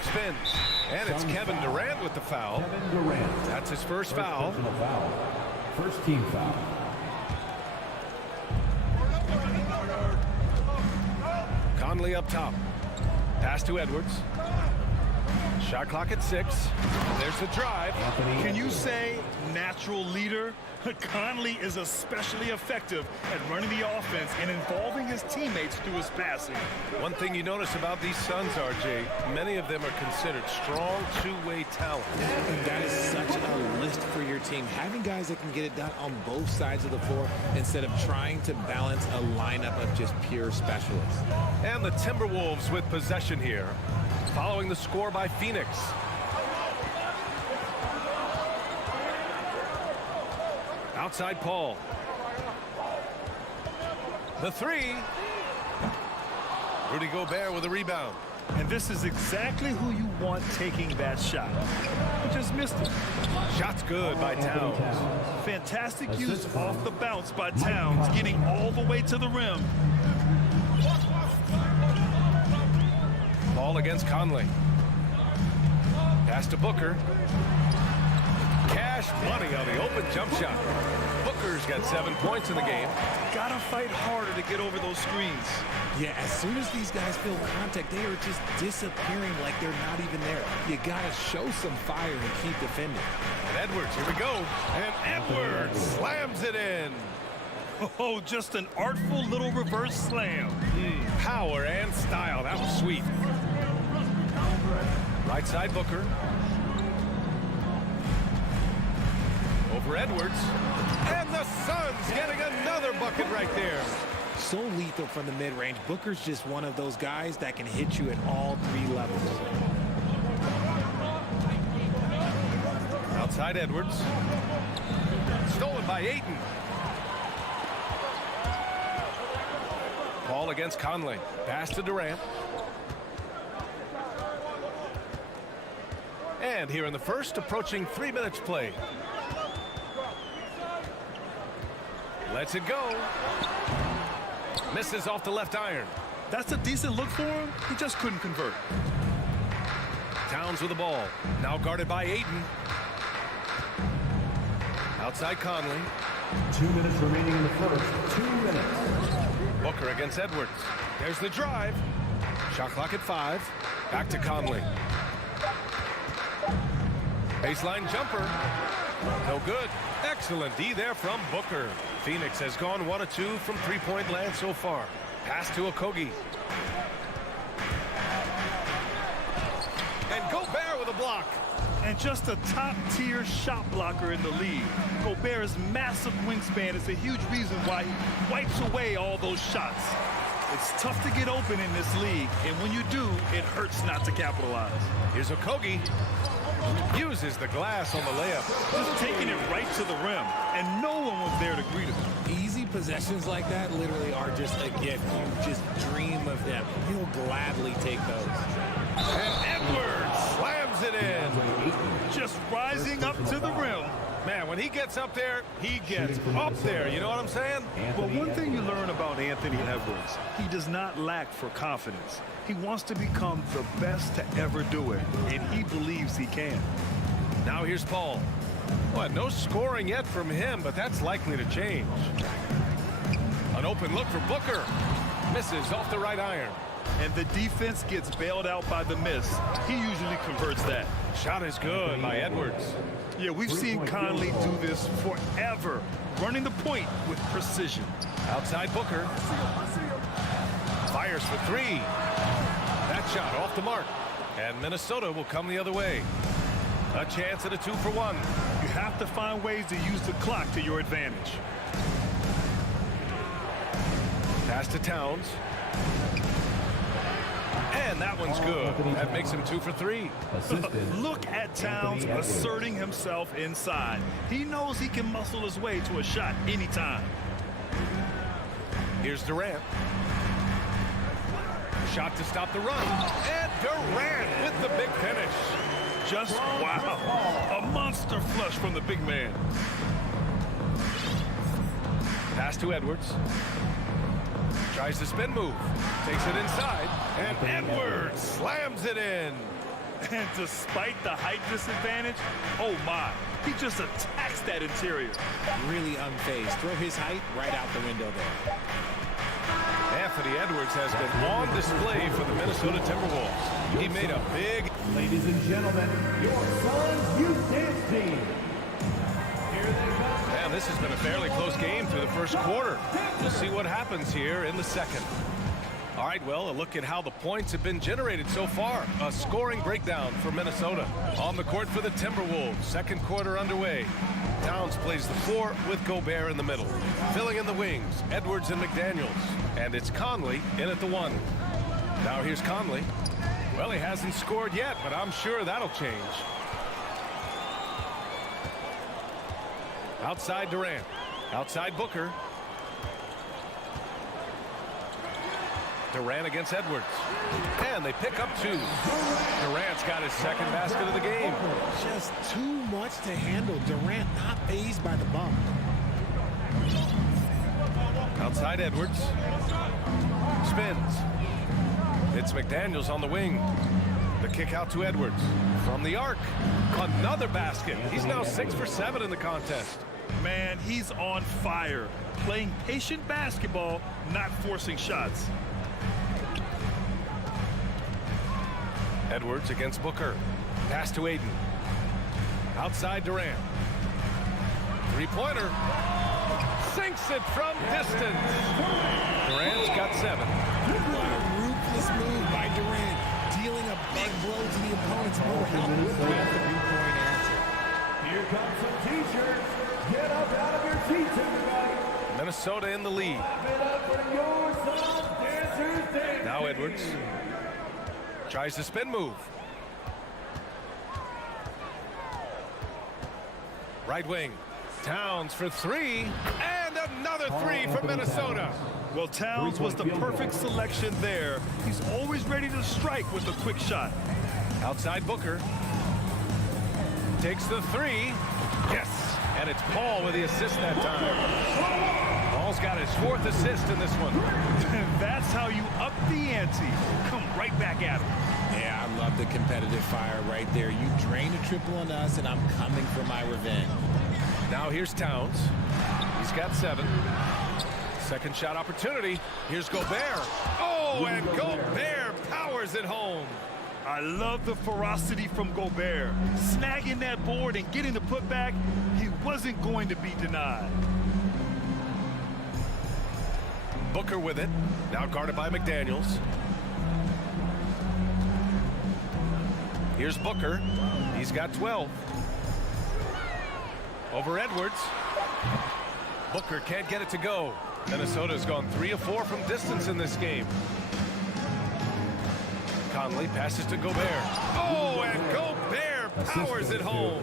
Spins. And it's Kevin Durant with the foul. Kevin Durant. That's his first foul. Foul. First team foul. Conley up top. Pass to Edwards. Shot clock at 6. There's the drive. Can you say natural leader? Conley is especially effective at running the offense and involving his teammates through his passing. One thing you notice about these Suns, RJ, many of them are considered strong two-way talent. And that is such a list for your team. Having guys that can get it done on both sides of the floor instead of trying to balance a lineup of just pure specialists. And the Timberwolves with possession here, following the score by Phoenix. Outside Paul. The three. Rudy Gobert with a rebound. And this is exactly who you want taking that shot. He just missed it. Shot's good by Towns. Fantastic use off the bounce by Towns, getting all the way to the rim. Ball against Conley. Pass to Booker. Cash money on the open jump shot. Booker's got 7 points in the game. Gotta fight harder to get over those screens. Yeah, as soon as these guys feel contact, they are just disappearing like they're not even there. You gotta show some fire and keep defending. And Edwards, here we go. And Edwards slams it in. Oh, just an artful little reverse slam. Power and style. That was sweet. Right side Booker. Over Edwards. And the Suns getting another bucket right there. So lethal from the mid-range. Booker's just one of those guys that can hit you at all 3 levels. Outside Edwards. Stolen by Ayton. Ball against Conley. Pass to Durant. And here in the first, approaching 3 minutes play. Lets it go. Misses off the left iron. That's a decent look for him. He just couldn't convert. Towns with the ball. Now guarded by Ayton. Outside Conley. 2 minutes remaining in the first. 2 minutes. Booker against Edwards. There's the drive. Shot clock at 5. Back to Conley. Baseline jumper. No good. Excellent D there from Booker. Phoenix has gone 1 of 2 from three-point land so far. Pass to Okogie. And Gobert with a block. And just a top-tier shot blocker in the league. Gobert's massive wingspan is a huge reason why he wipes away all those shots. It's tough to get open in this league, and when you do, it hurts not to capitalize. Here's Okogie. Uses the glass on the layup. Just taking it right to the rim, and no one was there to greet him. Easy possessions like that literally are just a gift. You just dream of them. You'll gladly take those. And Edwards slams it in. Just rising up to the rim. Man, when he gets up there, he gets up there. You know what I'm saying? Well, one thing you learn about Anthony Edwards, he does not lack for confidence. He wants to become the best to ever do it, and he believes he can. Now here's Paul. Well, no scoring yet from him, but that's likely to change. An open look for Booker. Misses off the right iron. And the defense gets bailed out by the miss. He usually converts that. Shot is good by Edwards. Yeah, we've seen Conley do this forever, running the point with precision. Outside Booker. Fires for 3. That shot off the mark. And Minnesota will come the other way. A chance at a 2-for-1. You have have to find ways to use the clock to your advantage. Pass to Towns. And that one's good. That makes him 2 for 3. Look at Towns asserting himself inside. He knows he can muscle his way to a shot anytime. Here's Durant. Shot to stop the run. And Durant with the big finish. Just wow. A monster flush from the big man. Pass to Edwards. Tries the spin move. Takes it inside. And Edwards slams it in. And despite the height disadvantage, oh my, he just attacks that interior. Really unfazed. Throw his height right out the window there. Anthony Edwards has been on display for the Minnesota Timberwolves. He made a big... Ladies and gentlemen, your Suns youth dance team. Here they come. Man, this has been a fairly close game through the first quarter. We'll see what happens here in the second. All right, well, a look at how the points have been generated so far. A scoring breakdown for Minnesota. On the court for the Timberwolves. Second quarter underway. Towns plays the 4 with Gobert in the middle. Filling in the wings, Edwards and McDaniels. And it's Conley in at the 1. Now here's Conley. Well, he hasn't scored yet, but I'm sure that'll change. Outside Durant. Outside Booker. Durant against Edwards. And they pick up 2. Durant's got his second basket of the game. Just too much to handle. Durant not fazed by the bump. Outside Edwards. Spins. It's McDaniels on the wing. The kick out to Edwards. From the arc. Another basket. He's now 6 for 7 in the contest. Man, he's on fire. Playing patient basketball, not forcing shots. Edwards against Booker. Pass to Aiden. Outside Durant. Three-pointer. Sinks it from distance. Durant's got 7. What a ruthless move by Durant. Dealing a big blow to the opponent's more help with the three-point answer. Here comes some t-shirts. Get up out of your seats, everybody. Minnesota in the lead. Clap it up for your Suns dancers dance. Now Edwards. Tries the spin move. Right wing. Towns for 3. And another 3 for Minnesota. Well, Towns was the perfect selection there. He's always ready to strike with a quick shot. Outside Booker. Takes the 3. Yes. And it's Paul with the assist that time. Paul's got his 4th assist in this one. That's how you up the ante. Come right back at him. Yeah, I love the competitive fire right there. You drain a triple on us, and I'm coming for my revenge. Now here's Towns. He's got 7. Second shot opportunity. Here's Gobert. Oh, and Gobert powers it home. I love the ferocity from Gobert. Snagging that board and getting the putback, he wasn't going to be denied. Booker with it. Now guarded by McDaniels. Here's Booker. He's got 12. Over Edwards. Booker can't get it to go. Minnesota's gone 3 of 4 from distance in this game. Conley passes to Gobert. Oh, and Gobert powers it home.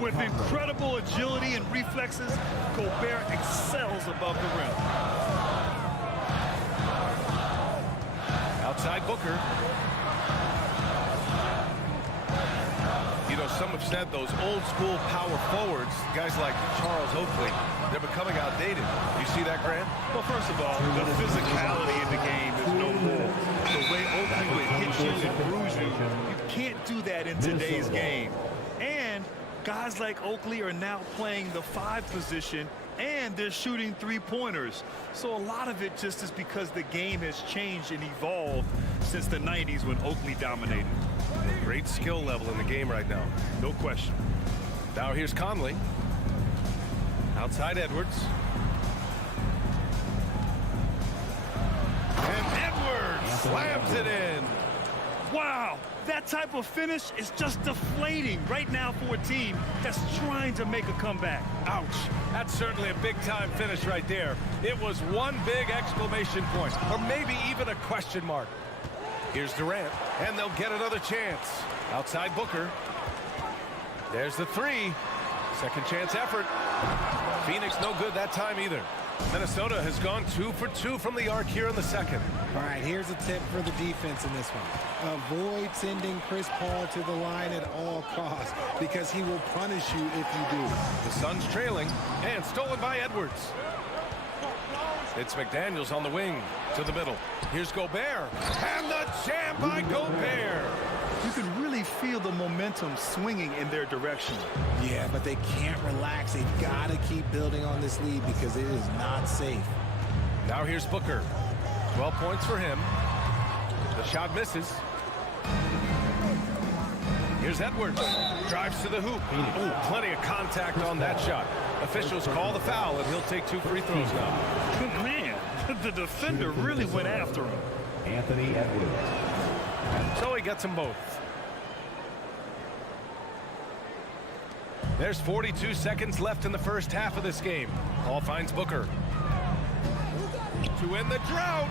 With incredible agility and reflexes, Gobert excels above the rim. Outside Booker. You know, some have said those old school power forwards, guys like Charles Oakley, they're becoming outdated. You see that, Grant? Well, first of all, the physicality in the game is no more. The way Oakley would hit you and bruise you, you can't do that in today's game. And guys like Oakley are now playing the 5 position, and they're shooting 3-pointers. So a lot of it just is because the game has changed and evolved since the 90s when Oakley dominated. Great skill level in the game right now. No question. Now here's Conley. Outside Edwards. And Edwards slams it in. Wow, That type of finish is just deflating right now for a team that's trying to make a comeback. Ouch. That's certainly a big-time finish right there. It was one big exclamation point, or maybe even a question mark. Here's Durant, and they'll get another chance. Outside Booker. There's the three. Second chance effort. Phoenix no good that time either. Minnesota has gone 2 for 2 from the arc here in the second. All right, here's a tip for the defense in this one. Avoid sending Chris Paul to the line at all costs because he will punish you if you do. The Suns trailing and stolen by Edwards. It's McDaniels on the wing to the middle. Here's Gobert. And the jam by Gobert. You can really feel the momentum swinging in their direction. Yeah, but they can't relax. They've got to keep building on this lead because it is not safe. Now here's Booker. 12 points for him. The shot misses. Here's Edwards. Drives to the hoop. Oh, plenty of contact on that shot. Officials call the foul, and he'll take 2 free throws now. Man, the defender really went after him. Anthony Edwards. So he gets them both. There's 42 seconds left in the first half of this game. Paul finds Booker. To end the drought.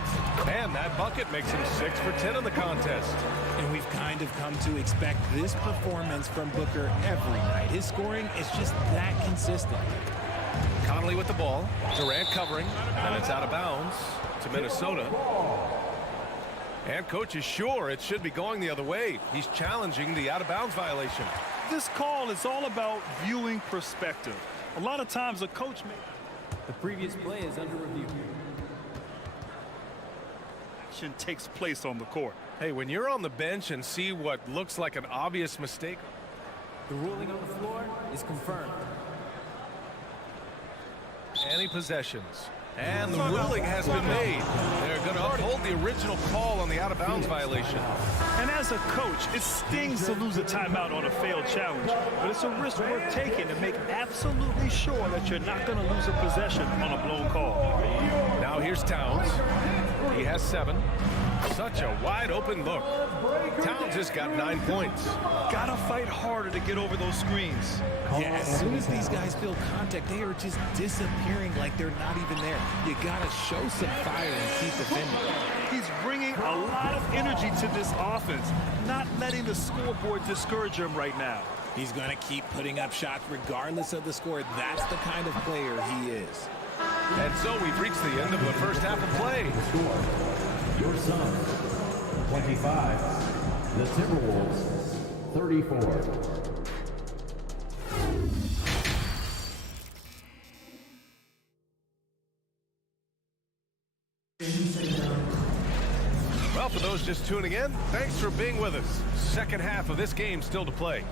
And that bucket makes him 6 for 10 in the contest. And we've kind of come to expect this performance from Booker every night. His scoring is just that consistent. Conley with the ball. Durant covering. And it's out of bounds to Minnesota. And coach is sure it should be going the other way. He's challenging the out-of-bounds violation. This call is all about viewing perspective. A lot of times a coach may... The previous play is under review. Action takes place on the court. Hey, when you're on the bench and see what looks like an obvious mistake... The ruling on the floor is confirmed. Any possessions. And the ruling has been made. They're going to uphold the original call on the out-of-bounds violation. And as a coach, it stings to lose a timeout on a failed challenge. But it's a risk worth taking to make absolutely sure that you're not going to lose a possession on a blown call. Now here's Towns. He has 7. Such a wide-open look. Towns has got 9 points. Gotta fight harder to get over those screens. Yeah, as soon as these guys feel contact, they are just disappearing like they're not even there. You gotta show some fire and keep defending. He's bringing a lot of energy to this offense, not letting the scoreboard discourage him right now. He's gonna keep putting up shots regardless of the score. That's the kind of player he is. And so we've reached the end of the first half of play. Your Suns, 25. The Timberwolves, 34. Well, for those just tuning in, thanks for being with us. Second half of this game still to play.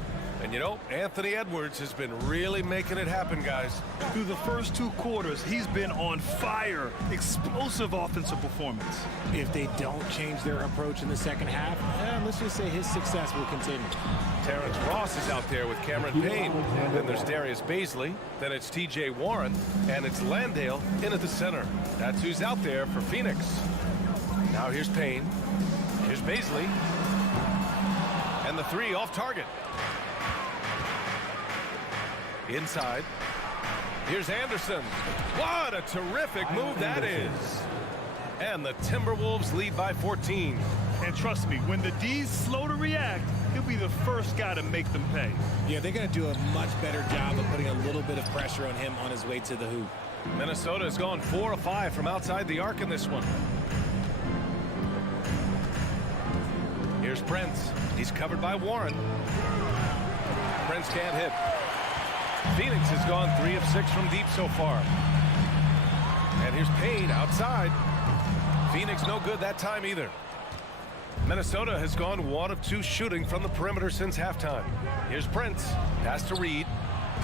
And you know, Anthony Edwards has been really making it happen, guys. Through the first 2 quarters, he's been on fire. Explosive offensive performance. If they don't change their approach in the second half, let's just say his success will continue. Terrence Ross is out there with Cameron Payne. Then there's Darius Baisley. Then it's T.J. Warren. And it's Landale in at the center. That's who's out there for Phoenix. Now here's Payne. Here's Baisley. And the 3 off target. Inside. Here's Anderson. What a terrific move that is. And the Timberwolves lead by 14. And trust me, when the D's slow to react, he'll be the first guy to make them pay. Yeah, they're going to do a much better job of putting a little bit of pressure on him on his way to the hoop. Minnesota has gone 4 of 5 from outside the arc in this one. Here's Prince. He's covered by Warren. Prince can't hit. Phoenix has gone 3 of 6 from deep so far. And here's Payne outside. Phoenix no good that time either. Minnesota has gone 1 of 2 shooting from the perimeter since halftime. Here's Prince. Pass to Reed.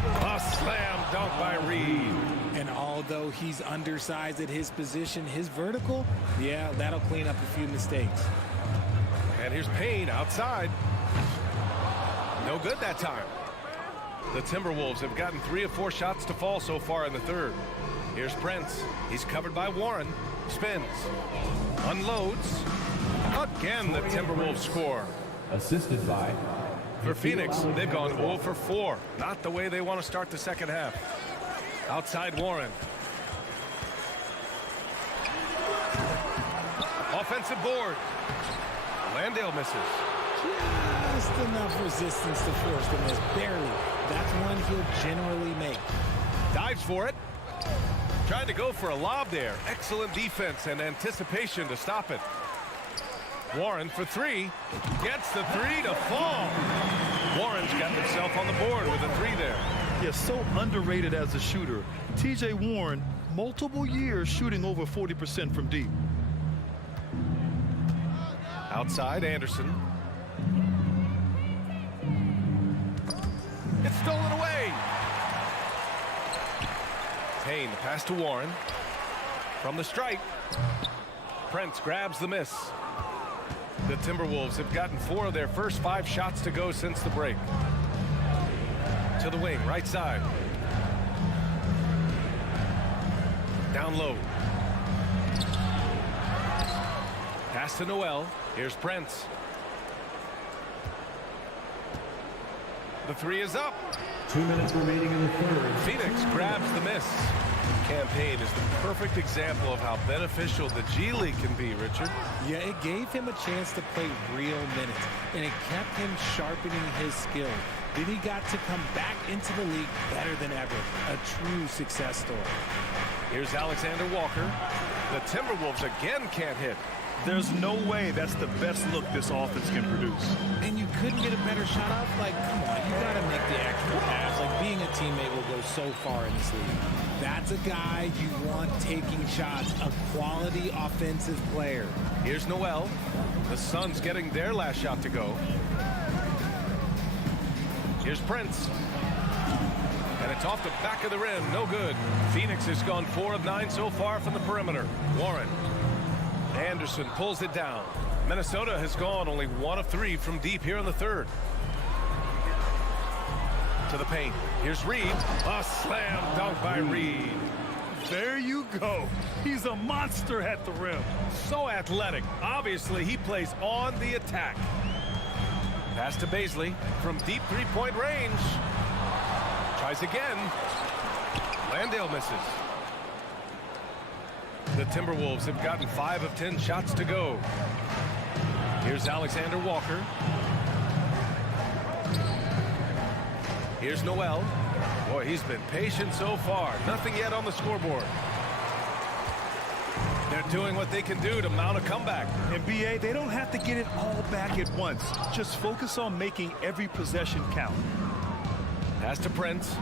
A slam dunk by Reed. And although he's undersized at his position, his vertical, yeah, that'll clean up a few mistakes. And here's Payne outside. No good that time. The Timberwolves have gotten 3 of 4 shots to fall so far in the third. Here's Prince. He's covered by Warren. Spins. Unloads. Again, the Timberwolves score. assisted by... For Phoenix, they've gone 0 for 4. Not the way they want to start the second half. Outside Warren. Offensive board. Landale misses. Just enough resistance to force the miss. Barely. That's one he'll generally make. Dives for it. Tried to go for a lob there. Excellent defense and anticipation to stop it. Warren for 3. Gets the 3 to fall. Warren's got himself on the board with a 3 there. Yeah, so underrated as a shooter. TJ Warren, multiple years shooting over 40% from deep. Outside Anderson. It's stolen away. Payne, the pass to Warren. From the strike. Prince grabs the miss. The Timberwolves have gotten 4 of their first 5 shots to go since the break. To the wing, right side. Down low. Pass to Noel. Here's Prince. The 3 is up. 2 minutes remaining in the third. Phoenix grabs the miss. Campaign is the perfect example of how beneficial the G League can be, Richard. Yeah, it gave him a chance to play real minutes, and it kept him sharpening his skill. Then he got to come back into the league better than ever. A true success story. Here's Alexander Walker. The Timberwolves again can't hit. There's no way that's the best look this offense can produce. And you couldn't get a better shot off? Like, come on, you got to make the extra pass. Like, being a teammate will go so far in this league. That's a guy you want taking shots, a quality offensive player. Here's Noel. The Suns getting their last shot to go. Here's Prince. And it's off the back of the rim. No good. Phoenix has gone 4 of 9 so far from the perimeter. Warren. Anderson pulls it down. Minnesota has gone only 1 of 3 from deep here in the third. To the paint. Here's Reed. A slam dunk by Reed. There you go. He's a monster at the rim. So athletic. Obviously, he plays on the attack. Pass to Baisley from deep three-point range. Tries again. Landale misses. The Timberwolves have gotten 5 of 10 shots to go. Here's Alexander Walker. Here's Noel. Boy, he's been patient so far. Nothing yet on the scoreboard. They're doing what they can do to mount a comeback. And BA, they don't have to get it all back at once. Just focus on making every possession count. Pass to Prince.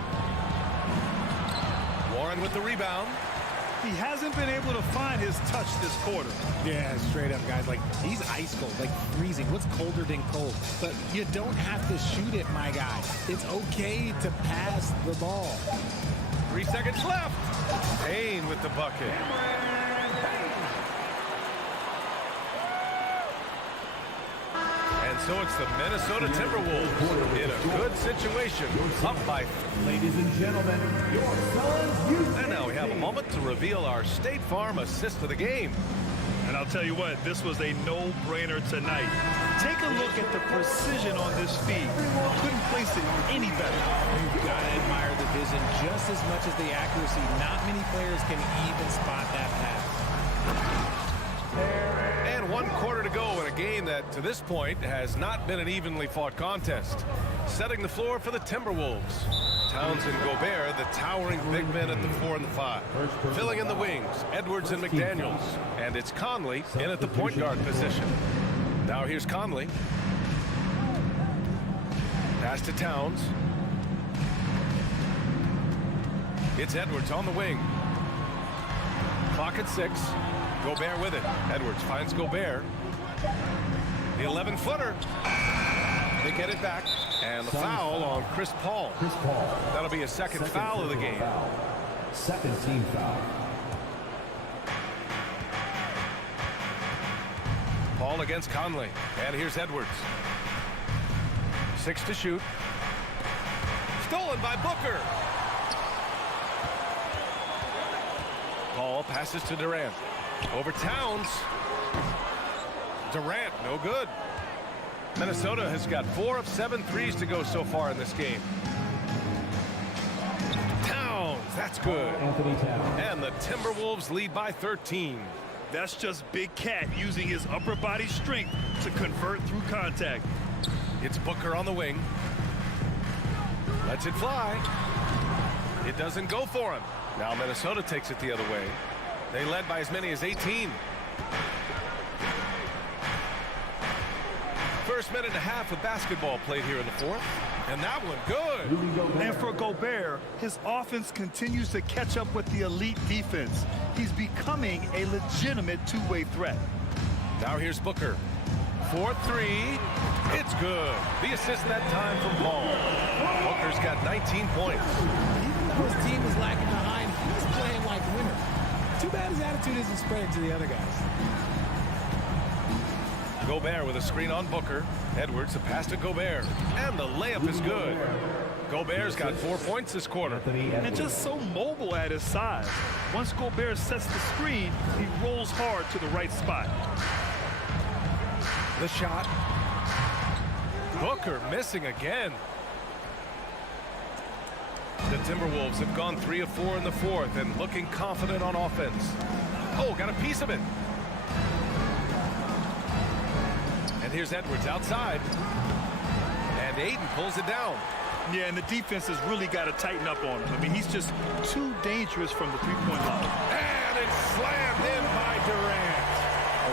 Warren with the rebound. He hasn't been able to find his touch this quarter. Yeah, straight up, guys. Like, he's ice cold, like freezing. What's colder than cold? But you don't have to shoot it, my guy. It's okay to pass the ball. 3 seconds left. Payne with the bucket. And so it's the Minnesota Timberwolves in a good situation, up by. Ladies and gentlemen, your Suns. And now we have a moment to reveal our State Farm assist of the game. And I'll tell you what, this was a no-brainer tonight. Take a look at the precision on this feed. Couldn't place it any better. You've got to admire the vision just as much as the accuracy. Not many players can even spot that pass. And 1 quarter to go in a game that, to this point, has not been an evenly fought contest. Setting the floor for the Timberwolves. Towns and Gobert, the towering big men at the 4 and the 5. Filling in the wings, Edwards and McDaniels. And it's Conley in at the point guard position. Now here's Conley. Pass to Towns. It's Edwards on the wing. Clock at 6. Gobert with it. Edwards finds Gobert. The 11-footer. They get it back. And the foul on Chris Paul. That'll be a second foul of the game. Second team foul. Paul against Conley. And here's Edwards. 6 to shoot. Stolen by Booker. Paul passes to Durant. Over Towns. Durant, no good. Minnesota has got 4 of 7 threes to go so far in this game. Towns, that's good. And the Timberwolves lead by 13. That's just Big Cat using his upper body strength to convert through contact. It's Booker on the wing. Lets it fly. It doesn't go for him. Now Minnesota takes it the other way. They led by as many as 18. First minute and a half of basketball played here in the fourth. And that one good. And for Gobert, his offense continues to catch up with the elite defense. He's becoming a legitimate two-way threat. Now here's Booker. 4-3. It's good. The assist that time from Paul. Booker's got 19 points. Even though his team is lacking behind, he's playing like a winner. Too bad his attitude isn't spreading to the other guys. Gobert with a screen on Booker. Edwards, a pass to Gobert. And the layup is good. Gobert's got 4 points this quarter. And just so mobile at his size. Once Gobert sets the screen, he rolls hard to the right spot. The shot. Booker missing again. The Timberwolves have gone 3 of 4 in the fourth and looking confident on offense. Oh, got a piece of it. And here's Edwards outside. And Ayton pulls it down. Yeah, and the defense has really got to tighten up on him. I mean, he's just too dangerous from the three-point line. And it's slammed in by Durant.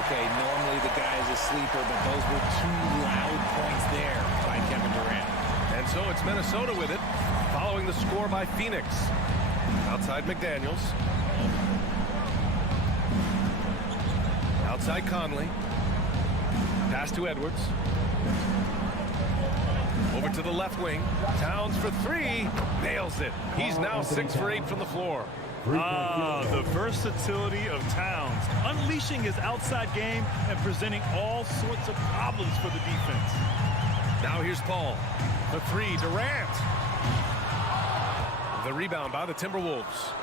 Okay, normally the guy is a sleeper, but those were 2 loud points there by Kevin Durant. And so it's Minnesota with it, following the score by Phoenix. Outside McDaniels. Outside Conley. Pass to Edwards. Over to the left wing. Towns for 3. Nails it. He's now 6 for 8 from the floor. The versatility of Towns, unleashing his outside game and presenting all sorts of problems for the defense. Now here's Paul. The 3, Durant. The rebound by the Timberwolves.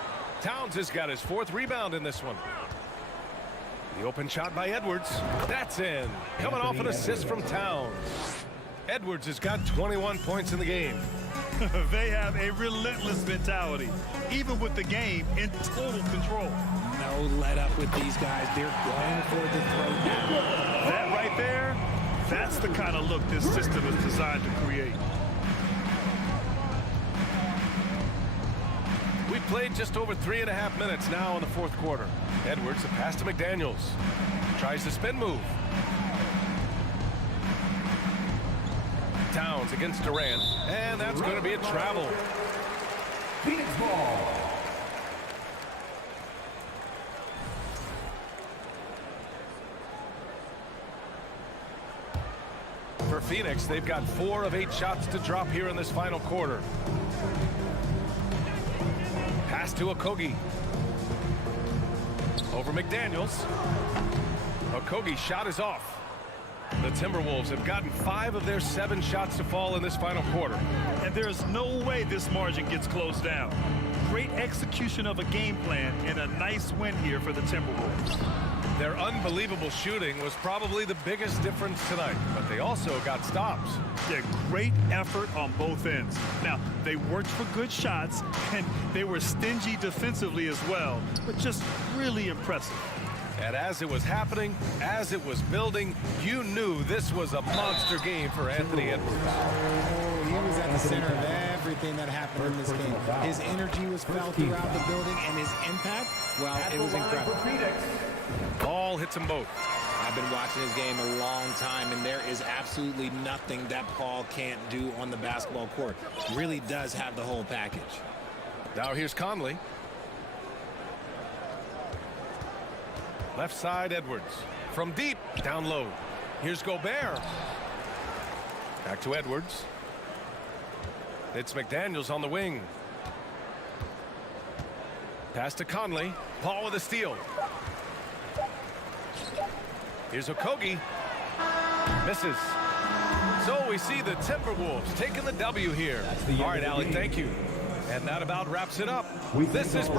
Towns has got his 4th rebound in this one. The open shot by Edwards. That's in. Coming off an assist from Towns. Edwards has got 21 points in the game. They have a relentless mentality, even with the game in total control. No let up with these guys. They're going for the throw now. That right there, that's the kind of look this system is designed to create. We've played just over 3.5 minutes now in the fourth quarter. Edwards, a pass to McDaniels. Tries the spin move. Towns against Durant, and that's going to be a travel. Phoenix ball. For Phoenix, they've got 4 of 8 shots to drop here in this final quarter. Pass to Okogie. Over McDaniels. Okogie's shot is off. The Timberwolves have gotten 5 of their 7 shots to fall in this final quarter. And there's no way this margin gets closed down. Great execution of a game plan and a nice win here for the Timberwolves. Their unbelievable shooting was probably the biggest difference tonight, but they also got stops. Yeah, great effort on both ends. Now, they worked for good shots, and they were stingy defensively as well, but just really impressive. And as it was happening, as it was building, you knew this was a monster game for Anthony Edwards. Oh, he was at the center of everything that happened in this game. His energy was felt throughout the building, and his impact, well, it was incredible. Ball hits them both. I've been watching his game a long time, and there is absolutely nothing that Paul can't do on the basketball court. Really does have the whole package. Now here's Conley. Left side, Edwards. From deep, down low. Here's Gobert. Back to Edwards. It's McDaniels on the wing. Pass to Conley. Paul with a steal. Here's Okogie. Misses. So we see the Timberwolves taking the W here. All right, Alec, thank you. And that about wraps it up. This is...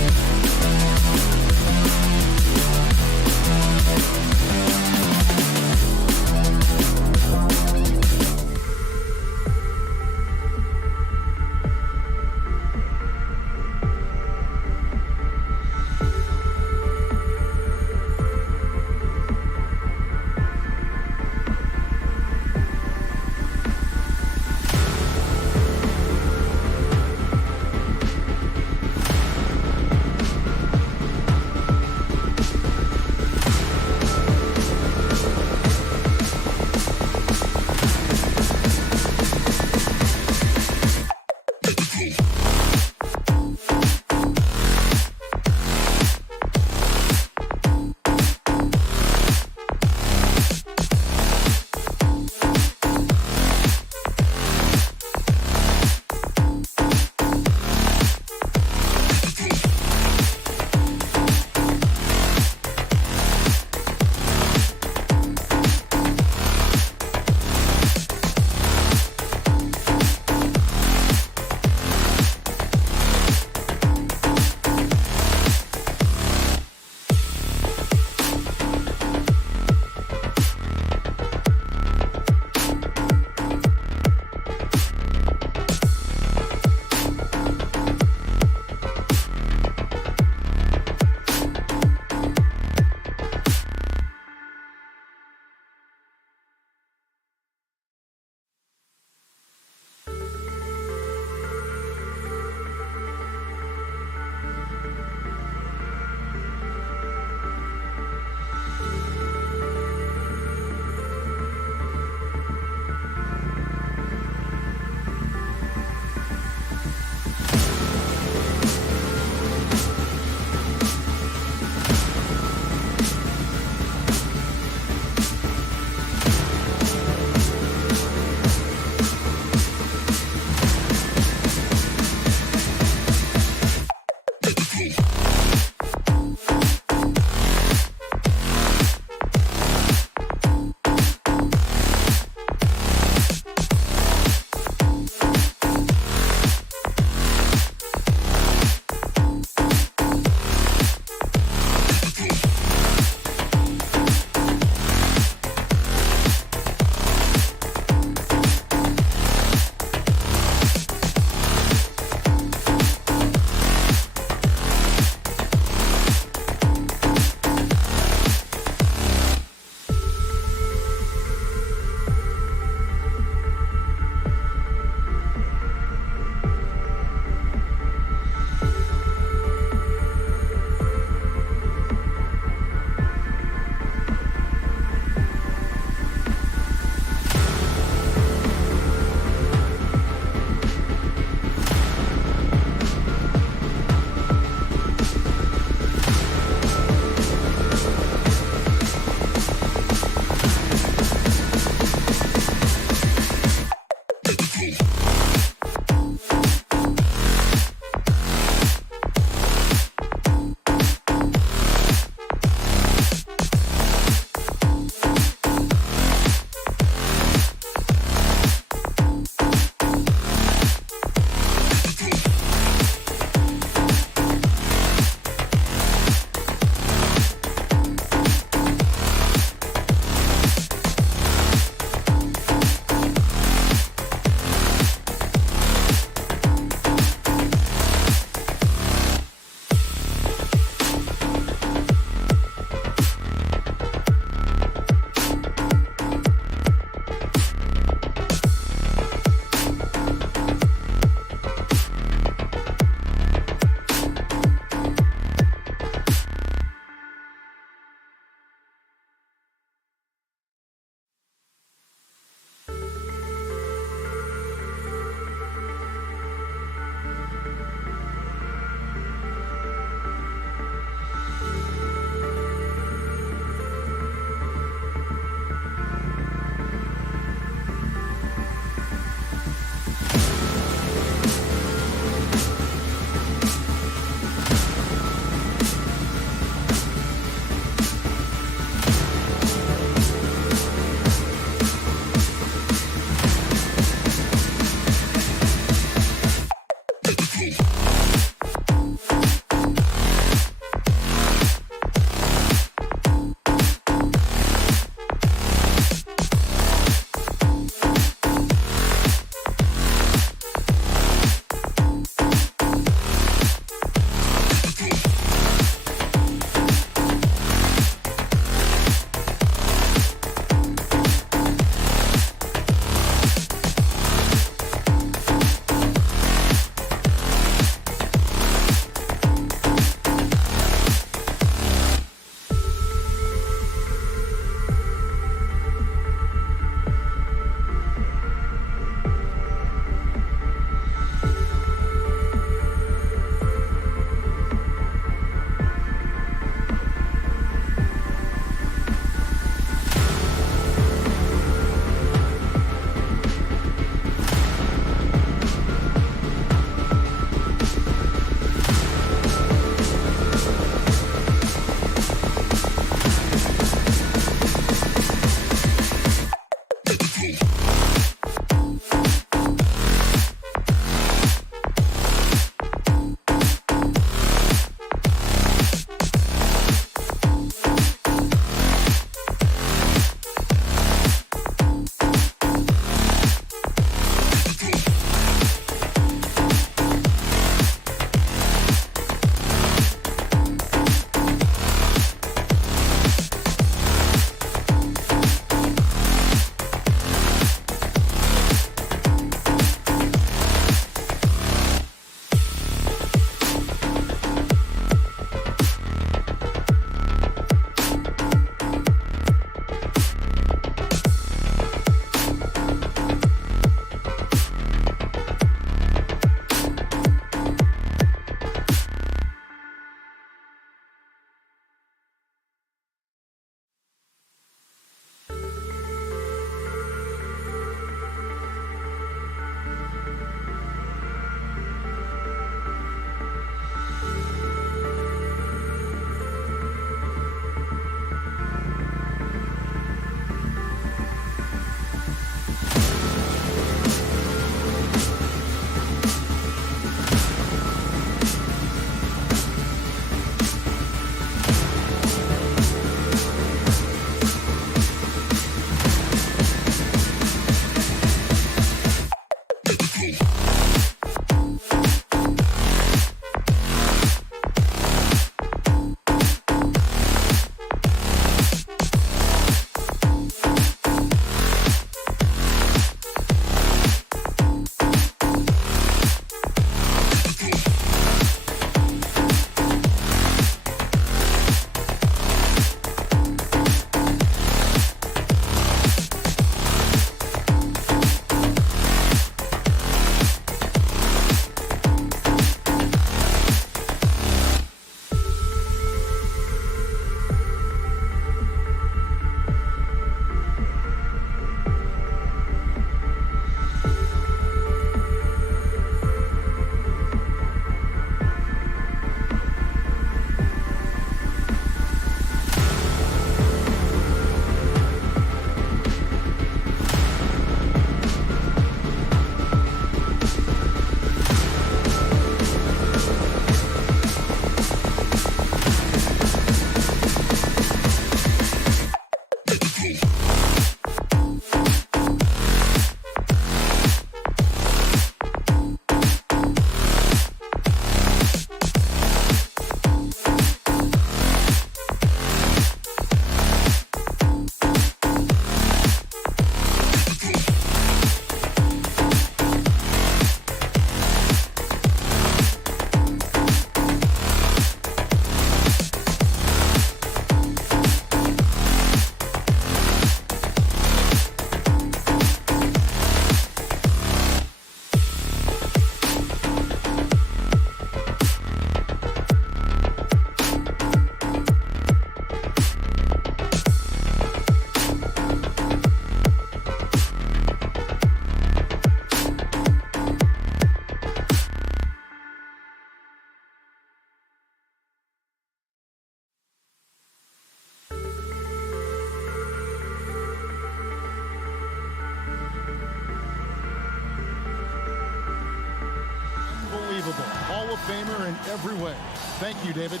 Famer in every way. Thank you, David.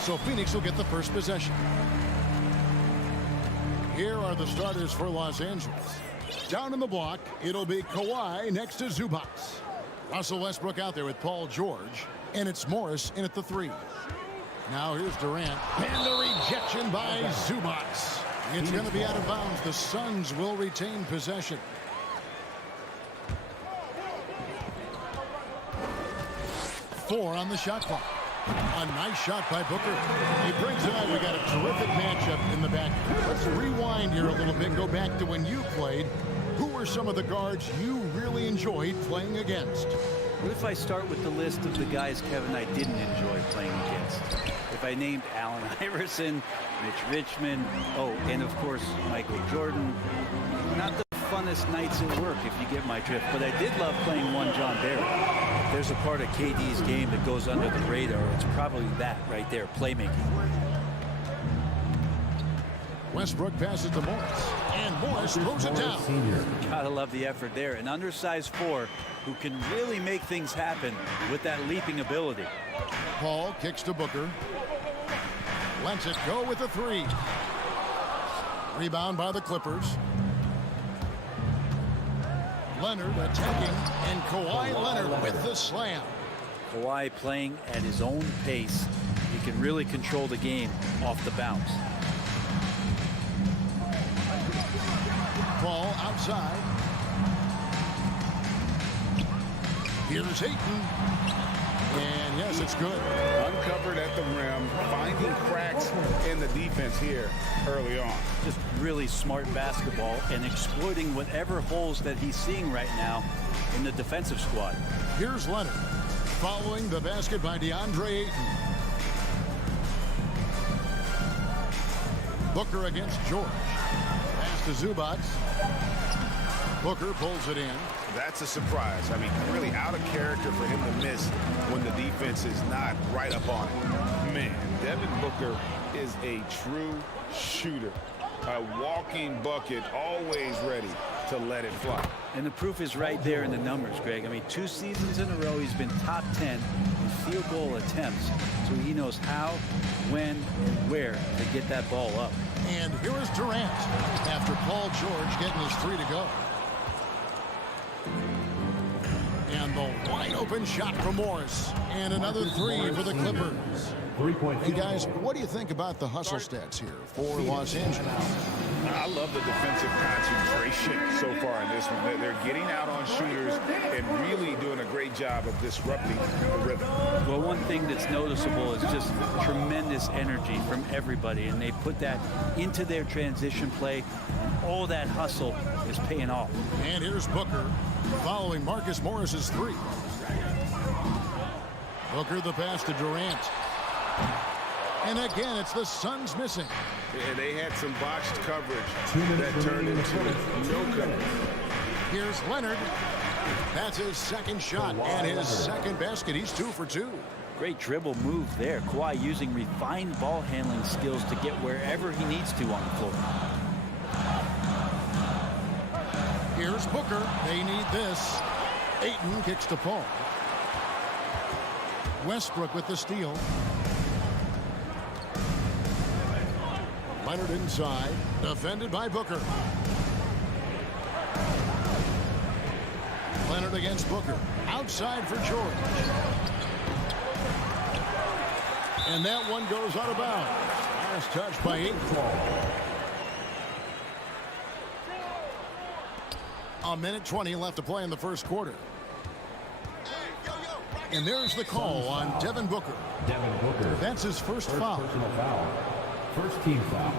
So Phoenix will get the first possession. Here are the starters for Los Angeles. Down in the block, it'll be Kawhi next to Zubac. Russell Westbrook out there with Paul George, and it's Morris in at the 3. Now here's Durant, and the rejection by Zubac. It's going to be out of bounds. The Suns will retain possession. Four on the shot clock. A nice shot by Booker. He brings it out. We got a terrific matchup in the back. Let's rewind here a little bit. Go back to when you played. Who were some of the guards you really enjoyed playing against? What if I start with the list of the guys, Kevin, I didn't enjoy playing against? If I named Allen Iverson, Mitch Richmond, and of course, Michael Jordan. Not the funnest nights at work, if you get my drift, but I did love playing one John Barry. If there's a part of KD's game that goes under the radar, it's probably that right there, playmaking. Westbrook passes to Morris, and Morris throws it down. Gotta love the effort there. An undersized 4 who can really make things happen with that leaping ability. Paul kicks to Booker. Lets it go with the 3. Rebound by the Clippers. Leonard attacking, and Kawhi Leonard with the slam. Kawhi playing at his own pace. He can really control the game off the bounce. Ball outside. Here's Ayton. And yes, it's good. Uncovered at the rim, finding cracks in the defense here early on. Just really smart basketball and exploiting whatever holes that he's seeing right now in the defensive squad. Here's Leonard following the basket by DeAndre Ayton. Booker against George. Pass to Zubac. Booker pulls it in. That's a surprise. I mean, really out of character for him to miss when the defense is not right up on it. Man, Devin Booker is a true shooter. A walking bucket, always ready to let it fly. And the proof is right there in the numbers, Greg. I mean, 2 seasons in a row, he's been top 10 in field goal attempts. So he knows how, when, and where to get that ball up. And here is Durant after Paul George getting his 3 to go. And the wide open shot from Morris. And another 3 for the Clippers. And guys, what do you think about the hustle stats here for Los Angeles? I love the defensive concentration so far in this one. They're getting out on shooters and really doing a great job of disrupting the rhythm. Well, one thing that's noticeable is just tremendous energy from everybody, and they put that into their transition play, and all that hustle is paying off. And here's Booker following Marcus Morris's 3. Booker the pass to Durant. And again, it's the Suns missing. And they had some botched coverage that turned into no coverage. Here's Leonard. That's his second shot and his second basket. He's 2 for 2. Great dribble move there. Kawhi using refined ball handling skills to get wherever he needs to on the floor. Here's Booker. They need this. Ayton kicks to Paul. Westbrook with the steal. Leonard inside, defended by Booker. Leonard against Booker, outside for George. And that one goes out of bounds. Last touch by Ayton. A minute 20 left to play in the first quarter. And there's the call on Devin Booker. Devin Booker. That's his first foul. Personal foul. First team foul.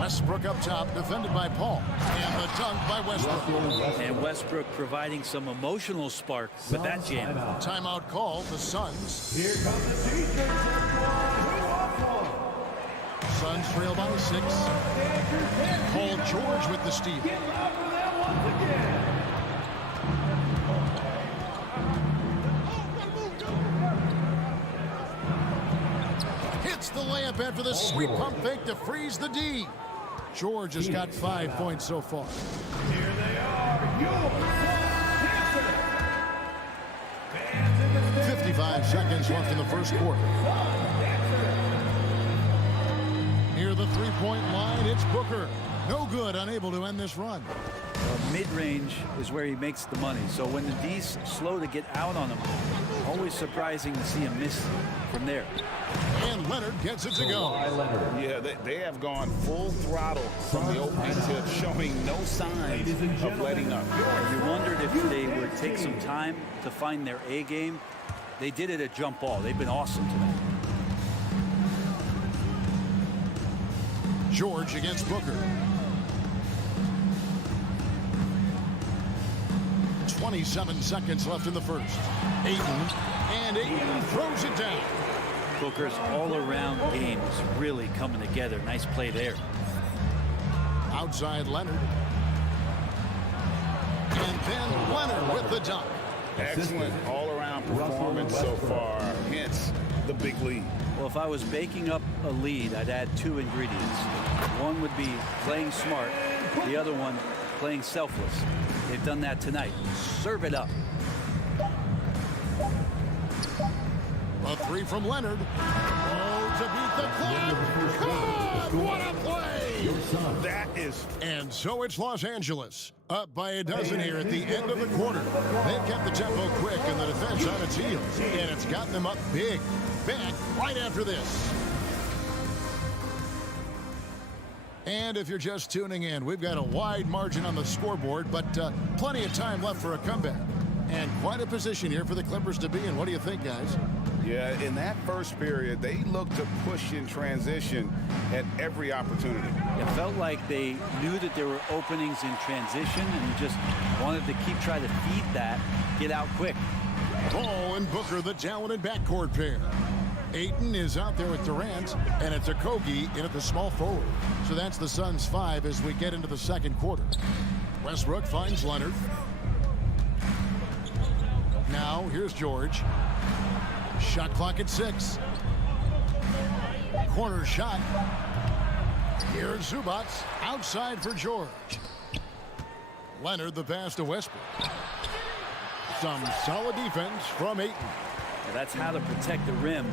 Westbrook up top, defended by Paul. And the dunk by Westbrook. And Westbrook providing some emotional spark with that jam. Timeout call, the Suns. Here comes the defense. Suns trail by 6. Paul George with the steal. Hits the layup after the sweet pump fake to freeze the D. George has got 5 points so far. Here they are, your 55 seconds left in the first quarter. Near the three-point line, it's Booker. No good, unable to end this run. Mid-range is where he makes the money. So when the D's slow to get out on him, always surprising to see him miss from there. And Leonard gets it to go. Yeah, they have gone full throttle from the opening tip, showing no signs of letting up. You wondered if they would take some time to find their A game. They did it at jump ball. They've been awesome tonight. George against Booker. 27 seconds left in the first. Ayton throws it down. Booker's all-around game is really coming together. Nice play there. Outside Leonard. And then Leonard with the dunk. Excellent all-around performance so far, hence the big lead. Well, if I was baking up a lead, I'd add 2 ingredients. One would be playing smart. The other one, playing selfless. They've done that tonight. Serve it up. A three from Leonard. Oh, to beat the clock. God, what a play! That is... And so it's Los Angeles. Up by a dozen here at the end of the quarter. They've kept the tempo quick and the defense on its heels. And it's gotten them up big. Back right after this. And if you're just tuning in, we've got a wide margin on the scoreboard, but plenty of time left for a comeback. And quite a position here for the Clippers to be in. What do you think, guys? Yeah, in that first period, they looked to push in transition at every opportunity. It felt like they knew that there were openings in transition and just wanted to keep trying to feed that, get out quick. Paul and Booker, the talented backcourt pair. Ayton is out there with Durant, and it's Okogie in at the small forward. So that's the Suns' 5 as we get into the second quarter. Westbrook finds Leonard. Now, here's George. Shot clock at 6. Corner shot. Here's Zubac. Outside for George. Leonard the pass to Westbrook. Some solid defense from Ayton. That's how to protect the rim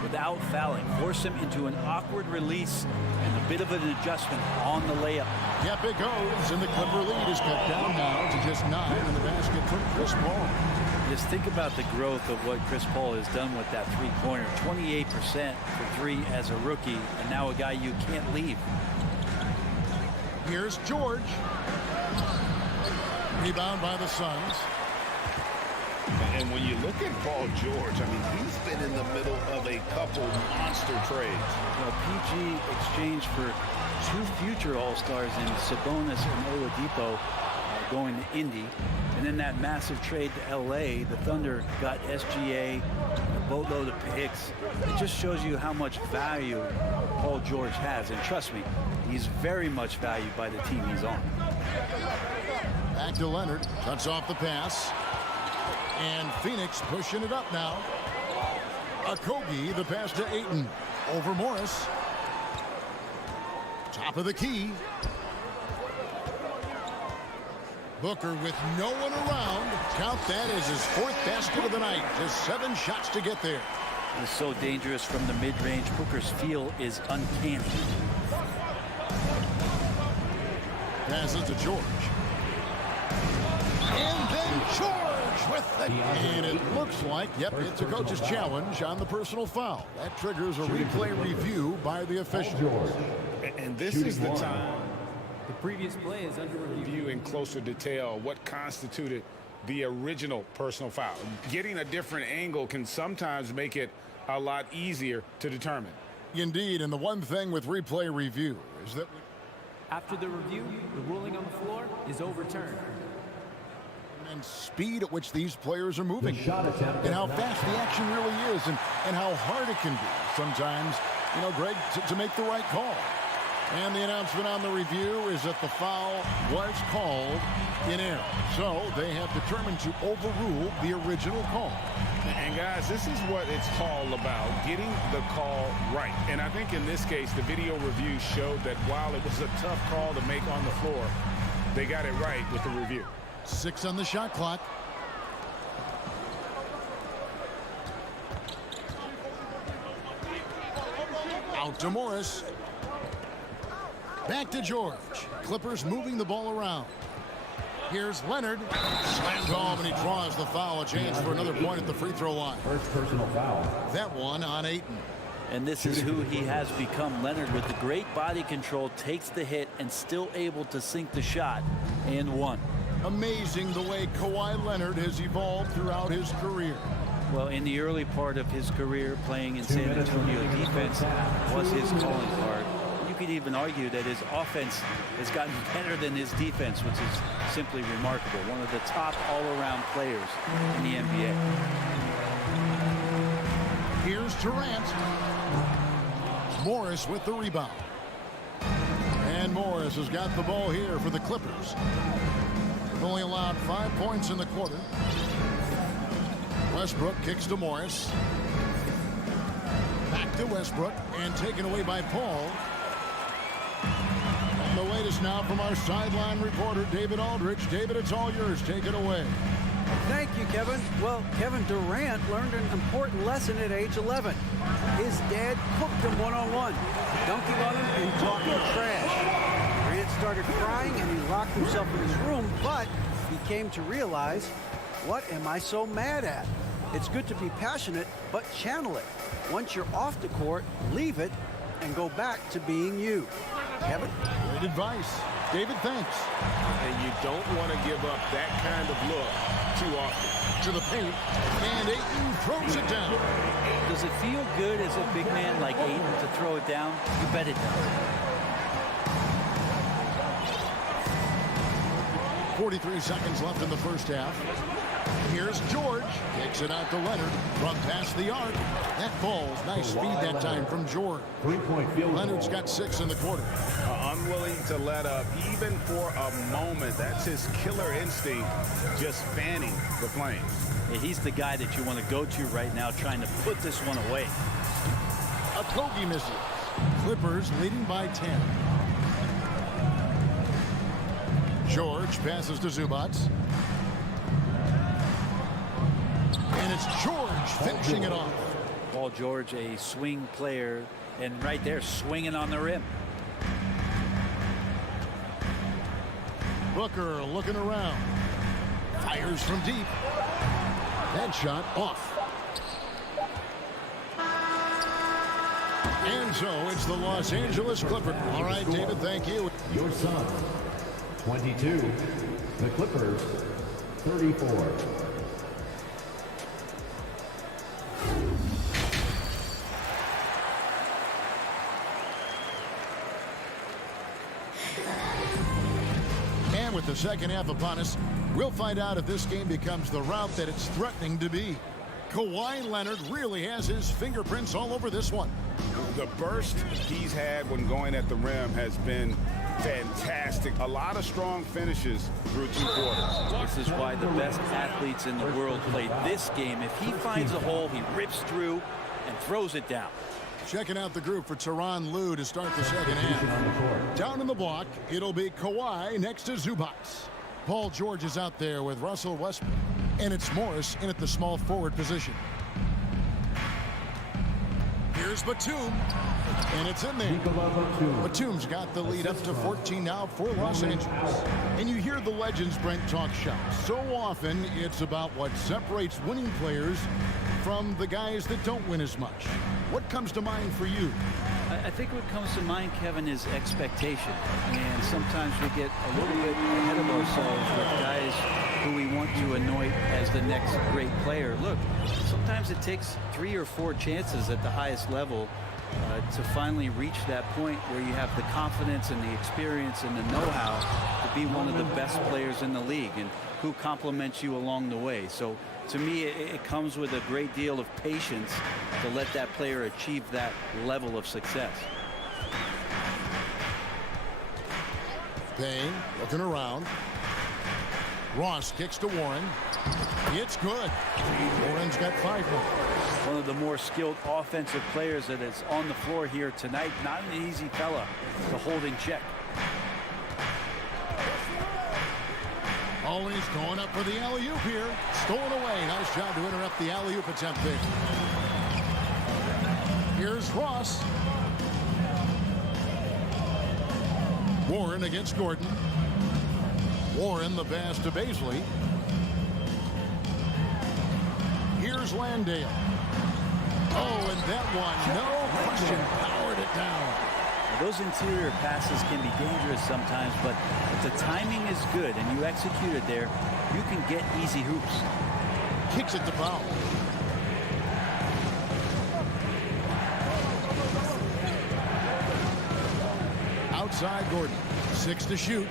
without fouling. Force him into an awkward release and a bit of an adjustment on the layup. Yep, it goes, and the Clipper lead is cut down now to just 9 in the basket from Chris Paul. Just think about the growth of what Chris Paul has done with that three-pointer. 28% for 3 as a rookie, and now a guy you can't leave. Here's George. Rebound by the Suns. And when you look at Paul George, I mean, he's been in the middle of a couple monster trades. Well, PG exchanged for 2 future All-Stars in Sabonis and Oladipo going to Indy. And then that massive trade to L.A., the Thunder got SGA, a boatload of picks. It just shows you how much value Paul George has. And trust me, he's very much valued by the team he's on. Back to Leonard. Cuts off the pass. And Phoenix pushing it up now. Okogie, the pass to Ayton. Over Morris. Top of the key. Booker with no one around. Count that as his 4th basket of the night. Just 7 shots to get there. He's so dangerous from the mid-range. Booker's feel is uncanny. Passes to George. And then George with the... And it looks like, yep, it's a coach's challenge on the personal foul. That triggers a replay review by the official. And this is the time the previous play is under review in closer detail what constituted the original personal foul. Getting a different angle can sometimes make it a lot easier to determine. Indeed, and the one thing with replay review is that... After the review, the ruling on the floor is overturned. And speed at which these players are moving, and how fast the action really is, and how hard it can be sometimes, you know, Greg, to make the right call. And the announcement on the review is that the foul was called in error. So they have determined to overrule the original call. And guys, this is what it's all about, getting the call right. And I think in this case, the video review showed that while it was a tough call to make on the floor, they got it right with the review. 6 on the shot clock. Out to Morris. Back to George. Clippers moving the ball around. Here's Leonard. Slams home, and he draws the foul. A chance for another point at the free throw line. First personal foul. That one on Ayton. And this is who he has become. Leonard, with the great body control, takes the hit and still able to sink the shot and one. Amazing the way Kawhi Leonard has evolved throughout his career. Well, in the early part of his career, playing in San Antonio defense was his calling card. You could even argue that his offense has gotten better than his defense, which is simply remarkable. One of the top all-around players in the NBA. Here's Durant. Morris with the rebound. And Morris has got the ball here for the Clippers. They've only allowed 5 points in the quarter. Westbrook kicks to Morris. Back to Westbrook and taken away by Paul. And the latest now from our sideline reporter, David Aldridge. David, it's all yours. Take it away. Thank you, Kevin. Well, Kevin Durant learned an important lesson at age 11. His dad cooked him one-on-one, dunking on him and talking trash. Durant started crying and he locked himself in his room, but he came to realize, what am I so mad at? It's good to be passionate, but channel it. Once you're off the court, leave it and go back to being you. Kevin? Great advice. David, thanks. And you don't want to give up that kind of look too often. To the paint, and Ayton throws it down. Does it feel good as a big man like Ayton to throw it down? You bet it does. 43 seconds left in the first half. Here's George. Kicks it out to Leonard from past the arc. That ball's nice speed that time from George. 3-point field goal. Leonard's got 6 in the quarter. Unwilling to let up even for a moment. That's his killer instinct, just fanning the flames. Yeah, he's the guy that you want to go to right now, trying to put this one away. A Kogi misses. Clippers leading by 10. George passes to Zubac. And it's George finishing it off. Paul George, a swing player, and right there swinging on the rim. Booker looking around. Fires from deep. That shot off. And so it's the Los Angeles Clippers. All right, David, thank you. Your Suns, 22. The Clippers, 34. With the second half upon us, we'll find out if this game becomes the route that it's threatening to be. Kawhi Leonard really has his fingerprints all over this one. The burst he's had when going at the rim has been fantastic. A lot of strong finishes through 2 quarters. This is why the best athletes in the world play this game. If he finds a hole, he rips through and throws it down. Checking out the group for Tyronn Lue to start the second half. Down in the block, it'll be Kawhi next to Zubac. Paul George is out there with Russell Westbrook. And it's Morris in at the small forward position. Here's Batum. And it's in there. Batum's got the lead up to 14 now for Los Angeles. And you hear the legends Brent talk shop. So often it's about what separates winning players from the guys that don't win as much. What comes to mind for you? I think what comes to mind, Kevin, is expectation. And sometimes we get a little bit ahead of ourselves with guys who we want to anoint as the next great player. Look, sometimes it takes 3 or 4 chances at the highest level to finally reach that point where you have the confidence and the experience and the know-how to be one of the best players in the league, and who compliments you along the way. So to me, it comes with a great deal of patience to let that player achieve that level of success. Payne looking around. Ross kicks to Warren. It's good. Horens got 5 more. One of the more skilled offensive players that is on the floor here tonight. Not an easy fella to hold in check. Always going up for the alley-oop here. Stolen away. Nice job to interrupt the alley-oop attempt there. Here's Ross. Warren against Gordon. Warren the pass to Baisley. Here's Landale. Oh, and that one, no question, powered it down. Those interior passes can be dangerous sometimes, but if the timing is good and you execute it there, you can get easy hoops. Kicks it to Powell. Outside Gordon. 6 to shoot.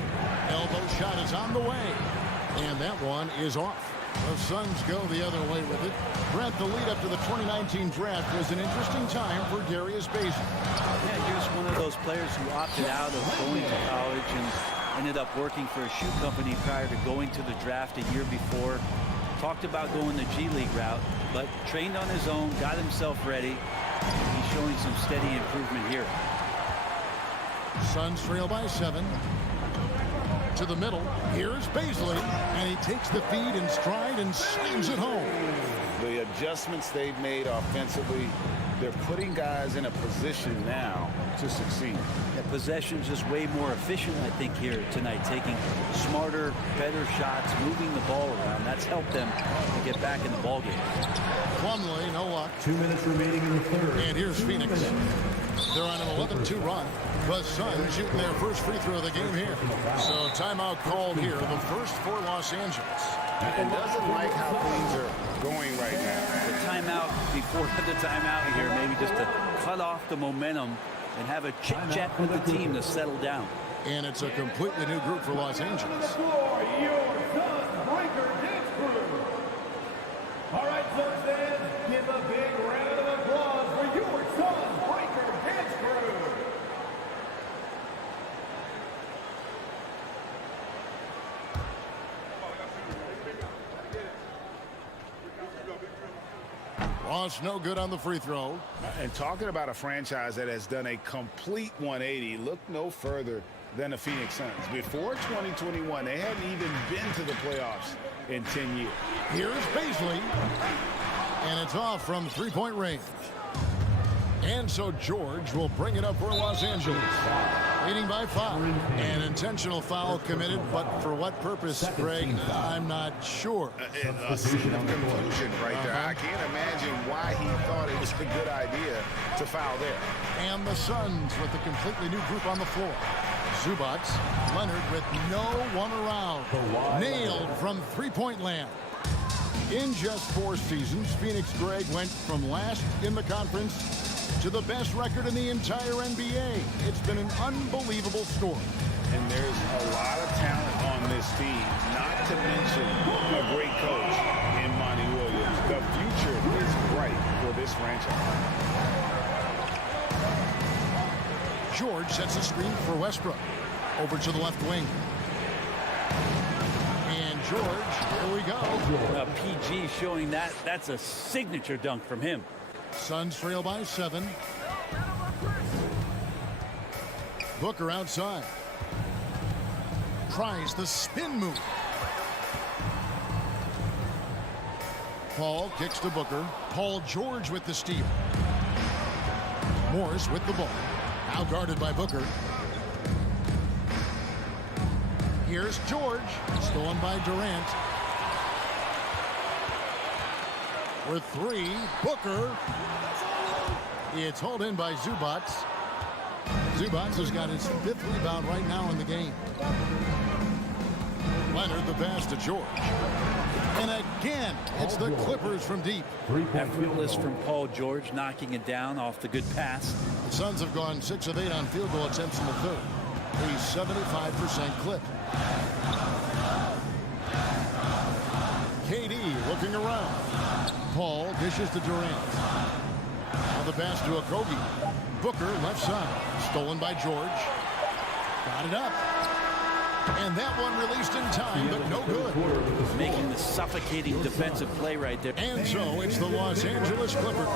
Elbow shot is on the way. And that one is off. The Suns go the other way with it. Brent, the lead up to the 2019 draft was an interesting time for Darius Baisley. Yeah, he was one of those players who opted out of going to college and ended up working for a shoe company prior to going to the draft a year before. Talked about going the G League route, but trained on his own, got himself ready. He's showing some steady improvement here. Suns trail by 7. To the middle. Here's Baisley, and he takes the feed in stride and slams it home. The adjustments they've made offensively, they're putting guys in a position now to succeed. Yeah, possession's just way more efficient, I think, here tonight. Taking smarter, better shots, moving the ball around. That's helped them to get back in the ballgame. Plumlee, no luck. 2 minutes remaining in the third. And here's Phoenix. They're on an 11-2 run. The Suns shooting their first free throw of the game here. So timeout called here, the first for Los Angeles. And doesn't like how things are going right now. The timeout before the timeout here, maybe just to cut off the momentum and have a chit-chat with the team to settle down. And it's a completely new group for Los Angeles. All right, Suns fans, give a big round of applause for your Suns Breaker Dance Crew. Ross no good on the free throw. And talking about a franchise that has done a complete 180, look no further than the Phoenix Suns. Before 2021, they hadn't even been to the playoffs in 10 years. Here's Baisley. And it's off from three-point range. And so George will bring it up for Los Angeles. Leading by 5. An intentional foul committed, but for what purpose, Greg? I'm not sure. A scene of confusion right there. I can't imagine why he thought it was a good idea to foul there. And the Suns with a completely new group on the floor. Zubac, Leonard with no one around. Nailed from three-point land. In just 4 seasons, Phoenix, Greg, went from last in the conference to the best record in the entire NBA. It's been an unbelievable story. And there's a lot of talent on this team, not to mention a great coach in Monty Williams. The future is bright for this franchise. George sets a screen for Westbrook. Over to the left wing. And George, here we go. PG showing that's a signature dunk from him. Suns trail by 7. Booker outside. Tries the spin move. Paul kicks to Booker. Paul George with the steal. Morris with the ball. Now guarded by Booker. Here's George. Stolen by Durant. With 3, Booker. It's hauled in by Zubac. Zubac has got his 5th rebound right now in the game. Leonard the pass to George. And again, it's the Clippers from deep. Effortless from Paul George, knocking it down off the good pass. The Suns have gone 6 of 8 on field goal attempts in the third. A 75% clip. KD looking around. Paul dishes to Durant. Now the pass to Okogie. Booker left side. Stolen by George. Got it up. And that one released in time, but no good. Making the suffocating defensive play right there. And so it's the Los Angeles Clippers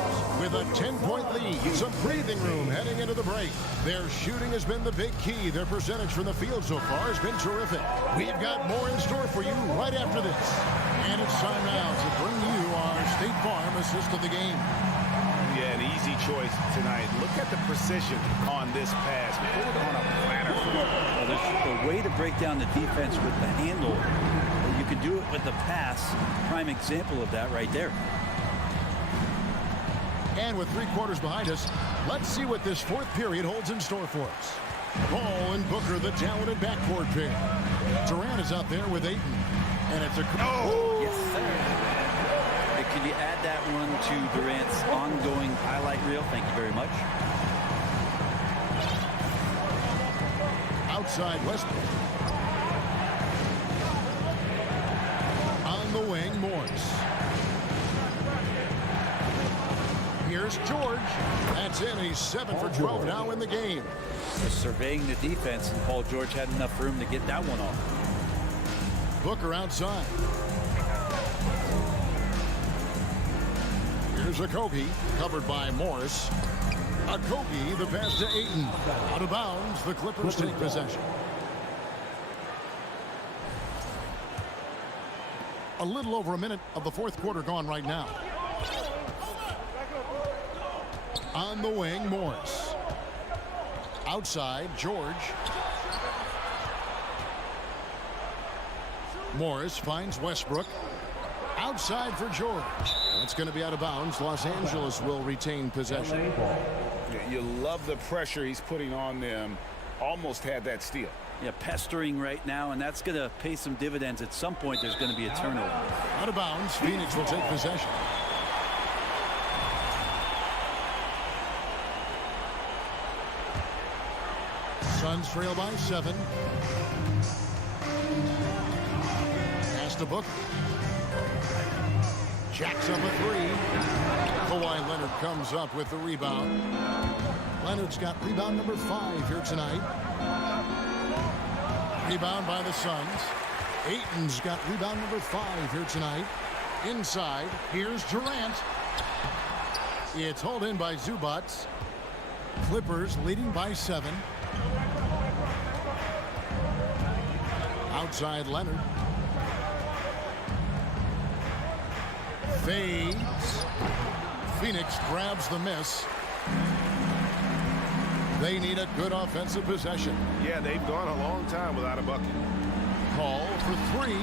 with a 10-point lead. Some breathing room heading into the break. Their shooting has been the big key. Their percentage from the field so far has been terrific. We've got more in store for you right after this. And it's time now to bring you our State Farm assist of the game. Yeah, an easy choice tonight. Look at the precision on this pass. Put it on a platter. Well, there's the way to break down the defense with the handle. You can do it with the pass. Prime example of that right there. And with 3 quarters behind us, let's see what this fourth period holds in store for us. Ball and Booker, the talented backcourt pair. Durant is out there with Ayton. And it's a... Oh! Yes, sir. Can you add that one to Durant's ongoing highlight reel? Thank you very much. Outside Westbrook. On the wing, Morris. Here's George. That's in. He's 7 for 12 now in the game. Just surveying the defense, and Paul George had enough room to get that one off. Booker outside. Here's Okogie, covered by Morris. Okogie, the pass to Ayton. Out of bounds, the Clippers take possession. A little over a minute of the fourth quarter gone right now. On the wing, Morris. Outside, George. Morris finds Westbrook. Outside for George. It's going to be out of bounds. Los Angeles will retain possession. You love the pressure he's putting on them. Almost had that steal. Yeah, pestering right now, and that's going to pay some dividends. At some point, there's going to be a turnover. Out of bounds. Phoenix will take possession. Suns trail by 7. Pass to Booker. Jacks up a 3. Kawhi Leonard comes up with the rebound. Leonard's got rebound number 5 here tonight. Rebound by the Suns. Ayton's got rebound number 5 here tonight. Inside, here's Durant. It's hauled in by Zubats. Clippers leading by 7. Outside Leonard. Fades. Phoenix grabs the miss. They need a good offensive possession. Yeah, they've gone a long time without a bucket. Call for 3.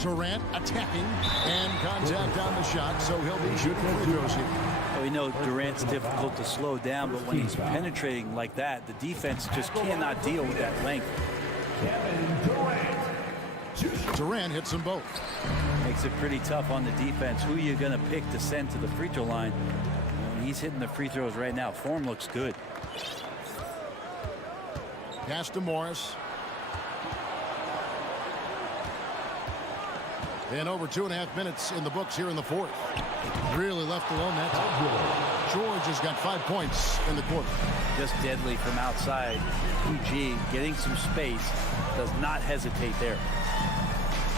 Durant attacking and contact on the shot, so he'll be shooting free throws here. We know Durant's difficult to slow down, but when he's penetrating like that, the defense just cannot deal with that length. Durant hits them both. Makes it pretty tough on the defense. Who are you going to pick to send to the free throw line? And he's hitting the free throws right now. Form looks good. Pass to Morris. And over 2.5 minutes in the books here in the fourth. Really left alone that time. George has got 5 points in the quarter. Just deadly from outside. PG getting some space. Does not hesitate there.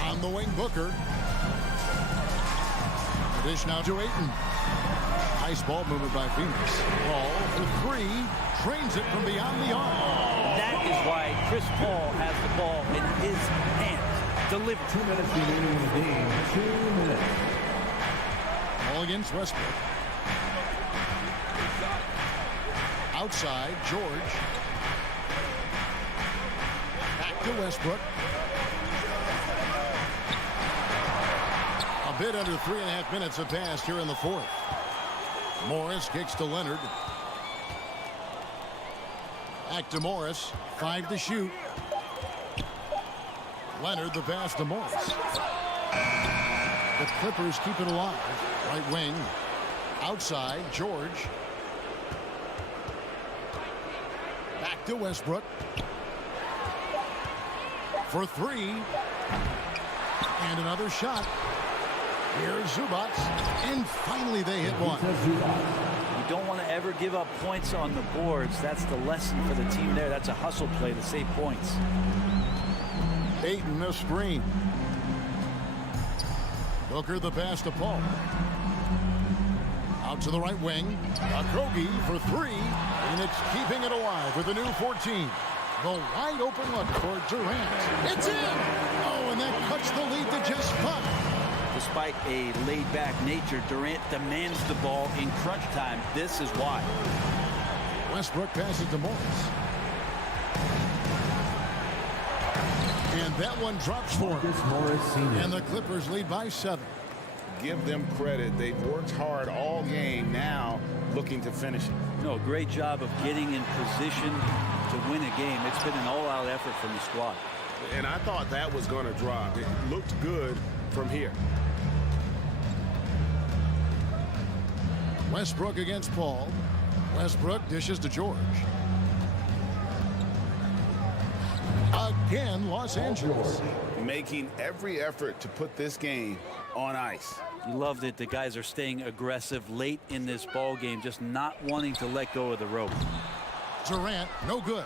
On the wing, Booker. The dish now to Ayton. Nice ball movement by Phoenix. Ball for 3. Trains it from beyond the arc. That is why Chris Paul has the ball in his hands. Delivered. 2 minutes remaining in the game. 2 minutes. Ball against Westbrook. Outside, George. Back to Westbrook. A bit under 3.5 minutes have passed here in the fourth. Morris kicks to Leonard. Back to Morris. 5 to shoot. Leonard, the pass to Morris. The Clippers keep it alive. Right wing. Outside, George. Back to Westbrook. For 3. And another shot. Here's Zubats. And finally they hit one. You don't want to ever give up points on the boards. That's the lesson for the team there. That's a hustle play to save points. Ayton the screen. Booker the pass to Paul. Out to the right wing. Okogie for three. Phoenix keeping it alive with a new 14. The wide open look for Durant. It's in! Oh, and that cuts the lead to just 5. Despite a laid-back nature, Durant demands the ball in crunch time. This is why. Westbrook passes to Morris. And that one drops for him. And the Clippers lead by 7. Give them credit. They've worked hard all game, now looking to finish it. No, great job of getting in position to win a game. It's been an all-out effort from the squad. And I thought that was going to drop. It looked good from here. Westbrook against Paul. Westbrook dishes to George. Again, Los Angeles. Making every effort to put this game on ice. You love that the guys are staying aggressive late in this ball game, just not wanting to let go of the rope. Durant, no good.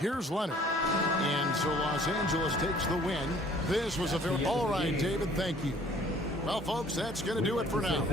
Here's Leonard. And so Los Angeles takes the win. This was a very... All right, David, thank you. Well, folks, that's going to do it for now.